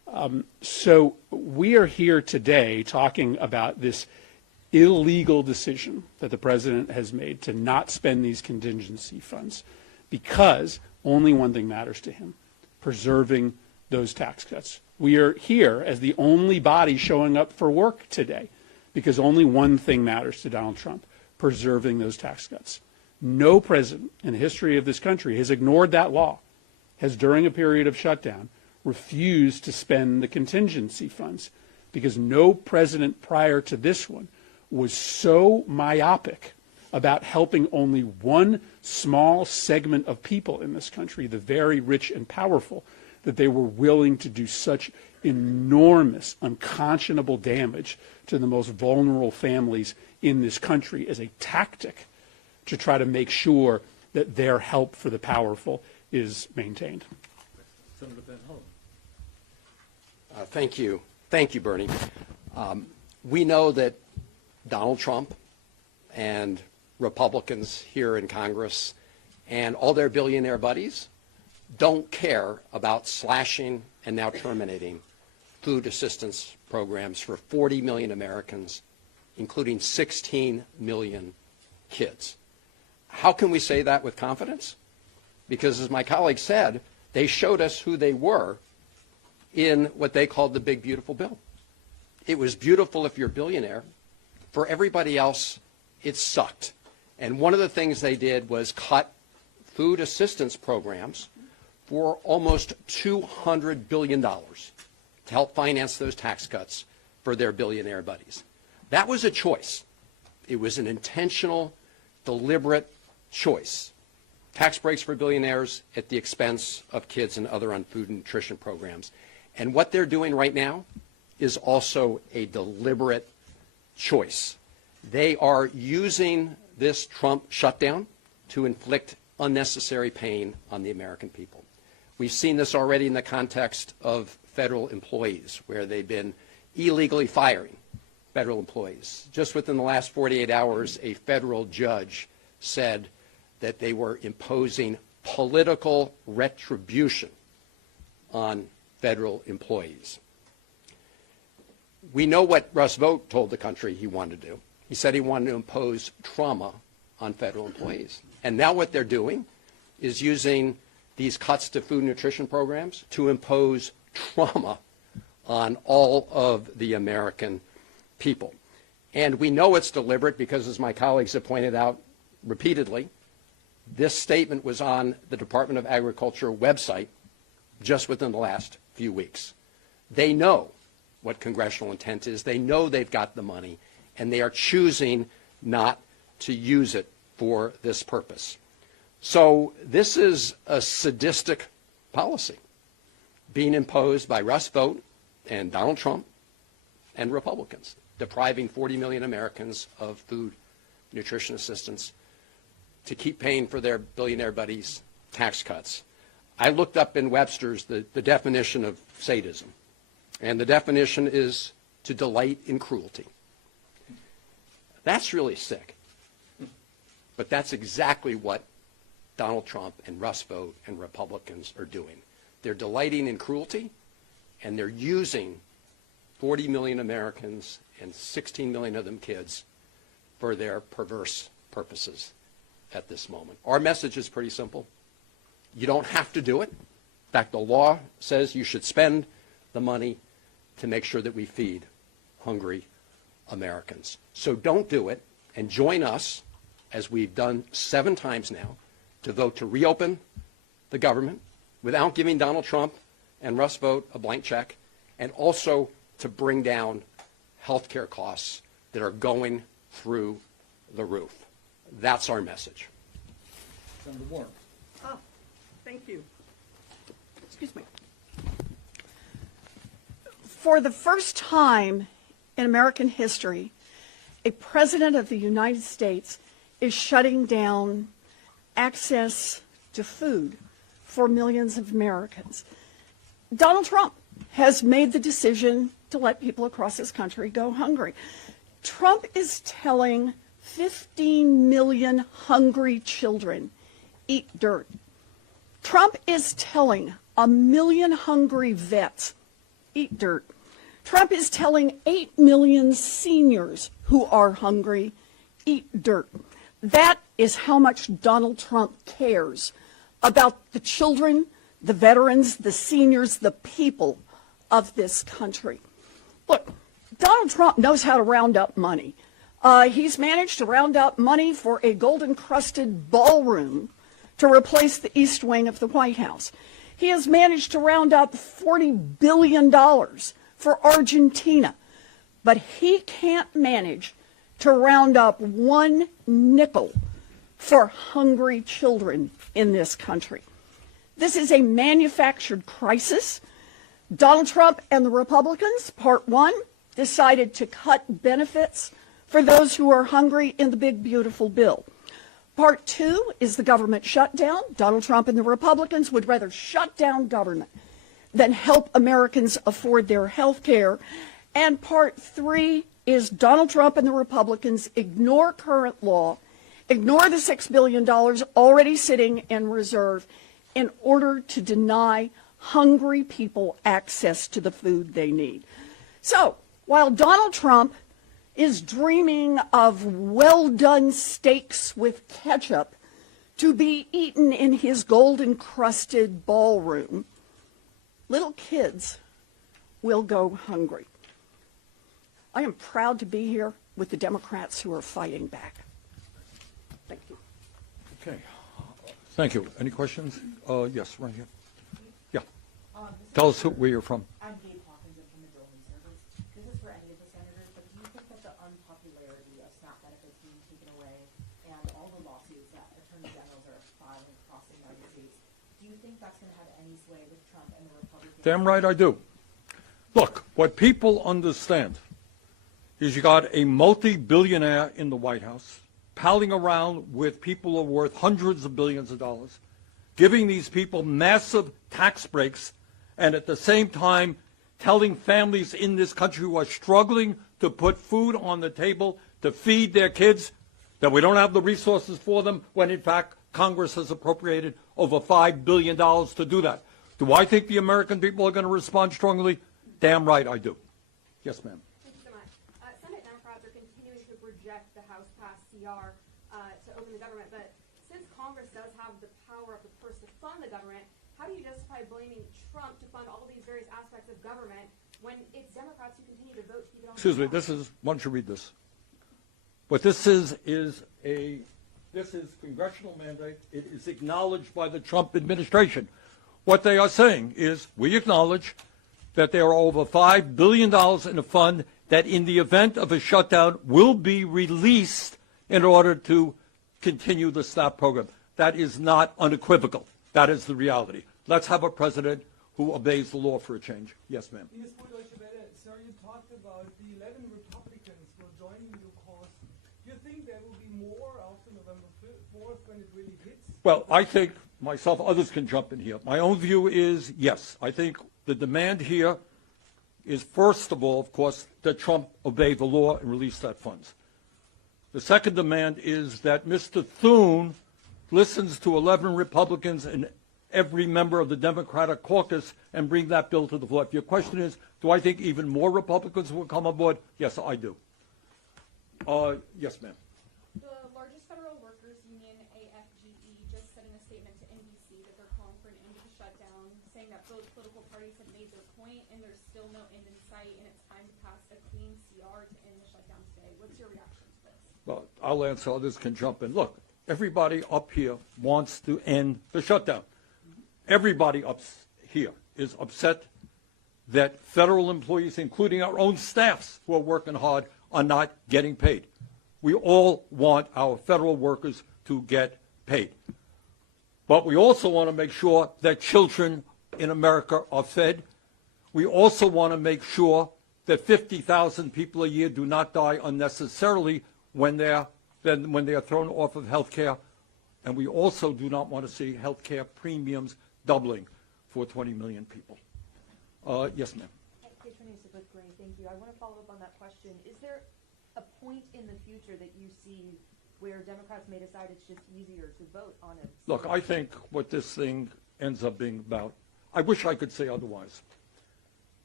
So we are here today talking about this illegal decision that the president has made to not spend these contingency funds because only one thing matters to him, preserving those tax cuts. We are here as the only body showing up for work today because only one thing matters to Donald Trump, preserving those tax cuts. No president in the history of this country has ignored that law, has during a period of shutdown refused to spend the contingency funds because no president prior to this one was so myopic about helping only one small segment of people in this country, the very rich and powerful, that they were willing to do such enormous, unconscionable damage to the most vulnerable families in this country as a tactic to try to make sure that their help for the powerful is maintained. Senator Van Hollen. Thank you. Thank you, Bernie. We know that Donald Trump and Republicans here in Congress and all their billionaire buddies don't care about slashing and now terminating food assistance programs for 40 million Americans, including 16 million kids. How can we say that with confidence? Because as my colleague said, they showed us who they were in what they called the big beautiful bill. It was beautiful if you're a billionaire. For everybody else, it sucked. And one of the things they did was cut food assistance programs for almost $200 billion to help finance those tax cuts for their billionaire buddies. That was a choice. It was an intentional, deliberate choice. Tax breaks for billionaires at the expense of kids and other on food and nutrition programs. And what they're doing right now is also a deliberate choice. They are using this Trump shutdown to inflict unnecessary pain on the American people. We've seen this already in the context of federal employees, where they've been illegally firing federal employees. Just within the last 48 hours, a federal judge said that they were imposing political retribution on federal employees. We know what Russ Vought told the country he wanted to do. He said he wanted to impose trauma on federal employees. And now what they're doing is using these cuts to food and nutrition programs to impose trauma on all of the American people. And we know it's deliberate because, as my colleagues have pointed out repeatedly, this statement was on the Department of Agriculture website just within the last few weeks. They know what congressional intent is. They know they've got the money, and they are choosing not to use it for this purpose. So this is a sadistic policy being imposed by Russ Vought and Donald Trump and Republicans, depriving 40 million Americans of food, nutrition assistance to keep paying for their billionaire buddies' tax cuts. I looked up in Webster's the definition of sadism, and the definition is to delight in cruelty. That's really sick. But that's exactly what Donald Trump and Russ Vought and Republicans are doing. They're delighting in cruelty, and they're using 40 million Americans and 16 million of them kids for their perverse purposes at this moment. Our message is pretty simple. You don't have to do it. In fact, the law says you should spend the money to make sure that we feed hungry Americans. So don't do it, and join us, as we've done 7 times now, to vote to reopen the government without giving Donald Trump and Russ Vought a blank check, and also to bring down health care costs that are going through the roof. That's our message. Senator Warren. Oh, thank you. Excuse me. For the first time in American history, a president of the United States is shutting down access to food for millions of Americans. Donald Trump has made the decision to let people across this country go hungry. Trump is telling 15 million hungry children, eat dirt. Trump is telling 1 million hungry vets, eat dirt. Trump is telling 8 million seniors who are hungry, eat dirt. That is how much Donald Trump cares about the children, the veterans, the seniors, the people of this country. Look, Donald Trump knows how to round up money. He's managed to round up money for a gold-encrusted ballroom to replace the East Wing of the White House. He has managed to round up $40 billion for Argentina, but he can't manage to round up one nickel for hungry children in this country. This is a manufactured crisis. Donald Trump and the Republicans, part one, decided to cut benefits for those who are hungry in the big, beautiful bill. Part two is the government shutdown. Donald Trump and the Republicans would rather shut down government than help Americans afford their health care. And part three is Donald Trump and the Republicans ignore current law, ignore the $6 billion already sitting in reserve in order to deny hungry people access to the food they need. So while Donald Trump is dreaming of well-done steaks with ketchup to be eaten in his gold-encrusted ballroom, little kids will go hungry. I am proud to be here with the Democrats who are fighting back. Thank you. Okay. Thank you. Any questions? Yes, right here. Yeah. Tell us where you're from. I'm Gabe Hawkins. I'm from the Building Service. This is for any of the senators, but do you think that the unpopularity of SNAP benefits being taken away and all the lawsuits that attorney generals are filing across the United States, do you think that's going to have any sway with Trump and the Republicans? Damn right I do. Look, what people understand is you got a multi-billionaire in the White House palling around with people who are worth hundreds of billions of dollars, giving these people massive tax breaks, and at the same time telling families in this country who are struggling to put food on the table to feed their kids that we don't have the resources for them, when in fact Congress has appropriated over $5 billion to do that. Do I think the American people are going to respond strongly? Damn right I do. Yes, ma'am. Thank you so much. Senate Democrats are continuing to reject the House-passed CR to open the government, but since Congress does have the power of the purse to fund the government, how do you justify blaming Trump to fund all these various aspects of government when it's Democrats who continue to vote to keep it on? Excuse me, this is, why don't you read this? What this is congressional mandate. It is acknowledged by the Trump administration. What they are saying is, we acknowledge that there are over $5 billion in a fund that in the event of a shutdown will be released in order to continue the SNAP program. That is not unequivocal. That is the reality. Let's have a president who obeys the law for a change. Yes, ma'am. Yes, sir, you talked about the 11 Republicans who are joining your cause. Do you think there will be more after November 4th when it really hits? Well, I think myself, others can jump in here. My own view is, yes, I think the demand here is, first of all, of course, that Trump obey the law and release that funds. The second demand is that Mr. Thune listens to 11 Republicans and every member of the Democratic caucus and bring that bill to the floor. If your question is, do I think even more Republicans will come aboard? Yes, I do. Yes, ma'am. The largest federal workers union, AFGE, just said in a statement to NBC that they're calling for an end to the shutdown, saying that both political parties have made their point and there's still no end in sight and it's time to pass a clean CR to end the shutdown today. What's your reaction to this? Well, I'll answer, others can jump in. Look, everybody up here wants to end the shutdown. Everybody up here is upset that federal employees, including our own staffs who are working hard, are not getting paid. We all want our federal workers to get paid. But we also want to make sure that children in America are fed. We also want to make sure that 50,000 people a year do not die unnecessarily when they are thrown off of health care. And we also do not want to see health care premiums doubling for 20 million people. Yes, ma'am. Thank you. I want to follow up on that question. Is there a point in the future that you see where Democrats may decide it's just easier to vote on it? Look, I think what this thing ends up being about, I wish I could say otherwise.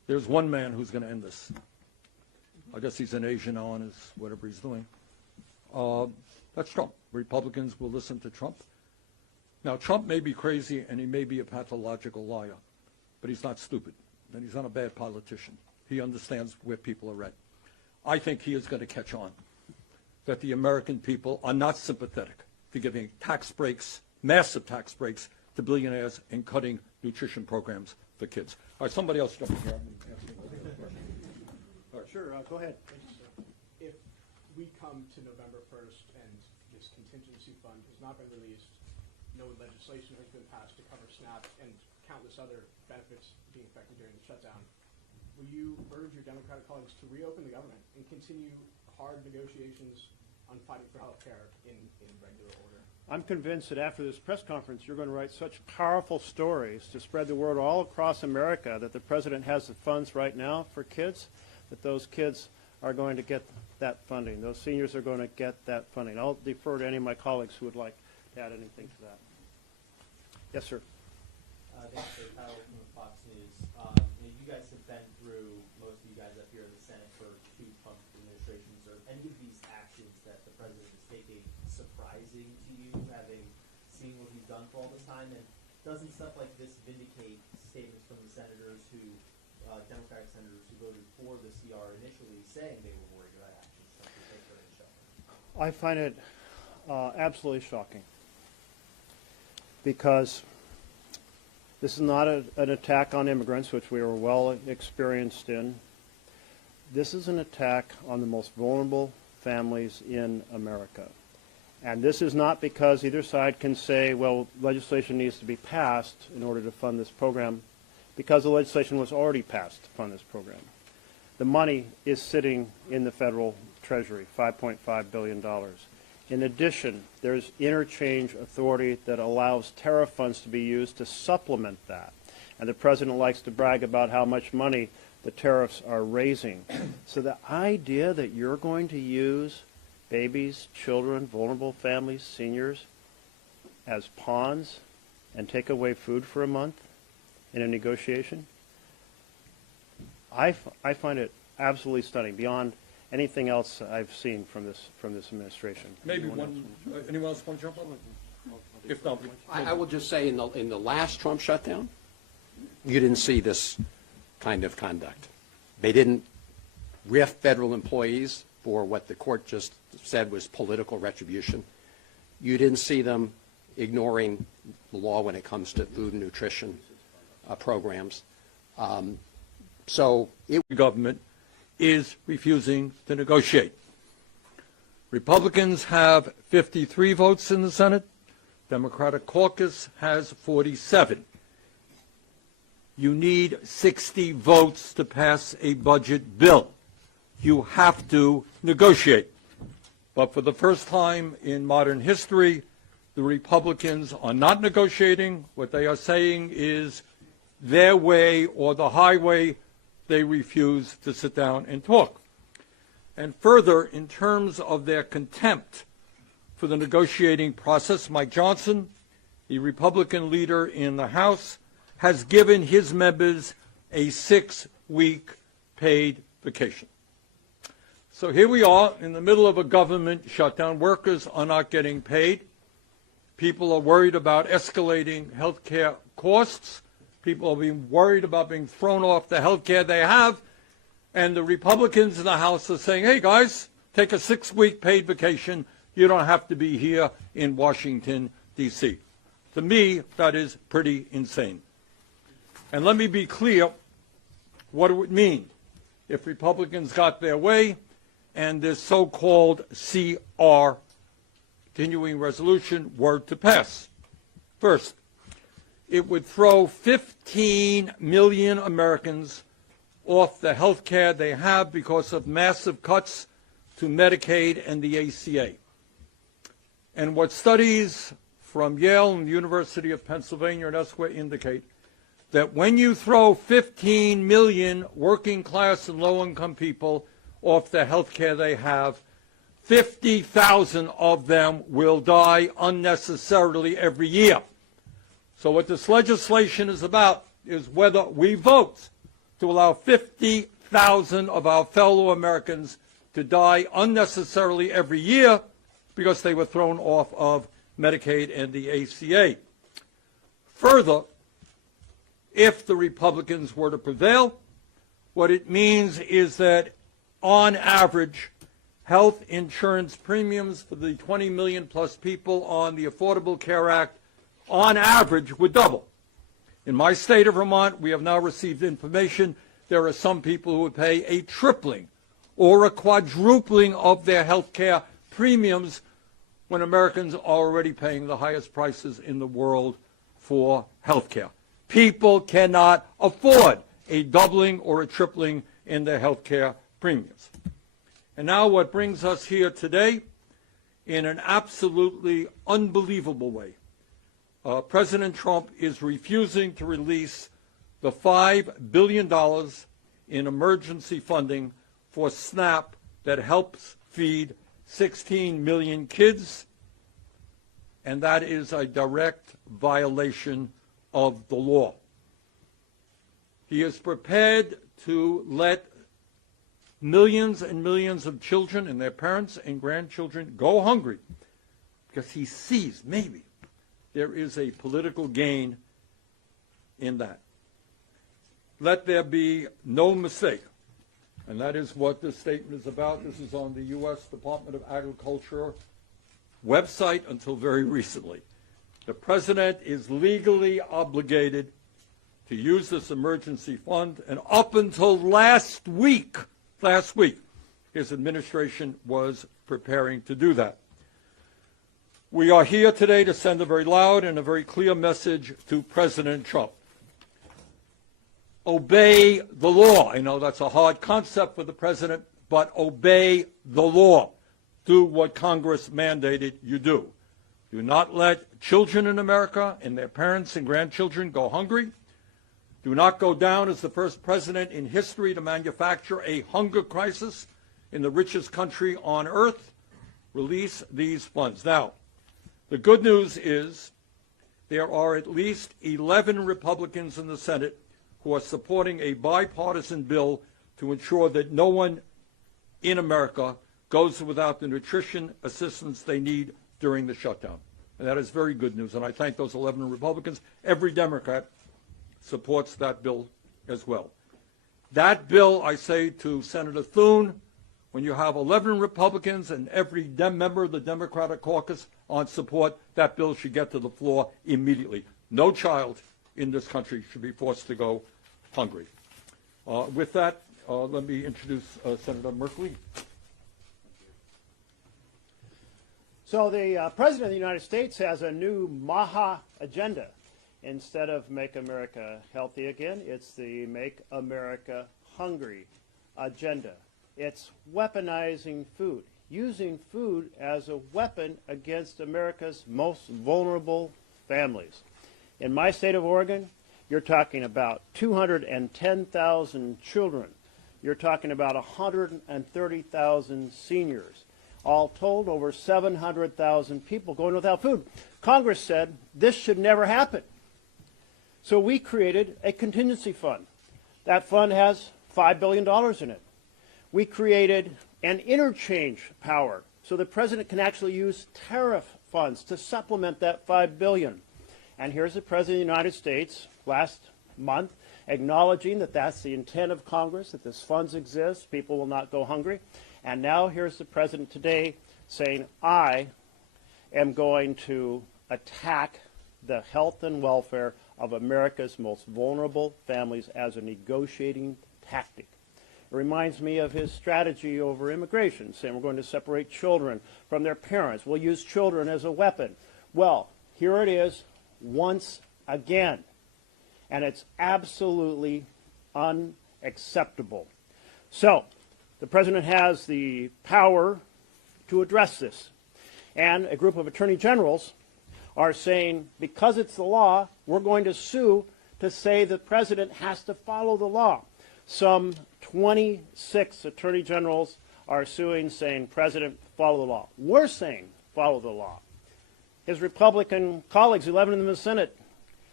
There's one man who's going to end this. I guess he's in Asia now on his whatever he's doing. That's Trump. Republicans will listen to Trump. Now, Trump may be crazy and he may be a pathological liar, but he's not stupid, and he's not a bad politician. He understands where people are at. I think he is going to catch on that the American people are not sympathetic to giving tax breaks, massive tax breaks, to billionaires and cutting nutrition programs for kids. All right, somebody else jump in here. Sure, go ahead. If we come to November 1st and this contingency fund has not been released, no legislation has been passed to cover SNAP and countless other benefits being affected during the shutdown, will you urge your Democratic colleagues to reopen the government and continue hard negotiations on fighting for health care in regular order? I'm convinced that after this press conference, you're going to write such powerful stories to spread the word all across America that the president has the funds right now for kids, that those kids are going to get that funding. Those seniors are going to get that funding. I'll defer to any of my colleagues who would like to add anything to that. Yes, sir. Thanks, Sir. Kyle from Fox News. You guys have been through, most of you guys up here in the Senate, for two Trump administrations. Are any of these actions that the president is taking surprising to you, having seen what he's done for all this time? And doesn't stuff like this vindicate statements from the senators who, Democratic senators who voted for the CR initially, saying they were worried about actions such as they put in shutdown? I find it absolutely shocking, because this is not an attack on immigrants, which we are well experienced in. This is an attack on the most vulnerable families in America. And this is not because either side can say, well, legislation needs to be passed in order to fund this program, because the legislation was already passed to fund this program. The money is sitting in the federal treasury, $5.5 billion. In addition, there's interchange authority that allows tariff funds to be used to supplement that. And the president likes to brag about how much money the tariffs are raising. So the idea that you're going to use babies, children, vulnerable families, seniors as pawns and take away food for a month in a negotiation, I find it absolutely stunning, beyond anything else I've seen from this administration. Maybe anyone else want to jump up? If not, I will just say in the last Trump shutdown, you didn't see this kind of conduct. They didn't riff federal employees for what the court just said was political retribution. You didn't see them ignoring the law when it comes to food and nutrition programs. So the government is refusing to negotiate. Republicans have 53 votes in the Senate. Democratic caucus has 47. You need 60 votes to pass a budget bill. You have to negotiate. But for the first time in modern history, the Republicans are not negotiating. What they are saying is their way or the highway. They refuse to sit down and talk. And further, in terms of their contempt for the negotiating process, Mike Johnson, the Republican leader in the House, has given his members a 6-week paid vacation. So here we are in the middle of a government shutdown. Workers are not getting paid. People are worried about escalating health care costs. People are being worried about being thrown off the health care they have. And the Republicans in the House are saying, hey, guys, take a 6-week paid vacation. You don't have to be here in Washington, D.C. To me, that is pretty insane. And let me be clear what it would mean if Republicans got their way and this so-called CR, continuing resolution, were to pass. First, it would throw 15 million Americans off the health care they have because of massive cuts to Medicaid and the ACA. And what studies from Yale and the University of Pennsylvania and elsewhere indicate that when you throw 15 million working class and low-income people off the health care they have, 50,000 of them will die unnecessarily every year. So what this legislation is about is whether we vote to allow 50,000 of our fellow Americans to die unnecessarily every year because they were thrown off of Medicaid and the ACA. Further, if the Republicans were to prevail, what it means is that on average, health insurance premiums for the 20 million plus people on the Affordable Care Act on average would double. In my state of Vermont, we have now received information there are some people who would pay a tripling or a quadrupling of their health care premiums when Americans are already paying the highest prices in the world for health care. People cannot afford a doubling or a tripling in their health care premiums. And now what brings us here today, in an absolutely unbelievable way, President Trump is refusing to release the $5 billion in emergency funding for SNAP that helps feed 16 million kids, and that is a direct violation of the law. He is prepared to let millions and millions of children and their parents and grandchildren go hungry because he sees maybe there is a political gain in that. Let there be no mistake, and that is what this statement is about. This is on the U.S. Department of Agriculture website until very recently. The president is legally obligated to use this emergency fund, and up until last week, his administration was preparing to do that. We are here today to send a very loud and a very clear message to President Trump. Obey the law. I know that's a hard concept for the president, but obey the law. Do what Congress mandated you do. Do not let children in America and their parents and grandchildren go hungry. Do not go down as the first president in history to manufacture a hunger crisis in the richest country on earth. Release these funds. Now, the good news is there are at least 11 Republicans in the Senate who are supporting a bipartisan bill to ensure that no one in America goes without the nutrition assistance they need during the shutdown. And that is very good news, and I thank those 11 Republicans. Every Democrat supports that bill as well. That bill, I say to Senator Thune, when you have 11 Republicans and every member of the Democratic caucus on support, that bill should get to the floor immediately. No child in this country should be forced to go hungry. With that, let me introduce Senator Merkley. So the President of the United States has a new MAHA agenda. Instead of Make America Healthy Again, it's the Make America Hungry agenda. It's weaponizing food, using food as a weapon against America's most vulnerable families. In my state of Oregon, you're talking about 210,000 children. You're talking about 130,000 seniors. All told, over 700,000 people going without food. Congress said this should never happen. So we created a contingency fund. That fund has $5 billion in it. We created an interchange power so the president can actually use tariff funds to supplement that $5 billion. And here's the President of the United States last month acknowledging that that's the intent of Congress, that this funds exist, people will not go hungry. And now here's the President today saying, I am going to attack the health and welfare of America's most vulnerable families as a negotiating tactic. It reminds me of his strategy over immigration, saying we're going to separate children from their parents. We'll use children as a weapon. Well, here it is once again, and it's absolutely unacceptable. So, the President has the power to address this, and a group of attorney generals are saying, because it's the law, we're going to sue to say the President has to follow the law. Some 26 attorney generals are suing, saying, President, follow the law. We're saying, follow the law. His Republican colleagues, 11 in the Senate,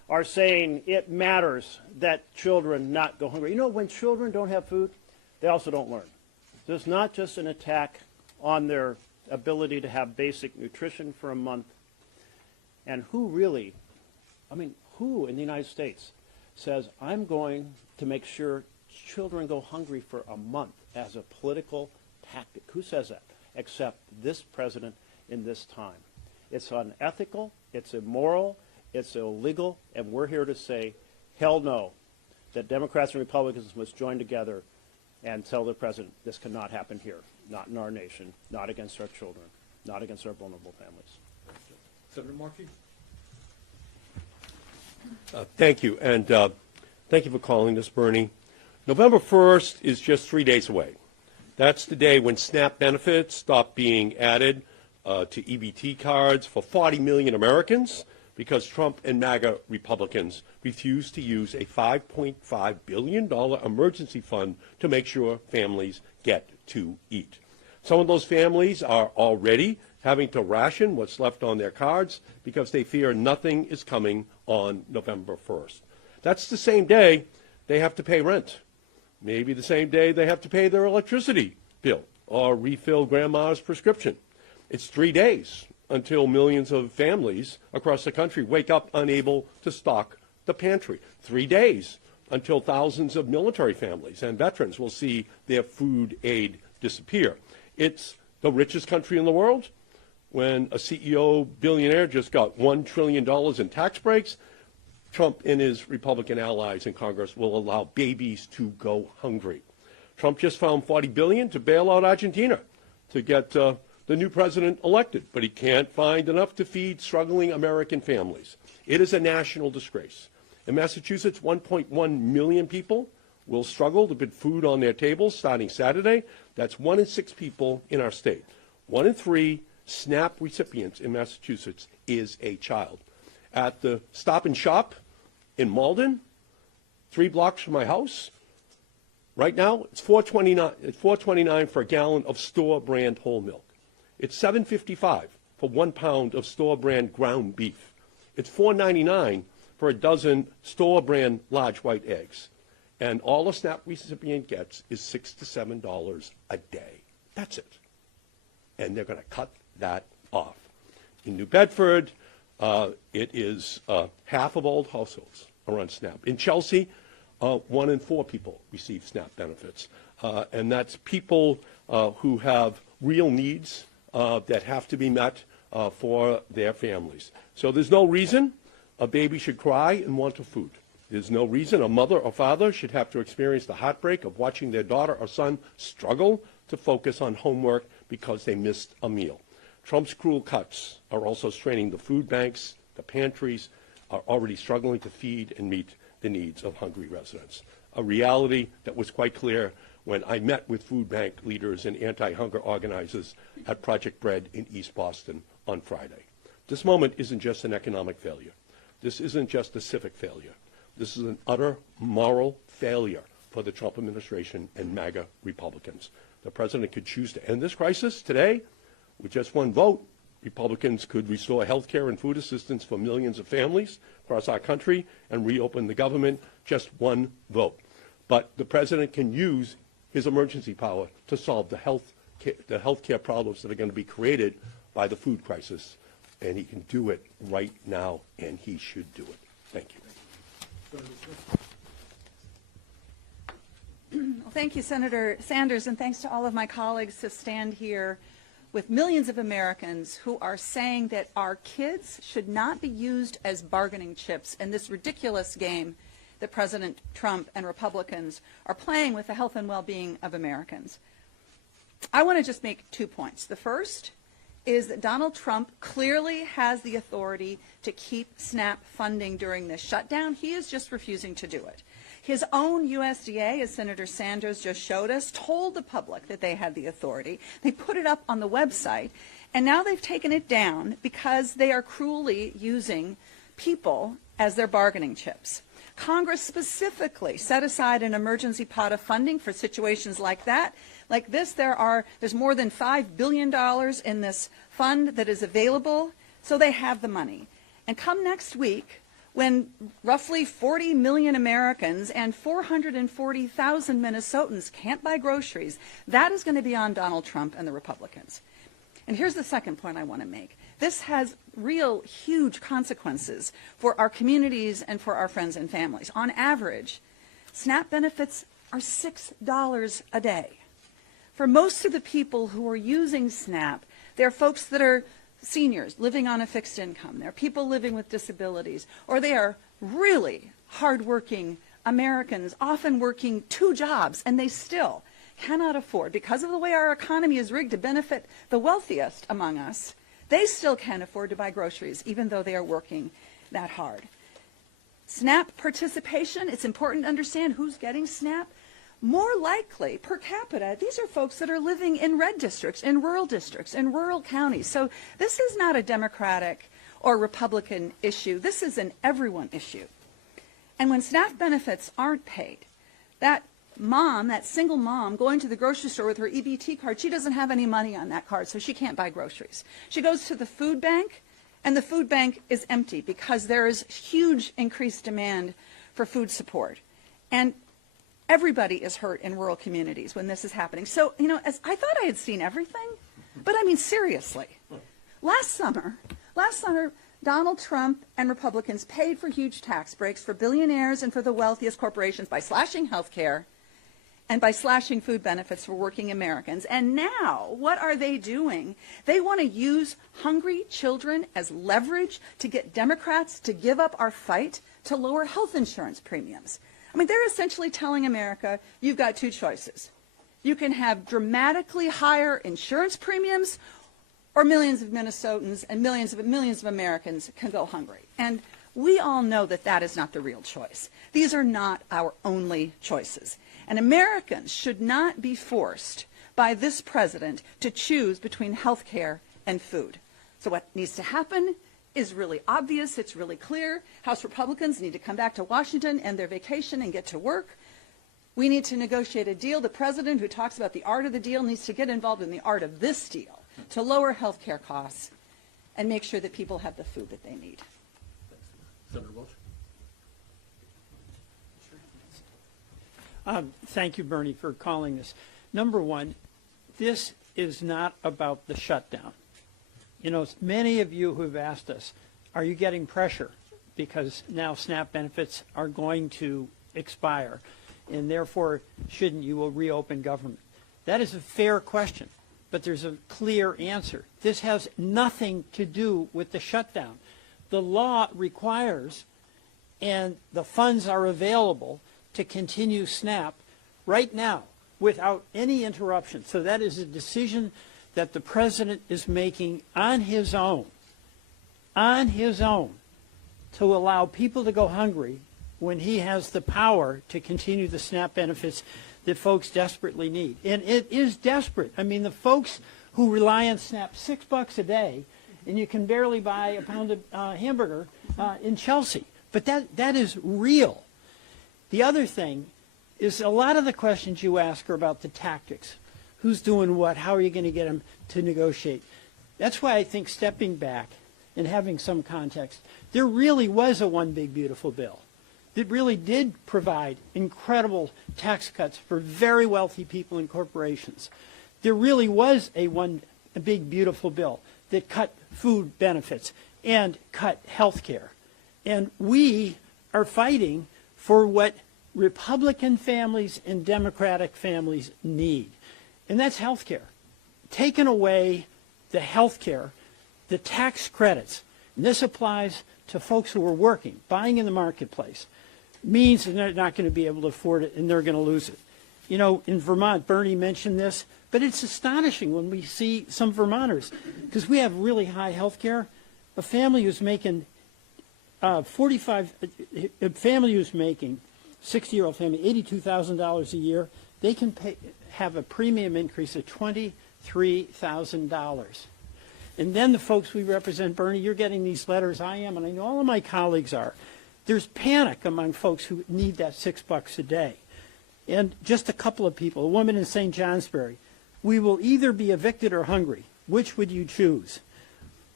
are saying it matters that children not go hungry. You know, when children don't have food, they also don't learn. So it's not just an attack on their ability to have basic nutrition for a month. And who really, I mean, who in the United States says, I'm going to make sure children go hungry for a month as a political tactic? Who says that? Except this president in this time. It's unethical, it's immoral, it's illegal, and we're here to say, hell no, that Democrats and Republicans must join together and tell the president this cannot happen here, not in our nation, not against our children, not against our vulnerable families. Senator Markey? Thank you, and thank you for calling this, Bernie. November 1st is just 3 days away. That's the day when SNAP benefits stop being added to EBT cards for 40 million Americans because Trump and MAGA Republicans refuse to use a $5.5 billion emergency fund to make sure families get to eat. Some of those families are already having to ration what's left on their cards because they fear nothing is coming on November 1st. That's the same day they have to pay rent. Maybe the same day they have to pay their electricity bill or refill grandma's prescription. It's 3 days until millions of families across the country wake up unable to stock the pantry. 3 days until thousands of military families and veterans will see their food aid disappear. It's the richest country in the world. When a CEO billionaire just got $1 trillion in tax breaks, Trump and his Republican allies in Congress will allow babies to go hungry. Trump just found $40 billion to bail out Argentina to get the new president elected, but he can't find enough to feed struggling American families. It is a national disgrace. In Massachusetts, 1.1 million people will struggle to put food on their tables starting Saturday. That's 1 in 6 people in our state. 1 in 3 SNAP recipients in Massachusetts is a child. At the Stop and Shop in Malden, 3 blocks from my house, right now it's $4.29. It's $4.29 for a gallon of store brand whole milk. It's $7.55 for 1 pound of store brand ground beef. It's $4.99 for a dozen store brand large white eggs. And all a SNAP recipient gets is $6 to $7 a day. That's it. And they're going to cut that off. In New Bedford, it is half of all households are on SNAP. In Chelsea, 1 in 4 people receive SNAP benefits. And that's people who have real needs that have to be met for their families. So there's no reason a baby should cry and want a food. There's no reason a mother or father should have to experience the heartbreak of watching their daughter or son struggle to focus on homework because they missed a meal. Trump's cruel cuts are also straining the food banks. The pantries are already struggling to feed and meet the needs of hungry residents. A reality that was quite clear when I met with food bank leaders and anti-hunger organizers at Project Bread in East Boston on Friday. This moment isn't just an economic failure. This isn't just a civic failure. This is an utter moral failure for the Trump administration and MAGA Republicans. The president could choose to end this crisis today with just 1 vote. Republicans could restore health care and food assistance for millions of families across our country and reopen the government. Just 1 vote. But the president can use his emergency power to solve the health care problems that are going to be created by the food crisis. And he can do it right now, and he should do it. Thank you. Well, thank you, Senator Sanders, and thanks to all of my colleagues to stand here with millions of Americans who are saying that our kids should not be used as bargaining chips in this ridiculous game that President Trump and Republicans are playing with the health and well-being of Americans. I want to just make 2 points. The first is that Donald Trump clearly has the authority to keep SNAP funding during this shutdown. He is just refusing to do it. His own USDA, as Senator Sanders just showed us, told the public that they had the authority. They put it up on the website, and now they've taken it down because they are cruelly using people as their bargaining chips. Congress specifically set aside an emergency pot of funding for situations like that. Like this, there's more than $5 billion in this fund that is available, so they have the money. And come next week, when roughly 40 million Americans and 440,000 Minnesotans can't buy groceries, that is going to be on Donald Trump and the Republicans. And here's the second point I want to make. This has real huge consequences for our communities and for our friends and families. On average, SNAP benefits are $6 a day. For most of the people who are using SNAP, they're folks that are seniors living on a fixed income. They're people living with disabilities, or they are really hardworking Americans, often working 2 jobs, and they still cannot afford, because of the way our economy is rigged to benefit the wealthiest among us, they still can't afford to buy groceries, even though they are working that hard. SNAP participation, it's important to understand who's getting SNAP. More likely, per capita, these are folks that are living in red districts, in rural counties. So this is not a Democratic or Republican issue. This is an everyone issue. And when SNAP benefits aren't paid, that mom, that single mom going to the grocery store with her EBT card, she doesn't have any money on that card, so she can't buy groceries. She goes to the food bank, and the food bank is empty because there is huge increased demand for food support. And everybody is hurt in rural communities when this is happening. So, you know, as I thought I had seen everything, but I mean, seriously. Last summer, Donald Trump and Republicans paid for huge tax breaks for billionaires and for the wealthiest corporations by slashing health care and by slashing food benefits for working Americans. And now, what are they doing? They want to use hungry children as leverage to get Democrats to give up our fight to lower health insurance premiums. I mean, they're essentially telling America, you've got 2 choices. You can have dramatically higher insurance premiums, or millions of Minnesotans and millions of Americans can go hungry. And we all know that that is not the real choice. These are not our only choices. And Americans should not be forced by this president to choose between health care and food. So what needs to happen is really obvious. It's really clear. House Republicans need to come back to Washington and their vacation and get to work. We need to negotiate a deal. The president, who talks about the art of the deal, needs to get involved in the art of this deal to lower health care costs and make sure that people have the food that they need. Senator Welch. Thank you, Bernie, for calling this. Number one, this is not about the shutdown. You know, many of you who have asked us, are you getting pressure because now SNAP benefits are going to expire, and therefore shouldn't you reopen government? That is a fair question, but there's a clear answer. This has nothing to do with the shutdown. The law requires, and the funds are available to continue SNAP right now without any interruption. So that is a decision that the president is making on his own, to allow people to go hungry when he has the power to continue the SNAP benefits that folks desperately need. And it is desperate. I mean, the folks who rely on SNAP, $6 a day, and you can barely buy a pound of hamburger in Chelsea. But that is real. The other thing is a lot of the questions you ask are about the tactics. Who's doing what? How are you going to get them to negotiate? That's why I think stepping back and having some context, there really was a one big beautiful bill that really did provide incredible tax cuts for very wealthy people and corporations. There really was a big beautiful bill that cut food benefits and cut health care. And we are fighting for what Republican families and Democratic families need. And that's health care. Taking away the health care, the tax credits, and this applies to folks who are working, buying in the marketplace, means that they're not going to be able to afford it and they're going to lose it. You know, in Vermont, Bernie mentioned this, but it's astonishing when we see some Vermonters, because we have really high health care. A family who's making 60-year-old family, $82,000 a year, they can have a premium increase of $23,000. And then the folks we represent, Bernie, you're getting these letters, I am, and I know all of my colleagues are. There's panic among folks who need that $6 a day. And just a couple of people, a woman in St. Johnsbury, we will either be evicted or hungry. Which would you choose?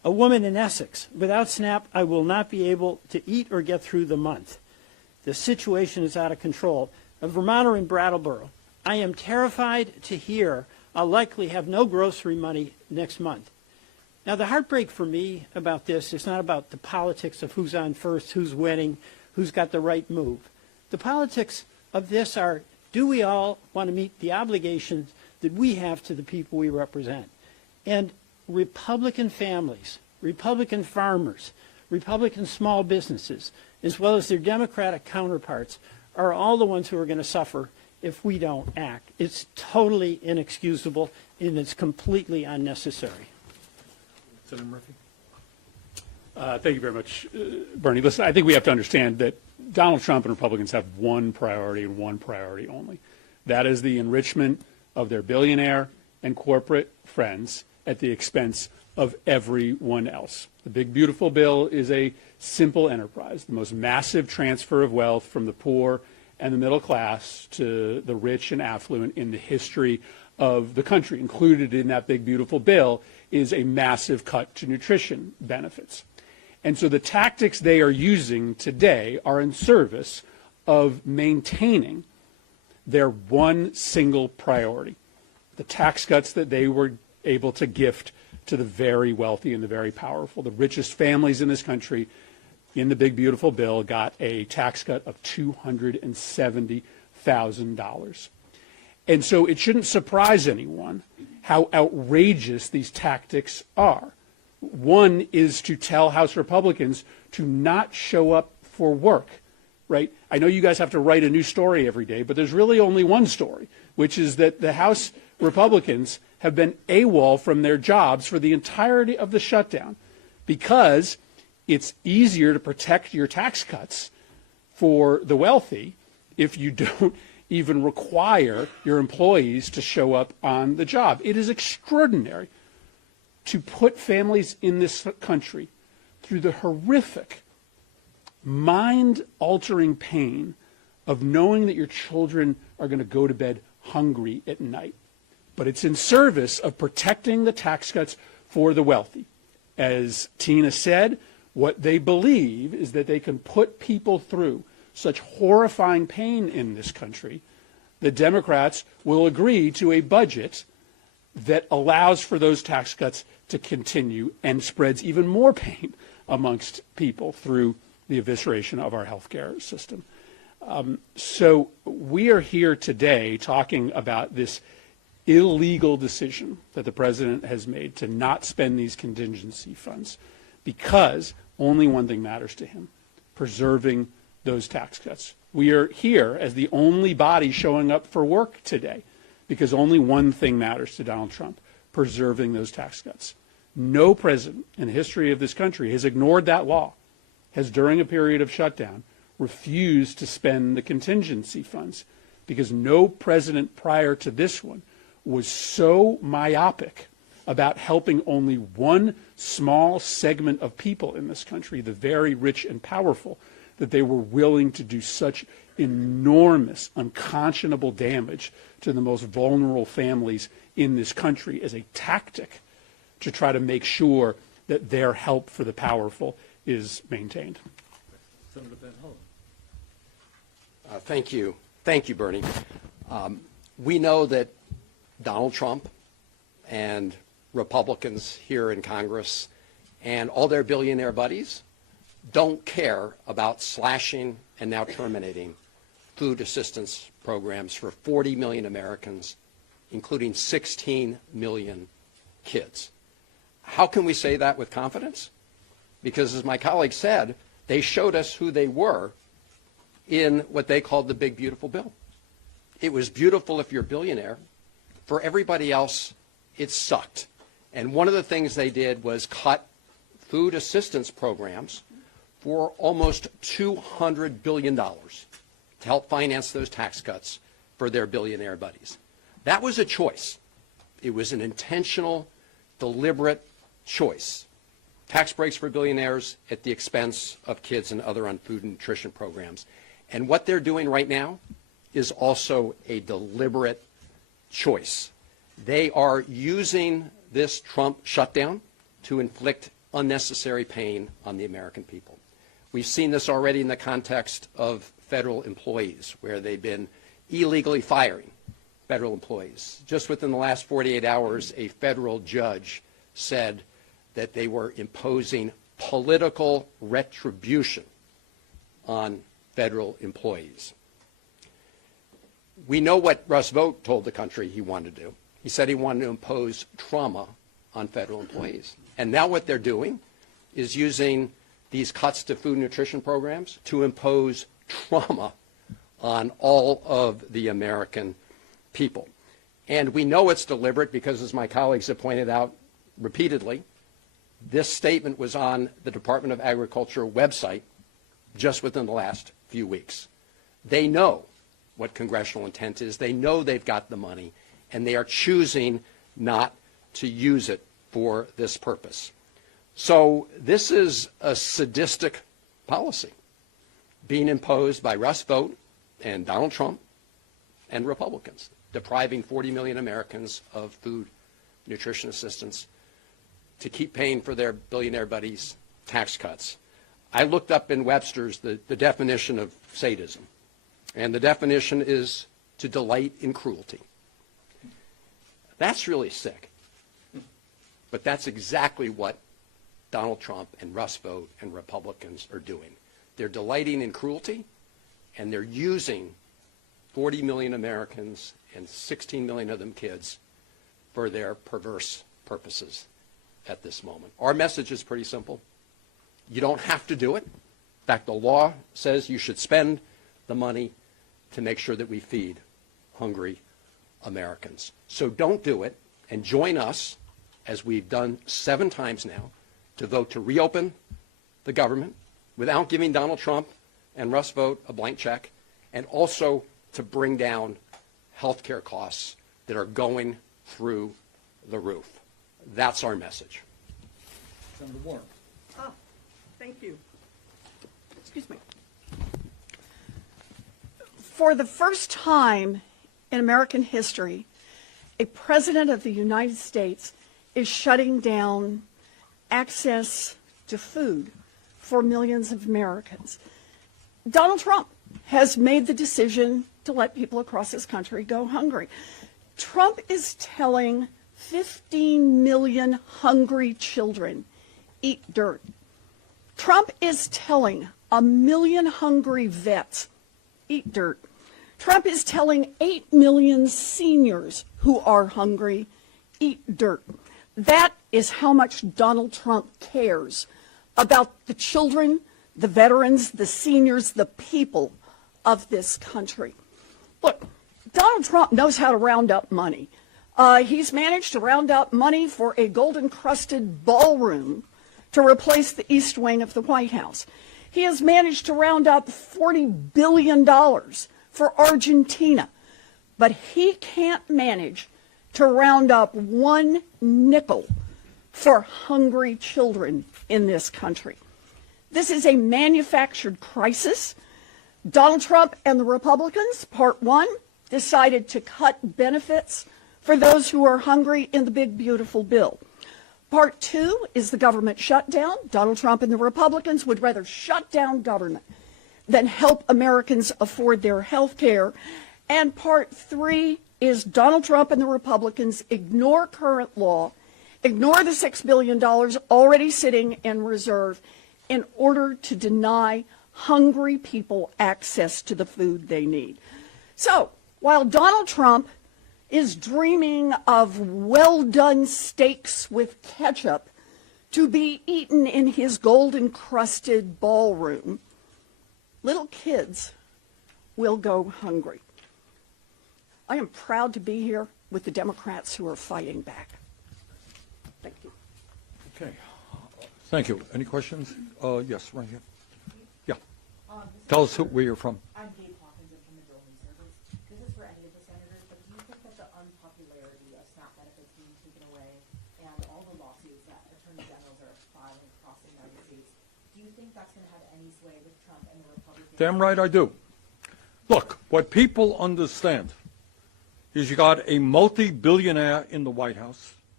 A woman in Essex, without SNAP, I will not be able to eat or get through the month. The situation is out of control. A Vermonter in Brattleboro, I am terrified to hear I'll likely have no grocery money next month. Now, the heartbreak for me about this is not about the politics of who's on first, who's winning, who's got the right move. The politics of this are, do we all want to meet the obligations that we have to the people we represent? And Republican families, Republican farmers, Republican small businesses, as well as their Democratic counterparts, are all the ones who are going to suffer if we don't act. It's totally inexcusable, and it's completely unnecessary. Senator Murphy. Thank you very much, Bernie. Listen, I think we have to understand that Donald Trump and Republicans have one priority and one priority only. That is the enrichment of their billionaire and corporate friends at the expense of everyone else. The big, beautiful bill is a simple enterprise, the most massive transfer of wealth from the poor and the middle class to the rich and affluent in the history of the country. Included in that big, beautiful bill is a massive cut to nutrition benefits. And so the tactics they are using today are in service of maintaining their one single priority, the tax cuts that they were able to gift to the very wealthy and the very powerful. The richest families in this country in the big, beautiful bill got a tax cut of $270,000. And so it shouldn't surprise anyone how outrageous these tactics are. One is to tell House Republicans to not show up for work, right? I know you guys have to write a new story every day, but there's really only one story, which is that the House Republicans have been AWOL from their jobs for the entirety of the shutdown because it's easier to protect your tax cuts for the wealthy if you don't even require your employees to show up on the job. It is extraordinary to put families in this country through the horrific, mind-altering pain of knowing that your children are going to go to bed hungry at night. But it's in service of protecting the tax cuts for the wealthy. As Tina said, what they believe is that they can put people through such horrifying pain in this country that Democrats will agree to a budget that allows for those tax cuts to continue and spreads even more pain amongst people through the evisceration of our health care system. So we are here today talking about this illegal decision that the president has made to not spend these contingency funds because only one thing matters to him, preserving those tax cuts. We are here as the only body showing up for work today because only one thing matters to Donald Trump, preserving those tax cuts. No president in the history of this country has ignored that law, has during a period of shutdown refused to spend the contingency funds because no president prior to this one was so myopic about helping only one small segment of people in this country, the very rich and powerful, that they were willing to do such enormous, unconscionable damage to the most vulnerable families in this country as a tactic to try to make sure that their help for the powerful is maintained. Senator Van Hollen. Thank you. Thank you, Bernie. We know that Donald Trump and Republicans here in Congress and all their billionaire buddies don't care about slashing and now terminating food assistance programs for 40 million Americans, including 16 million kids. How can we say that with confidence? Because as my colleague said, they showed us who they were in what they called the big, beautiful bill. It was beautiful if you're a billionaire. For everybody else, it sucked. And one of the things they did was cut food assistance programs for almost $200 billion to help finance those tax cuts for their billionaire buddies. That was a choice. It was an intentional, deliberate choice. Tax breaks for billionaires at the expense of kids and other on food and nutrition programs. And what they're doing right now is also a deliberate choice. They are using this Trump shutdown to inflict unnecessary pain on the American people. We've seen this already in the context of federal employees, where they've been illegally firing federal employees. Just within the last 48 hours, a federal judge said that they were imposing political retribution on federal employees. We know what Russ Vought told the country he wanted to do. He said he wanted to impose trauma on federal employees. And now what they're doing is using these cuts to food nutrition programs to impose trauma on all of the American people. And we know it's deliberate because, as my colleagues have pointed out repeatedly, this statement was on the Department of Agriculture website just within the last few weeks. They know what congressional intent is. They know they've got the money, and they are choosing not to use it for this purpose. So this is a sadistic policy being imposed by Russ Vought and Donald Trump and Republicans, depriving 40 million Americans of food nutrition assistance to keep paying for their billionaire buddies' tax cuts. I looked up in Webster's the definition of sadism, and the definition is to delight in cruelty. That's really sick, but that's exactly what Donald Trump and Russ Vought and Republicans are doing. They're delighting in cruelty, and they're using 40 million Americans and 16 million of them kids for their perverse purposes at this moment. Our message is pretty simple. You don't have to do it. In fact, the law says you should spend the money to make sure that we feed hungry Americans. So don't do it, and join us, as we've done 7 times now, to vote to reopen the government without giving Donald Trump and Russ Vought a blank check, and also to bring down health care costs that are going through the roof. That's our message. Senator Warren. Thank you. Excuse me. For the first time in American history, a president of the United States is shutting down access to food for millions of Americans. Donald Trump has made the decision to let people across this country go hungry. Trump is telling 15 million hungry children, eat dirt. Trump is telling 1 million hungry vets, eat dirt. Trump is telling 8 million seniors who are hungry, eat dirt. That is how much Donald Trump cares about the children, the veterans, the seniors, the people of this country. Look, Donald Trump knows how to round up money. He's managed to round up money for a gold-encrusted ballroom to replace the East Wing of the White House. He has managed to round up $40 billion for Argentina, but he can't manage to round up 1 nickel for hungry children in this country. This is a manufactured crisis. Donald Trump and the Republicans, part 1, decided to cut benefits for those who are hungry in the big, beautiful bill. Part 2 is the government shutdown. Donald Trump and the Republicans would rather shut down government than help Americans afford their health care. And part 3 is Donald Trump and the Republicans ignore current law, ignore the $6 billion already sitting in reserve in order to deny hungry people access to the food they need. So while Donald Trump is dreaming of well-done steaks with ketchup to be eaten in his gold-encrusted ballroom, little kids will go hungry. I am proud to be here with the Democrats who are fighting back. Thank you. Okay. Thank you. Any questions? Yes, right here. Yeah. Tell us where you're from. I'm Gabe Hawkins. I'm from the Building Service. This is for any of the senators, but do you think that the unpopularity of SNAP benefits being taken away and all the lawsuits that attorney generals are filing across the United States, do you think that's going to have any sway with Trump and the Republicans? Damn right I do. Look, what people understand is you got a multi-billionaire in the White House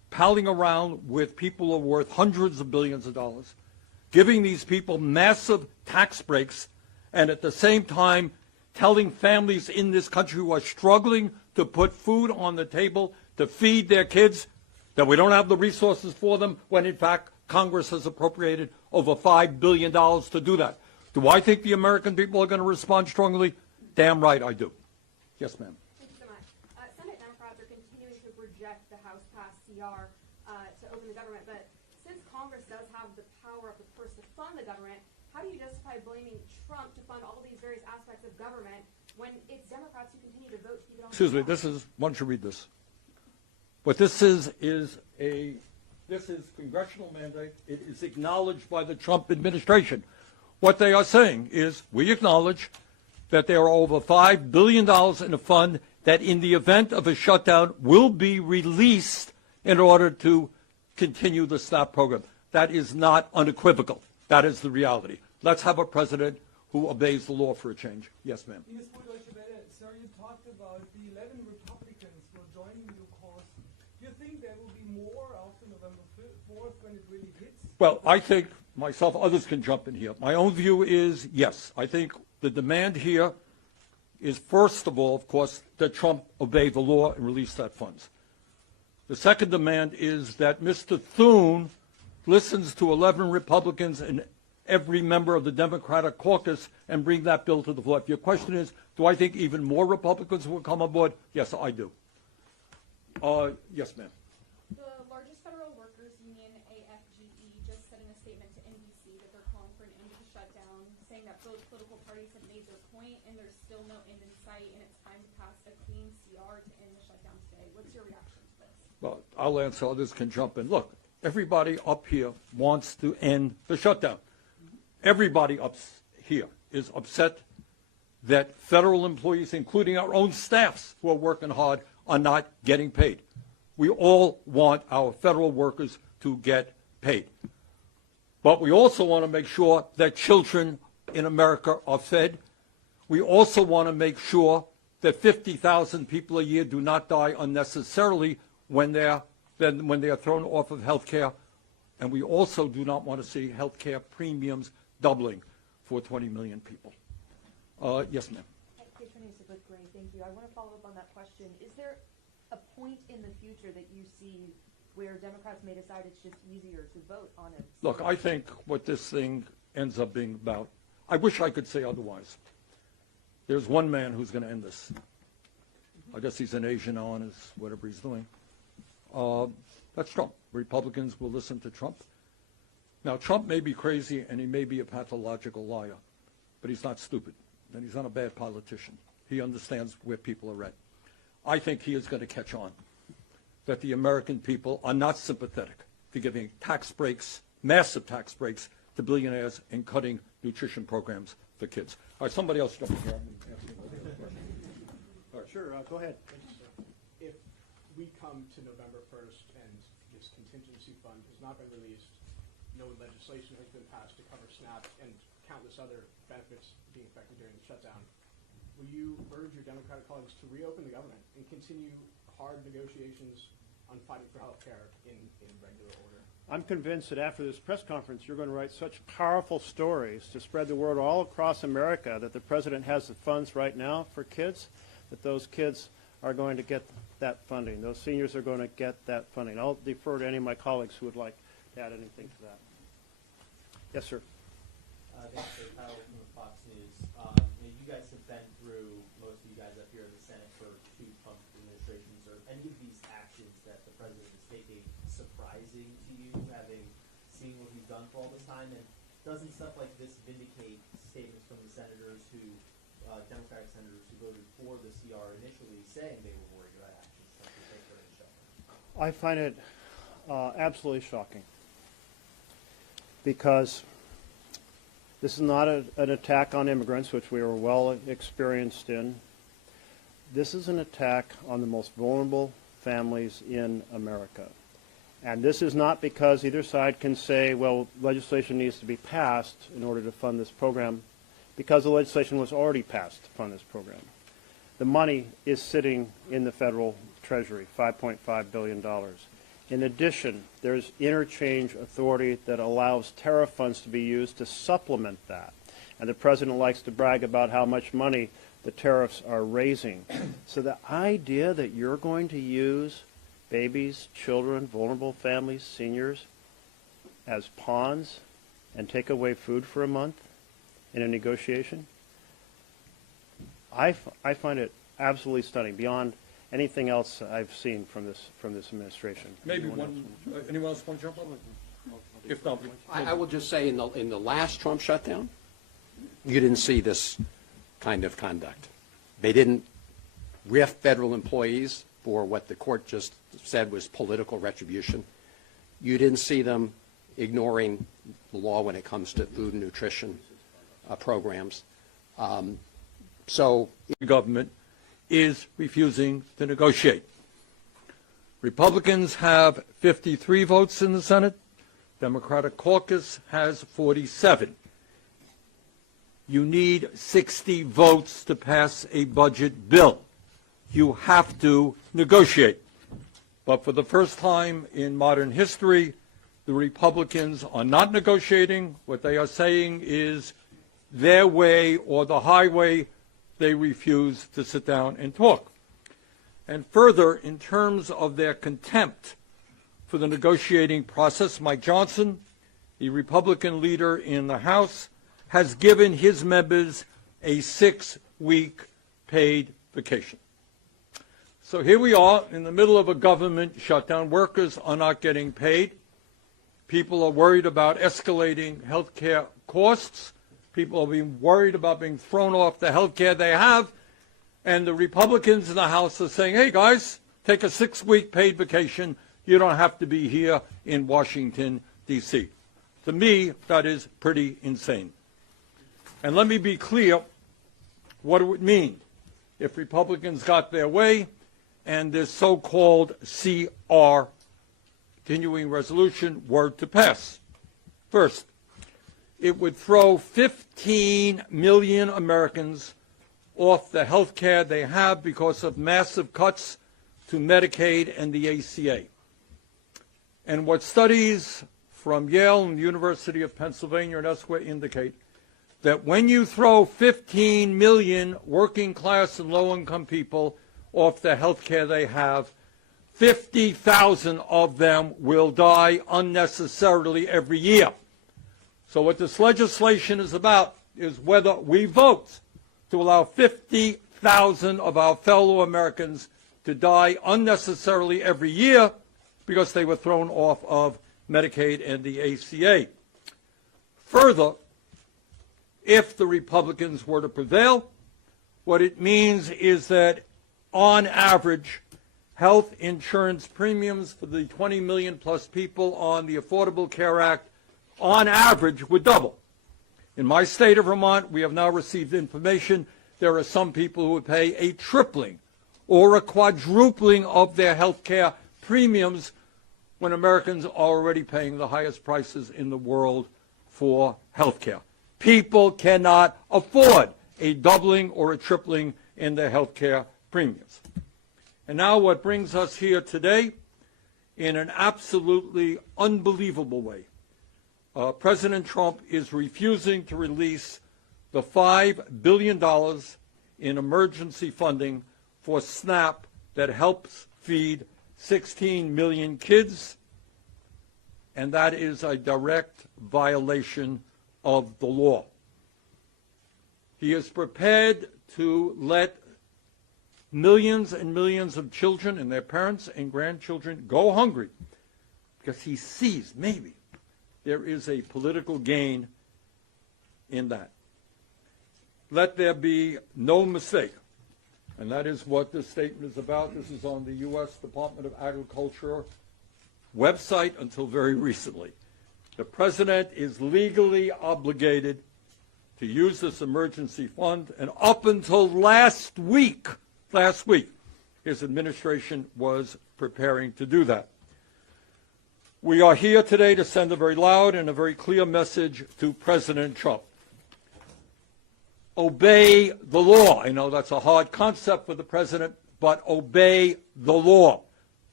palling around with people who are worth hundreds of billions of dollars, giving these people massive tax breaks, and at the same time telling families in this country who are struggling to put food on the table, to feed their kids, that we don't have the resources for them, when in fact Congress has appropriated over $5 billion to do that. Do I think the American people are going to respond strongly? Damn right I do. Yes, ma'am. Thank you so much. Senate Democrats are continuing to reject the House-passed CR to open the government, but since Congress does have the power of the purse to fund the government, how do you justify blaming Trump to fund all these various aspects of government when it's Democrats who continue to vote to keep it on? Excuse me, this is, why don't you read this? What this is congressional mandate. It is acknowledged by the Trump administration. What they are saying is, we acknowledge that there are over $5 billion in a fund that in the event of a shutdown will be released in order to continue the SNAP program. That is not unequivocal. That is the reality. Let's have a president who obeys the law for a change. Yes, ma'am. Sir, you talked about the 11 Republicans who are joining your cause. Do you think there will be more after November 4th when it really hits? Well, I think myself, others can jump in here. My own view is, yes, I think the demand here is, first of all, of course, that Trump obey the law and release that funds. The second demand is that Mr. Thune listens to 11 Republicans and every member of the Democratic caucus and bring that bill to the floor. If your question is, do I think even more Republicans will come aboard? Yes, I do. Yes, ma'am. The largest federal workers union, AFGE, just said in a statement to NBC that they're calling for an end to the shutdown, saying that both political parties have made their point and there's still no end in sight and it's time to pass a clean CR to end the shutdown today. What's your reaction to this? Well, I'll answer, others can jump in. Look, everybody up here wants to end the shutdown. Everybody up here is upset that federal employees, including our own staffs who are working hard, are not getting paid. We all want our federal workers to get paid. But we also want to make sure that children in America are fed. We also want to make sure that 50,000 people a year do not die unnecessarily when they are thrown off of health care. And we also do not want to see health care premiums doubling for 20 million people. Yes, ma'am. Thank you. I want to follow up on that question. Is there a point in the future that you see where Democrats may decide it's just easier to vote on it? Look, I think what this thing ends up being about, I wish I could say otherwise. There's one man who's going to end this. I guess he's an Asian now on his whatever he's doing. That's Trump. Republicans will listen to Trump. Now, Trump may be crazy and he may be a pathological liar, but he's not stupid, and he's not a bad politician. He understands where people are at. I think he is going to catch on that the American people are not sympathetic to giving tax breaks, massive tax breaks, to billionaires and cutting nutrition programs for kids. All right, somebody else jump in here. All right, sure, go ahead. If we come to November 1st and this contingency fund has not been released, no legislation has been passed to cover SNAP and countless other benefits being affected during the shutdown, will you urge your Democratic colleagues to reopen the government and continue hard negotiations on fighting for health care in regular order? I'm convinced that after this press conference, you're going to write such powerful stories to spread the word all across America that the president has the funds right now for kids, that those kids are going to get that funding. Those seniors are going to get that funding. I'll defer to any of my colleagues who would like to add anything to that. Yes, sir. Thanks, sir. Kyle from Fox News. You guys have been through, most of you guys up here in the Senate, for two Trump administrations. Are any of these actions that the president is taking surprising to you, having seen what he's done for all this time? And doesn't stuff like this vindicate statements from the senators who, Democratic senators who voted for the CR initially, saying they were worried about actions Trump would take during the shutdown? I find it absolutely shocking, because this is not an attack on immigrants, which we are well experienced in. This is an attack on the most vulnerable families in America. And this is not because either side can say, well, legislation needs to be passed in order to fund this program, because the legislation was already passed to fund this program. The money is sitting in the federal treasury, $5.5 billion. In addition, there's interchange authority that allows tariff funds to be used to supplement that. And the president likes to brag about how much money the tariffs are raising. So the idea that you're going to use babies, children, vulnerable families, seniors as pawns and take away food for a month in a negotiation, I find it absolutely stunning, beyond anything else I've seen from this administration. Maybe one, anyone else want to jump up? If not, I will just say in the last Trump shutdown, you didn't see this kind of conduct. They didn't riff federal employees for what the court just said was political retribution. You didn't see them ignoring the law when it comes to food and nutrition programs. So the government is refusing to negotiate. Republicans have 53 votes in the Senate. Democratic caucus has 47. You need 60 votes to pass a budget bill. You have to negotiate. But for the first time in modern history, the Republicans are not negotiating. What they are saying is their way or the highway. They refuse to sit down and talk. And further, in terms of their contempt for the negotiating process, Mike Johnson, the Republican leader in the House, has given his members a 6-week paid vacation. So here we are in the middle of a government shutdown. Workers are not getting paid. People are worried about escalating health care costs. People are being worried about being thrown off the health care they have. And the Republicans in the House are saying, hey, guys, take a 6-week paid vacation. You don't have to be here in Washington, D.C. To me, that is pretty insane. And let me be clear what it would mean if Republicans got their way and this so-called CR, continuing resolution, were to pass. First, it would throw 15 million Americans off the health care they have because of massive cuts to Medicaid and the ACA. And what studies from Yale and the University of Pennsylvania and elsewhere indicate that when you throw 15 million working class and low-income people off the health care they have, 50,000 of them will die unnecessarily every year. So what this legislation is about is whether we vote to allow 50,000 of our fellow Americans to die unnecessarily every year because they were thrown off of Medicaid and the ACA. Further, if the Republicans were to prevail, what it means is that on average, health insurance premiums for the 20 million plus people on the Affordable Care Act on average would double. In my state of Vermont, we have now received information there are some people who would pay a tripling or a quadrupling of their health care premiums when Americans are already paying the highest prices in the world for health care. People cannot afford a doubling or a tripling in their health care premiums. And now what brings us here today, in an absolutely unbelievable way, President Trump is refusing to release the $5 billion in emergency funding for SNAP that helps feed 16 million kids, and that is a direct violation of the law. He is prepared to let millions and millions of children and their parents and grandchildren go hungry because he sees maybe there is a political gain in that. Let there be no mistake, and that is what this statement is about. This is on the U.S. Department of Agriculture website until very recently. The president is legally obligated to use this emergency fund, and up until last week, his administration was preparing to do that. We are here today to send a very loud and a very clear message to President Trump. Obey the law. I know that's a hard concept for the president, but obey the law.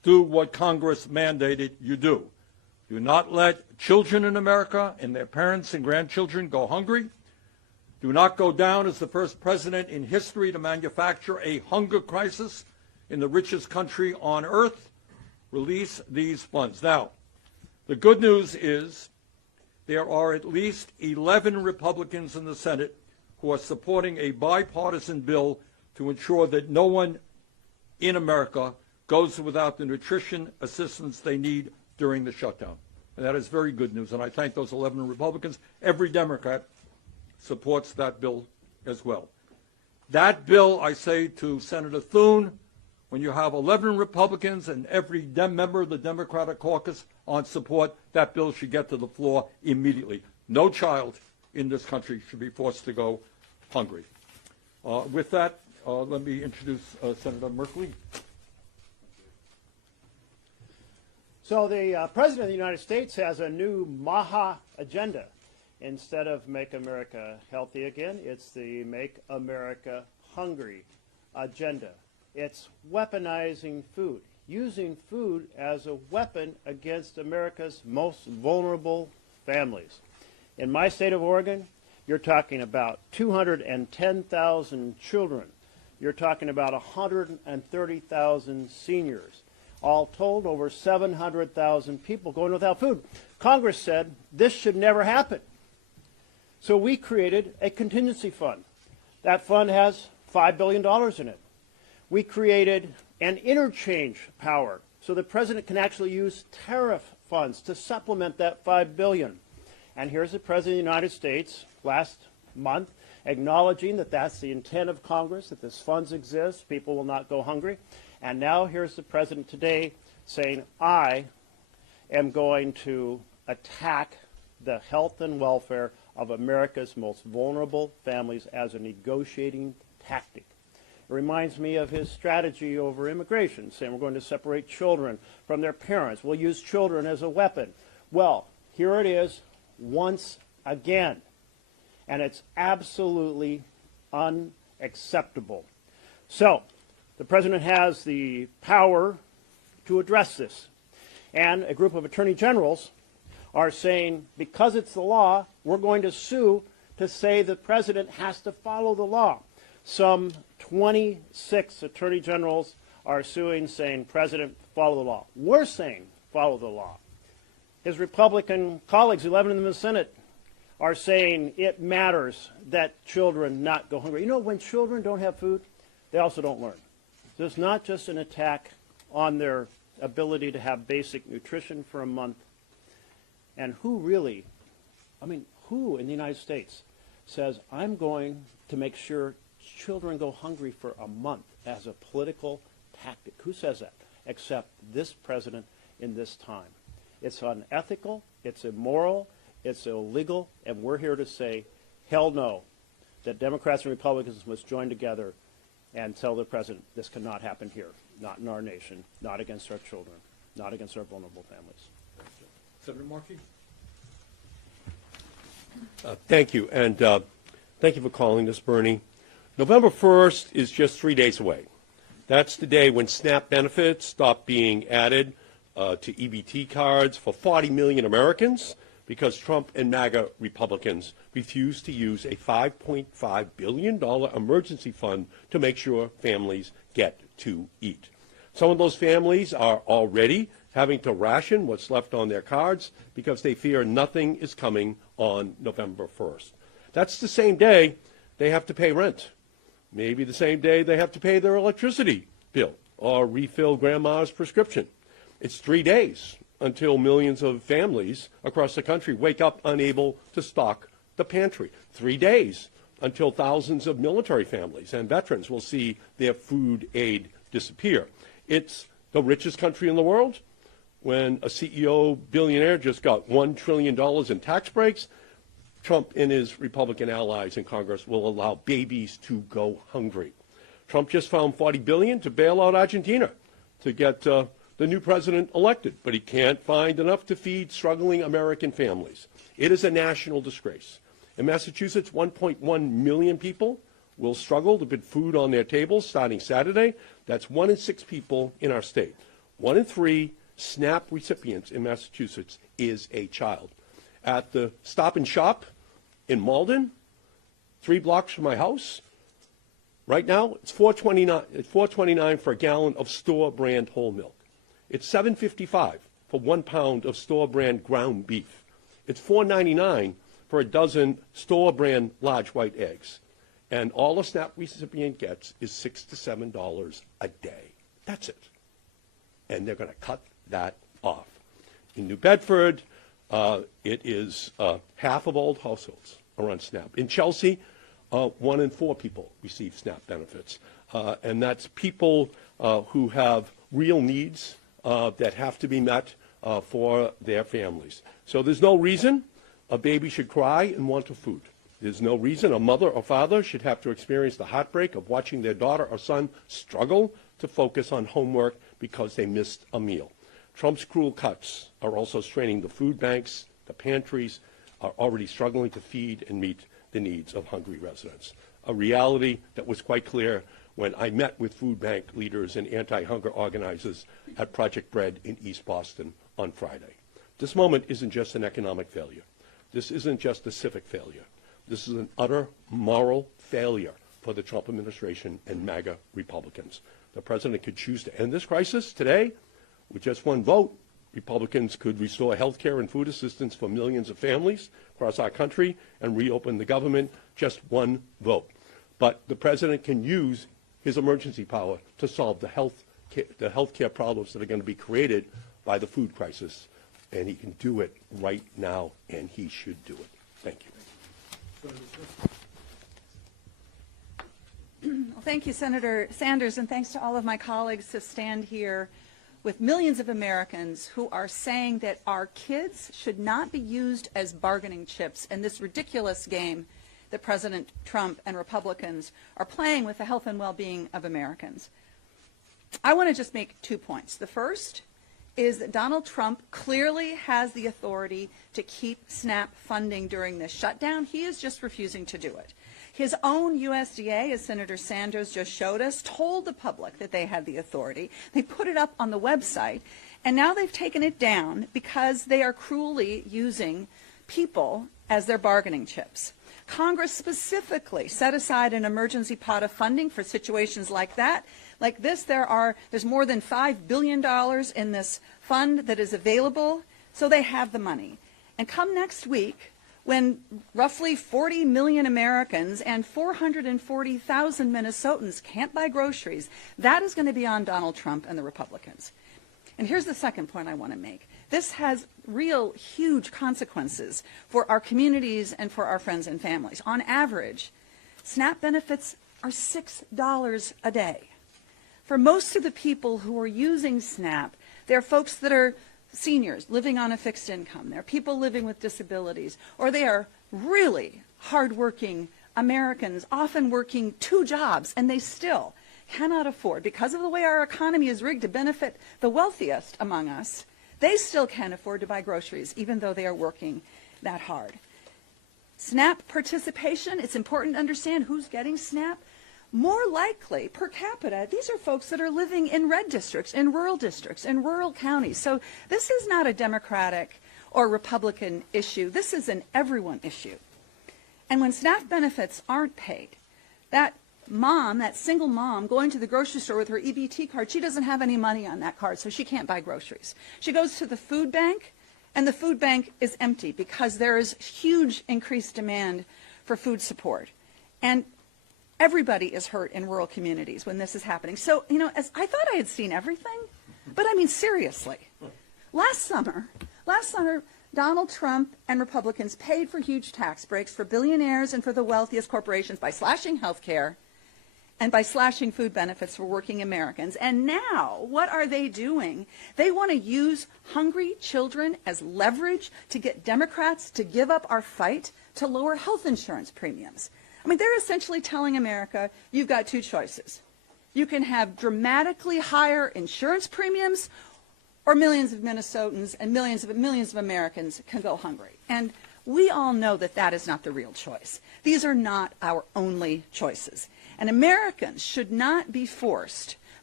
do what Congress mandated you do. Do not let children in America and their parents and grandchildren go hungry. Do not go down as the first president in history to manufacture a hunger crisis in the richest country on earth. Release these funds. Now, the good news is there are at least 11 Republicans in the Senate who are supporting a bipartisan bill to ensure that no one in America goes without the nutrition assistance they need during the shutdown. And that is very good news, and I thank those 11 Republicans. Every Democrat supports that bill as well. That bill, I say to Senator Thune, when you have 11 Republicans and every member of the Democratic caucus on support, that bill should get to the floor immediately. No child in this country should be forced to go hungry. With that, let me introduce Senator Merkley. So the President of the United States has a new MAHA agenda. Instead of Make America Healthy Again, it's the Make America Hungry agenda. It's weaponizing food, using food as a weapon against America's most vulnerable families. In my state of Oregon, you're talking about 210,000 children. You're talking about 130,000 seniors. All told, over 700,000 people going without food. Congress said this should never happen. So we created a contingency fund. That fund has $5 billion in it. We created an interchange power so the president can actually use tariff funds to supplement that $5 billion. And here's the President of the United States last month acknowledging that that's the intent of Congress, that this funds exist, people will not go hungry. And now here's the President today saying, I am going to attack the health and welfare of America's most vulnerable families as a negotiating tactic. It reminds me of his strategy over immigration, saying we're going to separate children from their parents. We'll use children as a weapon. Well, here it is once again, and it's absolutely unacceptable. So, the President has the power to address this, and a group of attorney generals are saying, because it's the law, we're going to sue to say the President has to follow the law. Some 26 attorney generals are suing, saying, President, follow the law. We're saying, follow the law. His Republican colleagues, 11 in the Senate, are saying it matters that children not go hungry. You know, when children don't have food, they also don't learn. So it's not just an attack on their ability to have basic nutrition for a month. And who really, who in the United States says, I'm going to make sure children go hungry for a month as a political tactic? Who says that? Except this president in this time. It's unethical, it's immoral, it's illegal, and we're here to say, hell no, that Democrats and Republicans must join together and tell the president this cannot happen here, not in our nation, not against our children, not against our vulnerable families. Senator Markey. Thank you, and thank you for calling this, Bernie. November 1st is just 3 days away. That's the day when SNAP benefits stop being added to EBT cards for 40 million Americans because Trump and MAGA Republicans refuse to use a $5.5 billion emergency fund to make sure families get to eat. Some of those families are already having to ration what's left on their cards because they fear nothing is coming on November 1st. That's the same day they have to pay rent. Maybe the same day they have to pay their electricity bill or refill grandma's prescription. It's 3 days until millions of families across the country wake up unable to stock the pantry. 3 days until thousands of military families and veterans will see their food aid disappear. It's the richest country in the world. When a CEO billionaire just got $1 trillion in tax breaks, Trump and his Republican allies in Congress will allow babies to go hungry. Trump just found $40 billion to bail out Argentina to get the new president elected, but he can't find enough to feed struggling American families. It is a national disgrace. In Massachusetts, 1.1 million people will struggle to put food on their tables starting Saturday. That's 1 in 6 people in our state. 1 in 3 SNAP recipients in Massachusetts is a child. At the Stop and Shop in Malden, 3 blocks from my house, right now it's $4.29 for a gallon of store brand whole milk. It's $7.55 for 1 pound of store brand ground beef. It's $4.99 for a dozen store brand large white eggs. And all a SNAP recipient gets is $6 to $7 a day. That's it. And they're going to cut that off. In New Bedford, it is half of all households are on SNAP. In Chelsea, 1 in 4 people receive SNAP benefits. And that's people who have real needs that have to be met for their families. So there's no reason a baby should cry and want food. There's no reason a mother or father should have to experience the heartbreak of watching their daughter or son struggle to focus on homework because they missed a meal. Trump's cruel cuts are also straining the food banks. The pantries are already struggling to feed and meet the needs of hungry residents, a reality that was quite clear when I met with food bank leaders and anti-hunger organizers at Project Bread in East Boston on Friday. This moment isn't just an economic failure. This isn't just a civic failure. This is an utter moral failure for the Trump administration and MAGA Republicans. The president could choose to end this crisis today with just 1 vote. Republicans could restore health care and food assistance for millions of families across our country and reopen the government, just 1 vote. But the president can use his emergency power to solve the health care problems that are going to be created by the food crisis. And he can do it right now, and he should do it. Thank you. Well, thank you, Senator Sanders, and thanks to all of my colleagues to stand here with millions of Americans who are saying that our kids should not be used as bargaining chips in this ridiculous game that President Trump and Republicans are playing with the health and well-being of Americans. I want to just make 2 points. The first is that Donald Trump clearly has the authority to keep SNAP funding during this shutdown. He is just refusing to do it. His own USDA, as Senator Sanders just showed us, told the public that they had the authority. They put it up on the website, and now they've taken it down because they are cruelly using people as their bargaining chips. Congress specifically set aside an emergency pot of funding for situations like that. Like this, there's more than $5 billion in this fund that is available, so they have the money. And come next week, when roughly 40 million Americans and 440,000 Minnesotans can't buy groceries, that is going to be on Donald Trump and the Republicans. And here's the second point I want to make. This has real huge consequences for our communities and for our friends and families. On average, SNAP benefits are $6 a day. For most of the people who are using SNAP, they're folks that are seniors living on a fixed income. They're people living with disabilities, or they are really hardworking Americans, often working 2 jobs, and they still cannot afford, because of the way our economy is rigged to benefit the wealthiest among us, they still can't afford to buy groceries, even though they are working that hard. SNAP participation, it's important to understand who's getting SNAP. More likely, per capita, these are folks that are living in red districts, in rural counties. So this is not a Democratic or Republican issue. This is an everyone issue. And when SNAP benefits aren't paid, that mom, that single mom going to the grocery store with her EBT card, she doesn't have any money on that card, so she can't buy groceries. She goes to the food bank, and the food bank is empty because there is huge increased demand for food support. And everybody is hurt in rural communities when this is happening. So, as I thought I had seen everything, but I mean, seriously. Last summer, Donald Trump and Republicans paid for huge tax breaks for billionaires and for the wealthiest corporations by slashing health care and by slashing food benefits for working Americans. And now, what are they doing? They want to use hungry children as leverage to get Democrats to give up our fight to lower health insurance premiums. I mean, they're essentially telling America, you've got 2 choices. You can have dramatically higher insurance premiums, or millions of Minnesotans and millions of Americans can go hungry. And we all know that that is not the real choice. These are not our only choices. And Americans should not be forced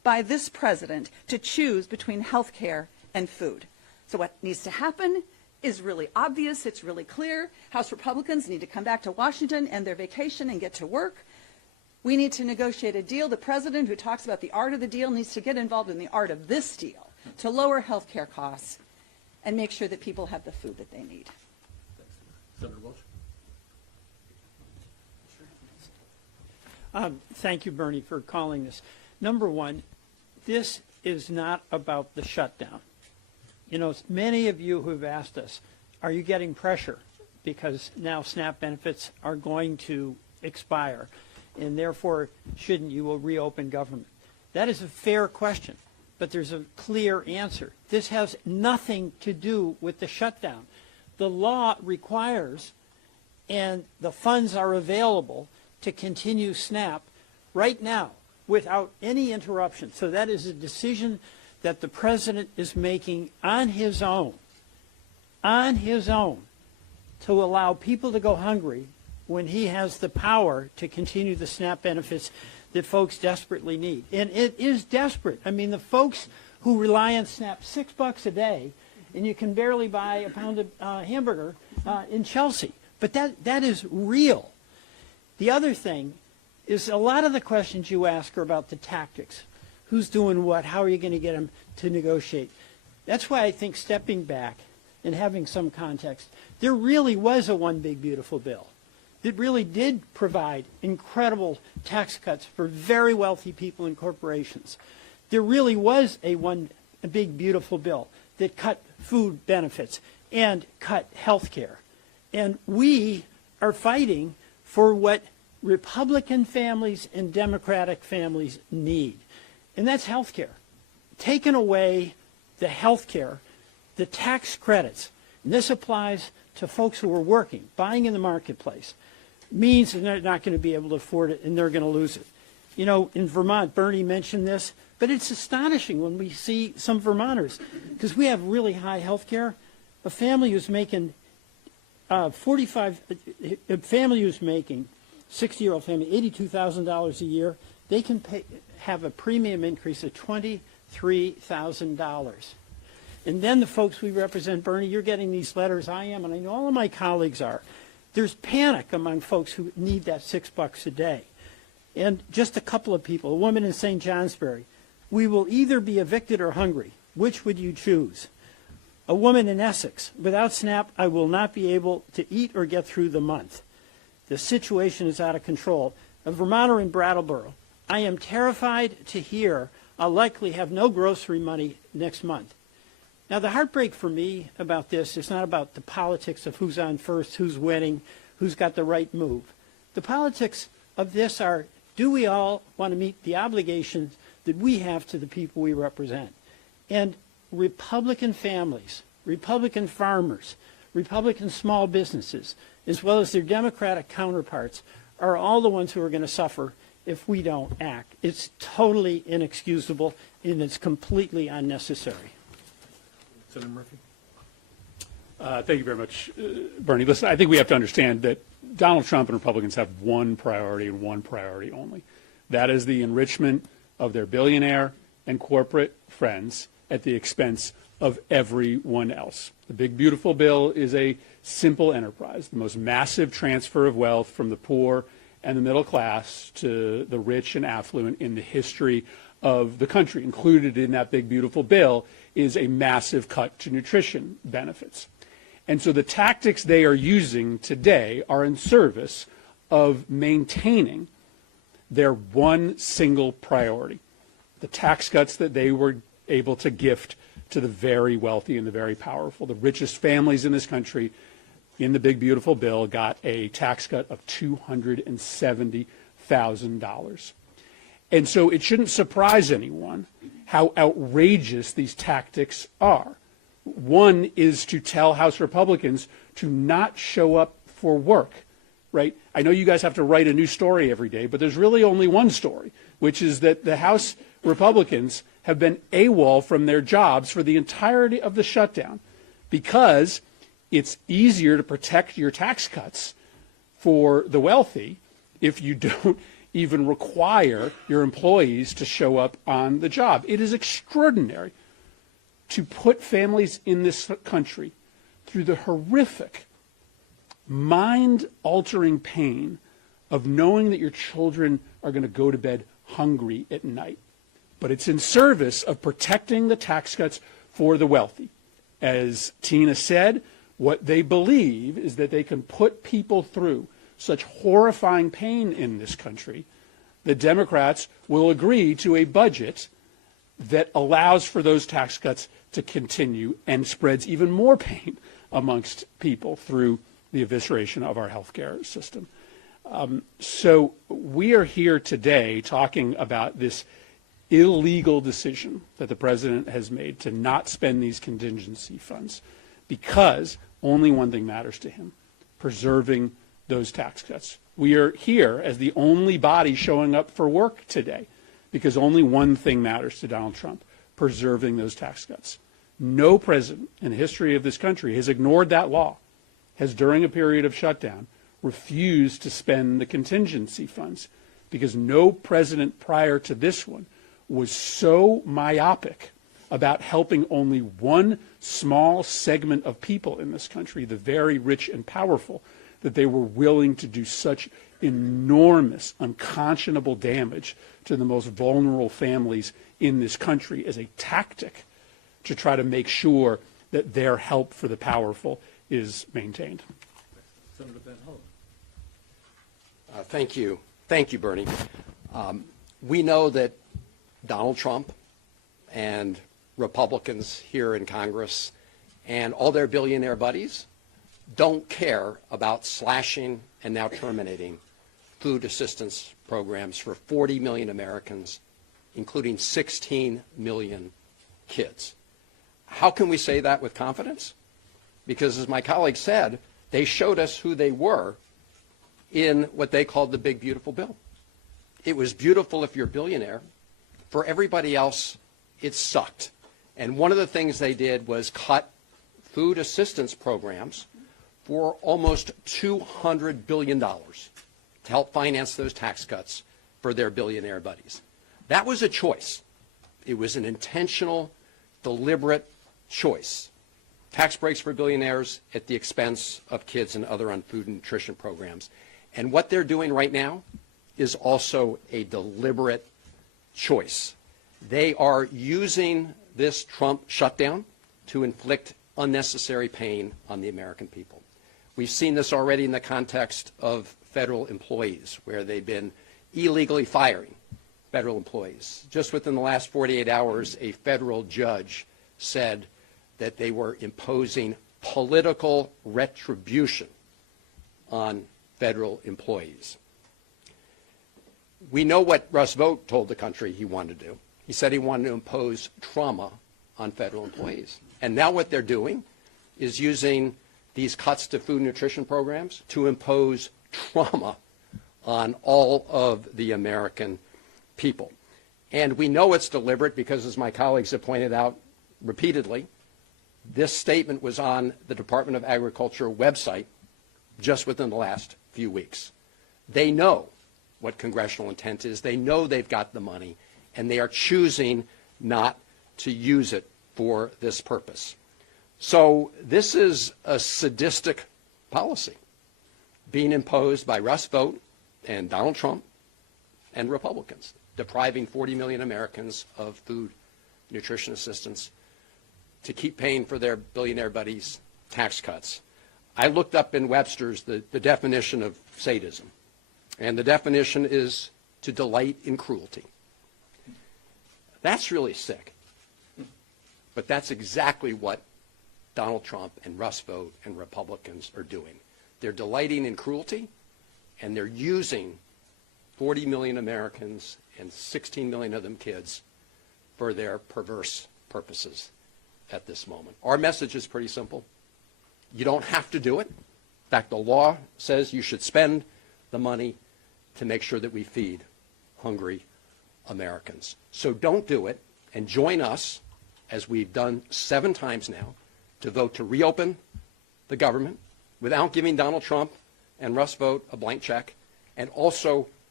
by this president to choose between health care and food. So what needs to happen is really obvious. It's really clear. House Republicans need to come back to Washington and their vacation and get to work. We need to negotiate a deal. The president, who talks about the art of the deal, needs to get involved in the art of this deal to lower health care costs and make sure that people have the food that they need. Senator Welch. Thank you, Bernie, for calling this. Number one, this is not about the shutdown. You know, many of you who have asked us, are you getting pressure because now SNAP benefits are going to expire, and therefore shouldn't you reopen government? That is a fair question, but there's a clear answer. This has nothing to do with the shutdown. The law requires, and the funds are available to continue SNAP right now without any interruption. So that is a decision that the president is making on his own, to allow people to go hungry when he has the power to continue the SNAP benefits that folks desperately need. And it is desperate. I mean, the folks who rely on SNAP, $6 a day, and you can barely buy a pound of hamburger in Chelsea. But that is real. The other thing is a lot of the questions you ask are about the tactics. Who's doing what? How are you going to get them to negotiate? That's why I think stepping back and having some context, there really was a one big beautiful bill. It really did provide incredible tax cuts for very wealthy people and corporations. There really was a big beautiful bill that cut food benefits and cut health care. And we are fighting for what Republican families and Democratic families need. And that's health care. Taking away the health care, the tax credits, and this applies to folks who are working, buying in the marketplace, means that they're not going to be able to afford it and they're going to lose it. You know, in Vermont, Bernie mentioned this, but it's astonishing when we see some Vermonters, because we have really high health care. A family who's making 60-year-old family, $82,000 a year, they can have a premium increase of $23,000. And then the folks we represent, Bernie, you're getting these letters, I am, and I know all of my colleagues are. There's panic among folks who need that $6 a day. And just a couple of people, a woman in St. Johnsbury, we will either be evicted or hungry. Which would you choose? A woman in Essex, without SNAP, I will not be able to eat or get through the month. The situation is out of control. A Vermonter in Brattleboro, I am terrified to hear I'll likely have no grocery money next month. Now, the heartbreak for me about this is not about the politics of who's on first, who's winning, who's got the right move. The politics of this are, do we all want to meet the obligations that we have to the people we represent? And Republican families, Republican farmers, Republican small businesses, as well as their Democratic counterparts, are all the ones who are going to suffer if we don't act. It's totally inexcusable, and it's completely unnecessary. Senator Murphy. Thank you very much, Bernie. Listen, I think we have to understand that Donald Trump and Republicans have one priority and one priority only. That is the enrichment of their billionaire and corporate friends at the expense of everyone else. The big beautiful bill is a simple enterprise, the most massive transfer of wealth from the poor and the middle class to the rich and affluent in the history of the country. Included in that big beautiful bill is a massive cut to nutrition benefits. And so the tactics they are using today are in service of maintaining their one single priority, the tax cuts that they were able to gift to the very wealthy and the very powerful. The richest families in this country in the big beautiful bill got a tax cut of $270,000. And so it shouldn't surprise anyone how outrageous these tactics are. One is to tell House Republicans to not show up for work, right? I know you guys have to write a new story every day, but there's really only one story, which is that the House Republicans have been AWOL from their jobs for the entirety of the shutdown because it's easier to protect your tax cuts for the wealthy if you don't even require your employees to show up on the job. It is extraordinary to put families in this country through the horrific, mind-altering pain of knowing that your children are going to go to bed hungry at night. But it's in service of protecting the tax cuts for the wealthy. As Tina said, what they believe is that they can put people through such horrifying pain in this country that Democrats will agree to a budget that allows for those tax cuts to continue and spreads even more pain amongst people through the evisceration of our healthcare system. So we are here today talking about this illegal decision that the president has made to not spend these contingency funds because only one thing matters to him: preserving those tax cuts. We are here as the only body showing up for work today because only one thing matters to Donald Trump: preserving those tax cuts. No president in the history of this country has ignored that law, has during a period of shutdown refused to spend the contingency funds, because no president prior to this one was so myopic about helping only one small segment of people in this country, the very rich and powerful, that they were willing to do such enormous, unconscionable damage to the most vulnerable families in this country as a tactic to try to make sure that their help for the powerful is maintained. Senator Van Hollen. Thank you. Thank you, Bernie. We know that Donald Trump and Republicans here in Congress and all their billionaire buddies don't care about slashing and now terminating food assistance programs for 40 million Americans, including 16 million kids. How can we say that with confidence? Because, as my colleague said, they showed us who they were in what they called the big, beautiful bill. It was beautiful if you're a billionaire. For everybody else, it sucked. And one of the things they did was cut food assistance programs for almost $200 billion to help finance those tax cuts for their billionaire buddies. That was a choice. It was an intentional, deliberate choice. Tax breaks for billionaires at the expense of kids and other on food and nutrition programs. And what they're doing right now is also a deliberate choice. They are using this Trump shutdown to inflict unnecessary pain on the American people. We've seen this already in the context of federal employees, where they've been illegally firing federal employees. Just within the last 48 hours, a federal judge said that they were imposing political retribution on federal employees. We know what Russ Vought told the country he wanted to do. He said he wanted to impose trauma on federal employees. And now what they're doing is using these cuts to food and nutrition programs to impose trauma on all of the American people. And we know it's deliberate because, as my colleagues have pointed out repeatedly, this statement was on the Department of Agriculture website just within the last few weeks. They know what congressional intent is. They know they've got the money, and they are choosing not to use it for this purpose. So this is a sadistic policy being imposed by Russ Vought and Donald Trump and Republicans, depriving 40 million Americans of food, nutrition assistance to keep paying for their billionaire buddies' tax cuts. I looked up in Webster's the definition of sadism, and the definition is to delight in cruelty. That's really sick, but that's exactly what Donald Trump and Russ Vought and Republicans are doing. They're delighting in cruelty, and they're using 40 million Americans and 16 million of them kids for their perverse purposes at this moment. Our message is pretty simple. You don't have to do it. In fact, the law says you should spend the money to make sure that we feed hungry Americans. So don't do it, and join us, as we've done 7 times now, to vote to reopen the government without giving Donald Trump and Russ Vought a blank check, and also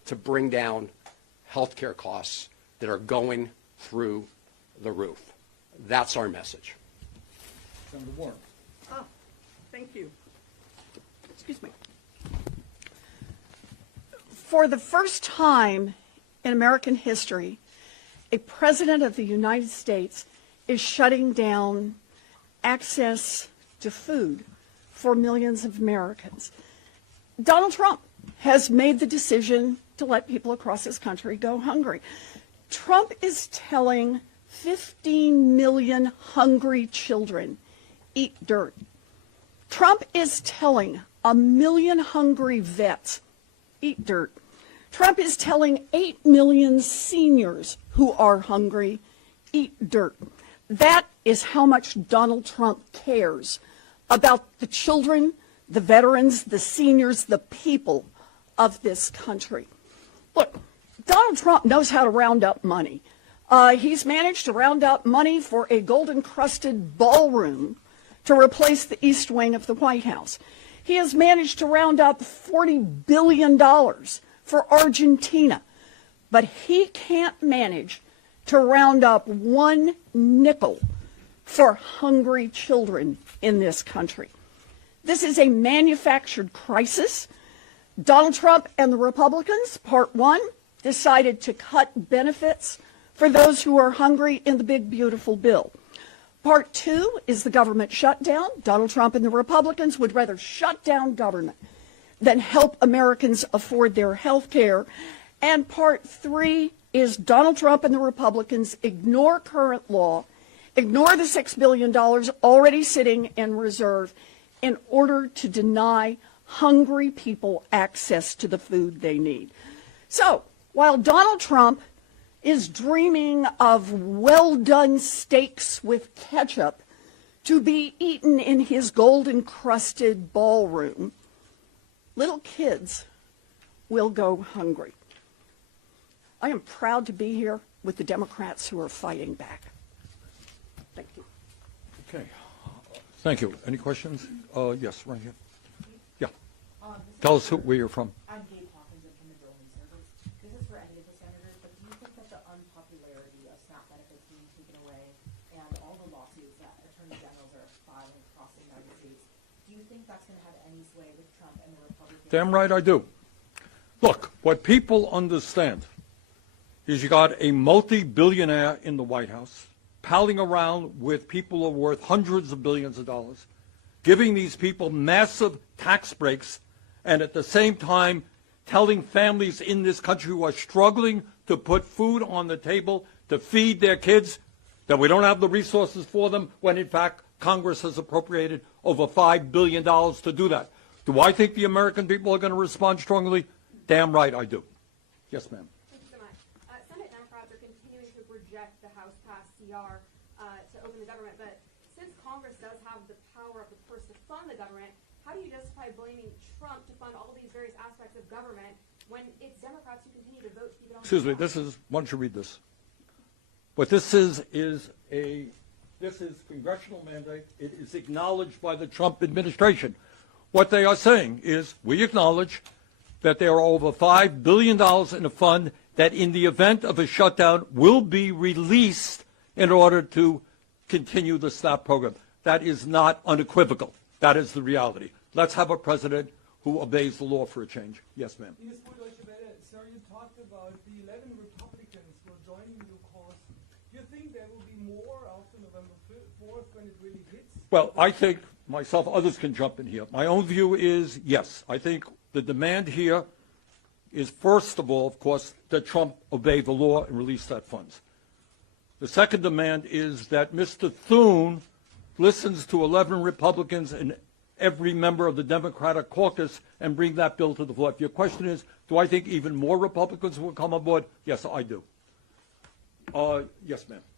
to bring down health care costs that are going through the roof. That's our message. Senator Warren. Thank you. Excuse me. For the first time in American history, a president of the United States is shutting down access to food for millions of Americans. Donald Trump has made the decision to let people across this country go hungry. Trump is telling 15 million hungry children, eat dirt. Trump is telling 1 million hungry vets, eat dirt. Trump is telling 8 million seniors who are hungry, eat dirt. That is how much Donald Trump cares about the children, the veterans, the seniors, the people of this country. Look, Donald Trump knows how to round up money. He's managed to round up money for a gold-encrusted ballroom to replace the East Wing of the White House. He has managed to round up $40 billion for Argentina, but he can't manage to round up 1 nickel for hungry children in this country. This is a manufactured crisis. Donald Trump and the Republicans, part one, decided to cut benefits for those who are hungry in the big, beautiful bill. Part two is the government shutdown. Donald Trump and the Republicans would rather shut down government than help Americans afford their health care. And part three is Donald Trump and the Republicans ignore current law, ignore the $6 billion already sitting in reserve in order to deny hungry people access to the food they need. So while Donald Trump is dreaming of well-done steaks with ketchup to be eaten in his gold-encrusted ballroom, little kids will go hungry. I am proud to be here with the Democrats who are fighting back. Thank you. Okay. Thank you. Any questions? Yes, right here. Yeah. Tell us where you're from. I'm Gabe Hawkins from the Building Service. This is for any of the senators, but do you think that the unpopularity of SNAP benefits being taken away and all the lawsuits that attorney generals are filing across the United States, do you think that's going to have any sway with Trump and the Republicans? Damn right I do. Look, what people understand is you got a multi-billionaire in the White House palling around with people who are worth hundreds of billions of dollars, giving these people massive tax breaks, and at the same time telling families in this country who are struggling to put food on the table to feed their kids that we don't have the resources for them when in fact Congress has appropriated over $5 billion to do that. Do I think the American people are going to respond strongly? Damn right I do. Yes, ma'am. Thank you so much. Senate Democrats are continuing to reject the House-passed CR to open the government, but since Congress does have the power of the purse to fund the government, how do you justify blaming Trump to fund all these various aspects of government when it's Democrats who continue to vote to keep it on? Excuse me, this is, why don't you read this? What this is congressional mandate. It is acknowledged by the Trump administration. What they are saying is, we acknowledge that there are over $5 billion in a fund that in the event of a shutdown will be released in order to continue the SNAP program. That is not unequivocal. That is the reality. Let's have a president who obeys the law for a change. Yes, ma'am. Sir, you talked about the 11 Republicans who are joining your cause. Do you think there will be more after November 4th when it really hits? Well, I think myself, others can jump in here. My own view is yes. I think the demand here is, first of all, of course, that Trump obey the law and release that funds. The second demand is that Mr. Thune listens to 11 Republicans and every member of the Democratic caucus and bring that bill to the floor. If your question is, do I think even more Republicans will come on board? Yes, I do. Yes, ma'am.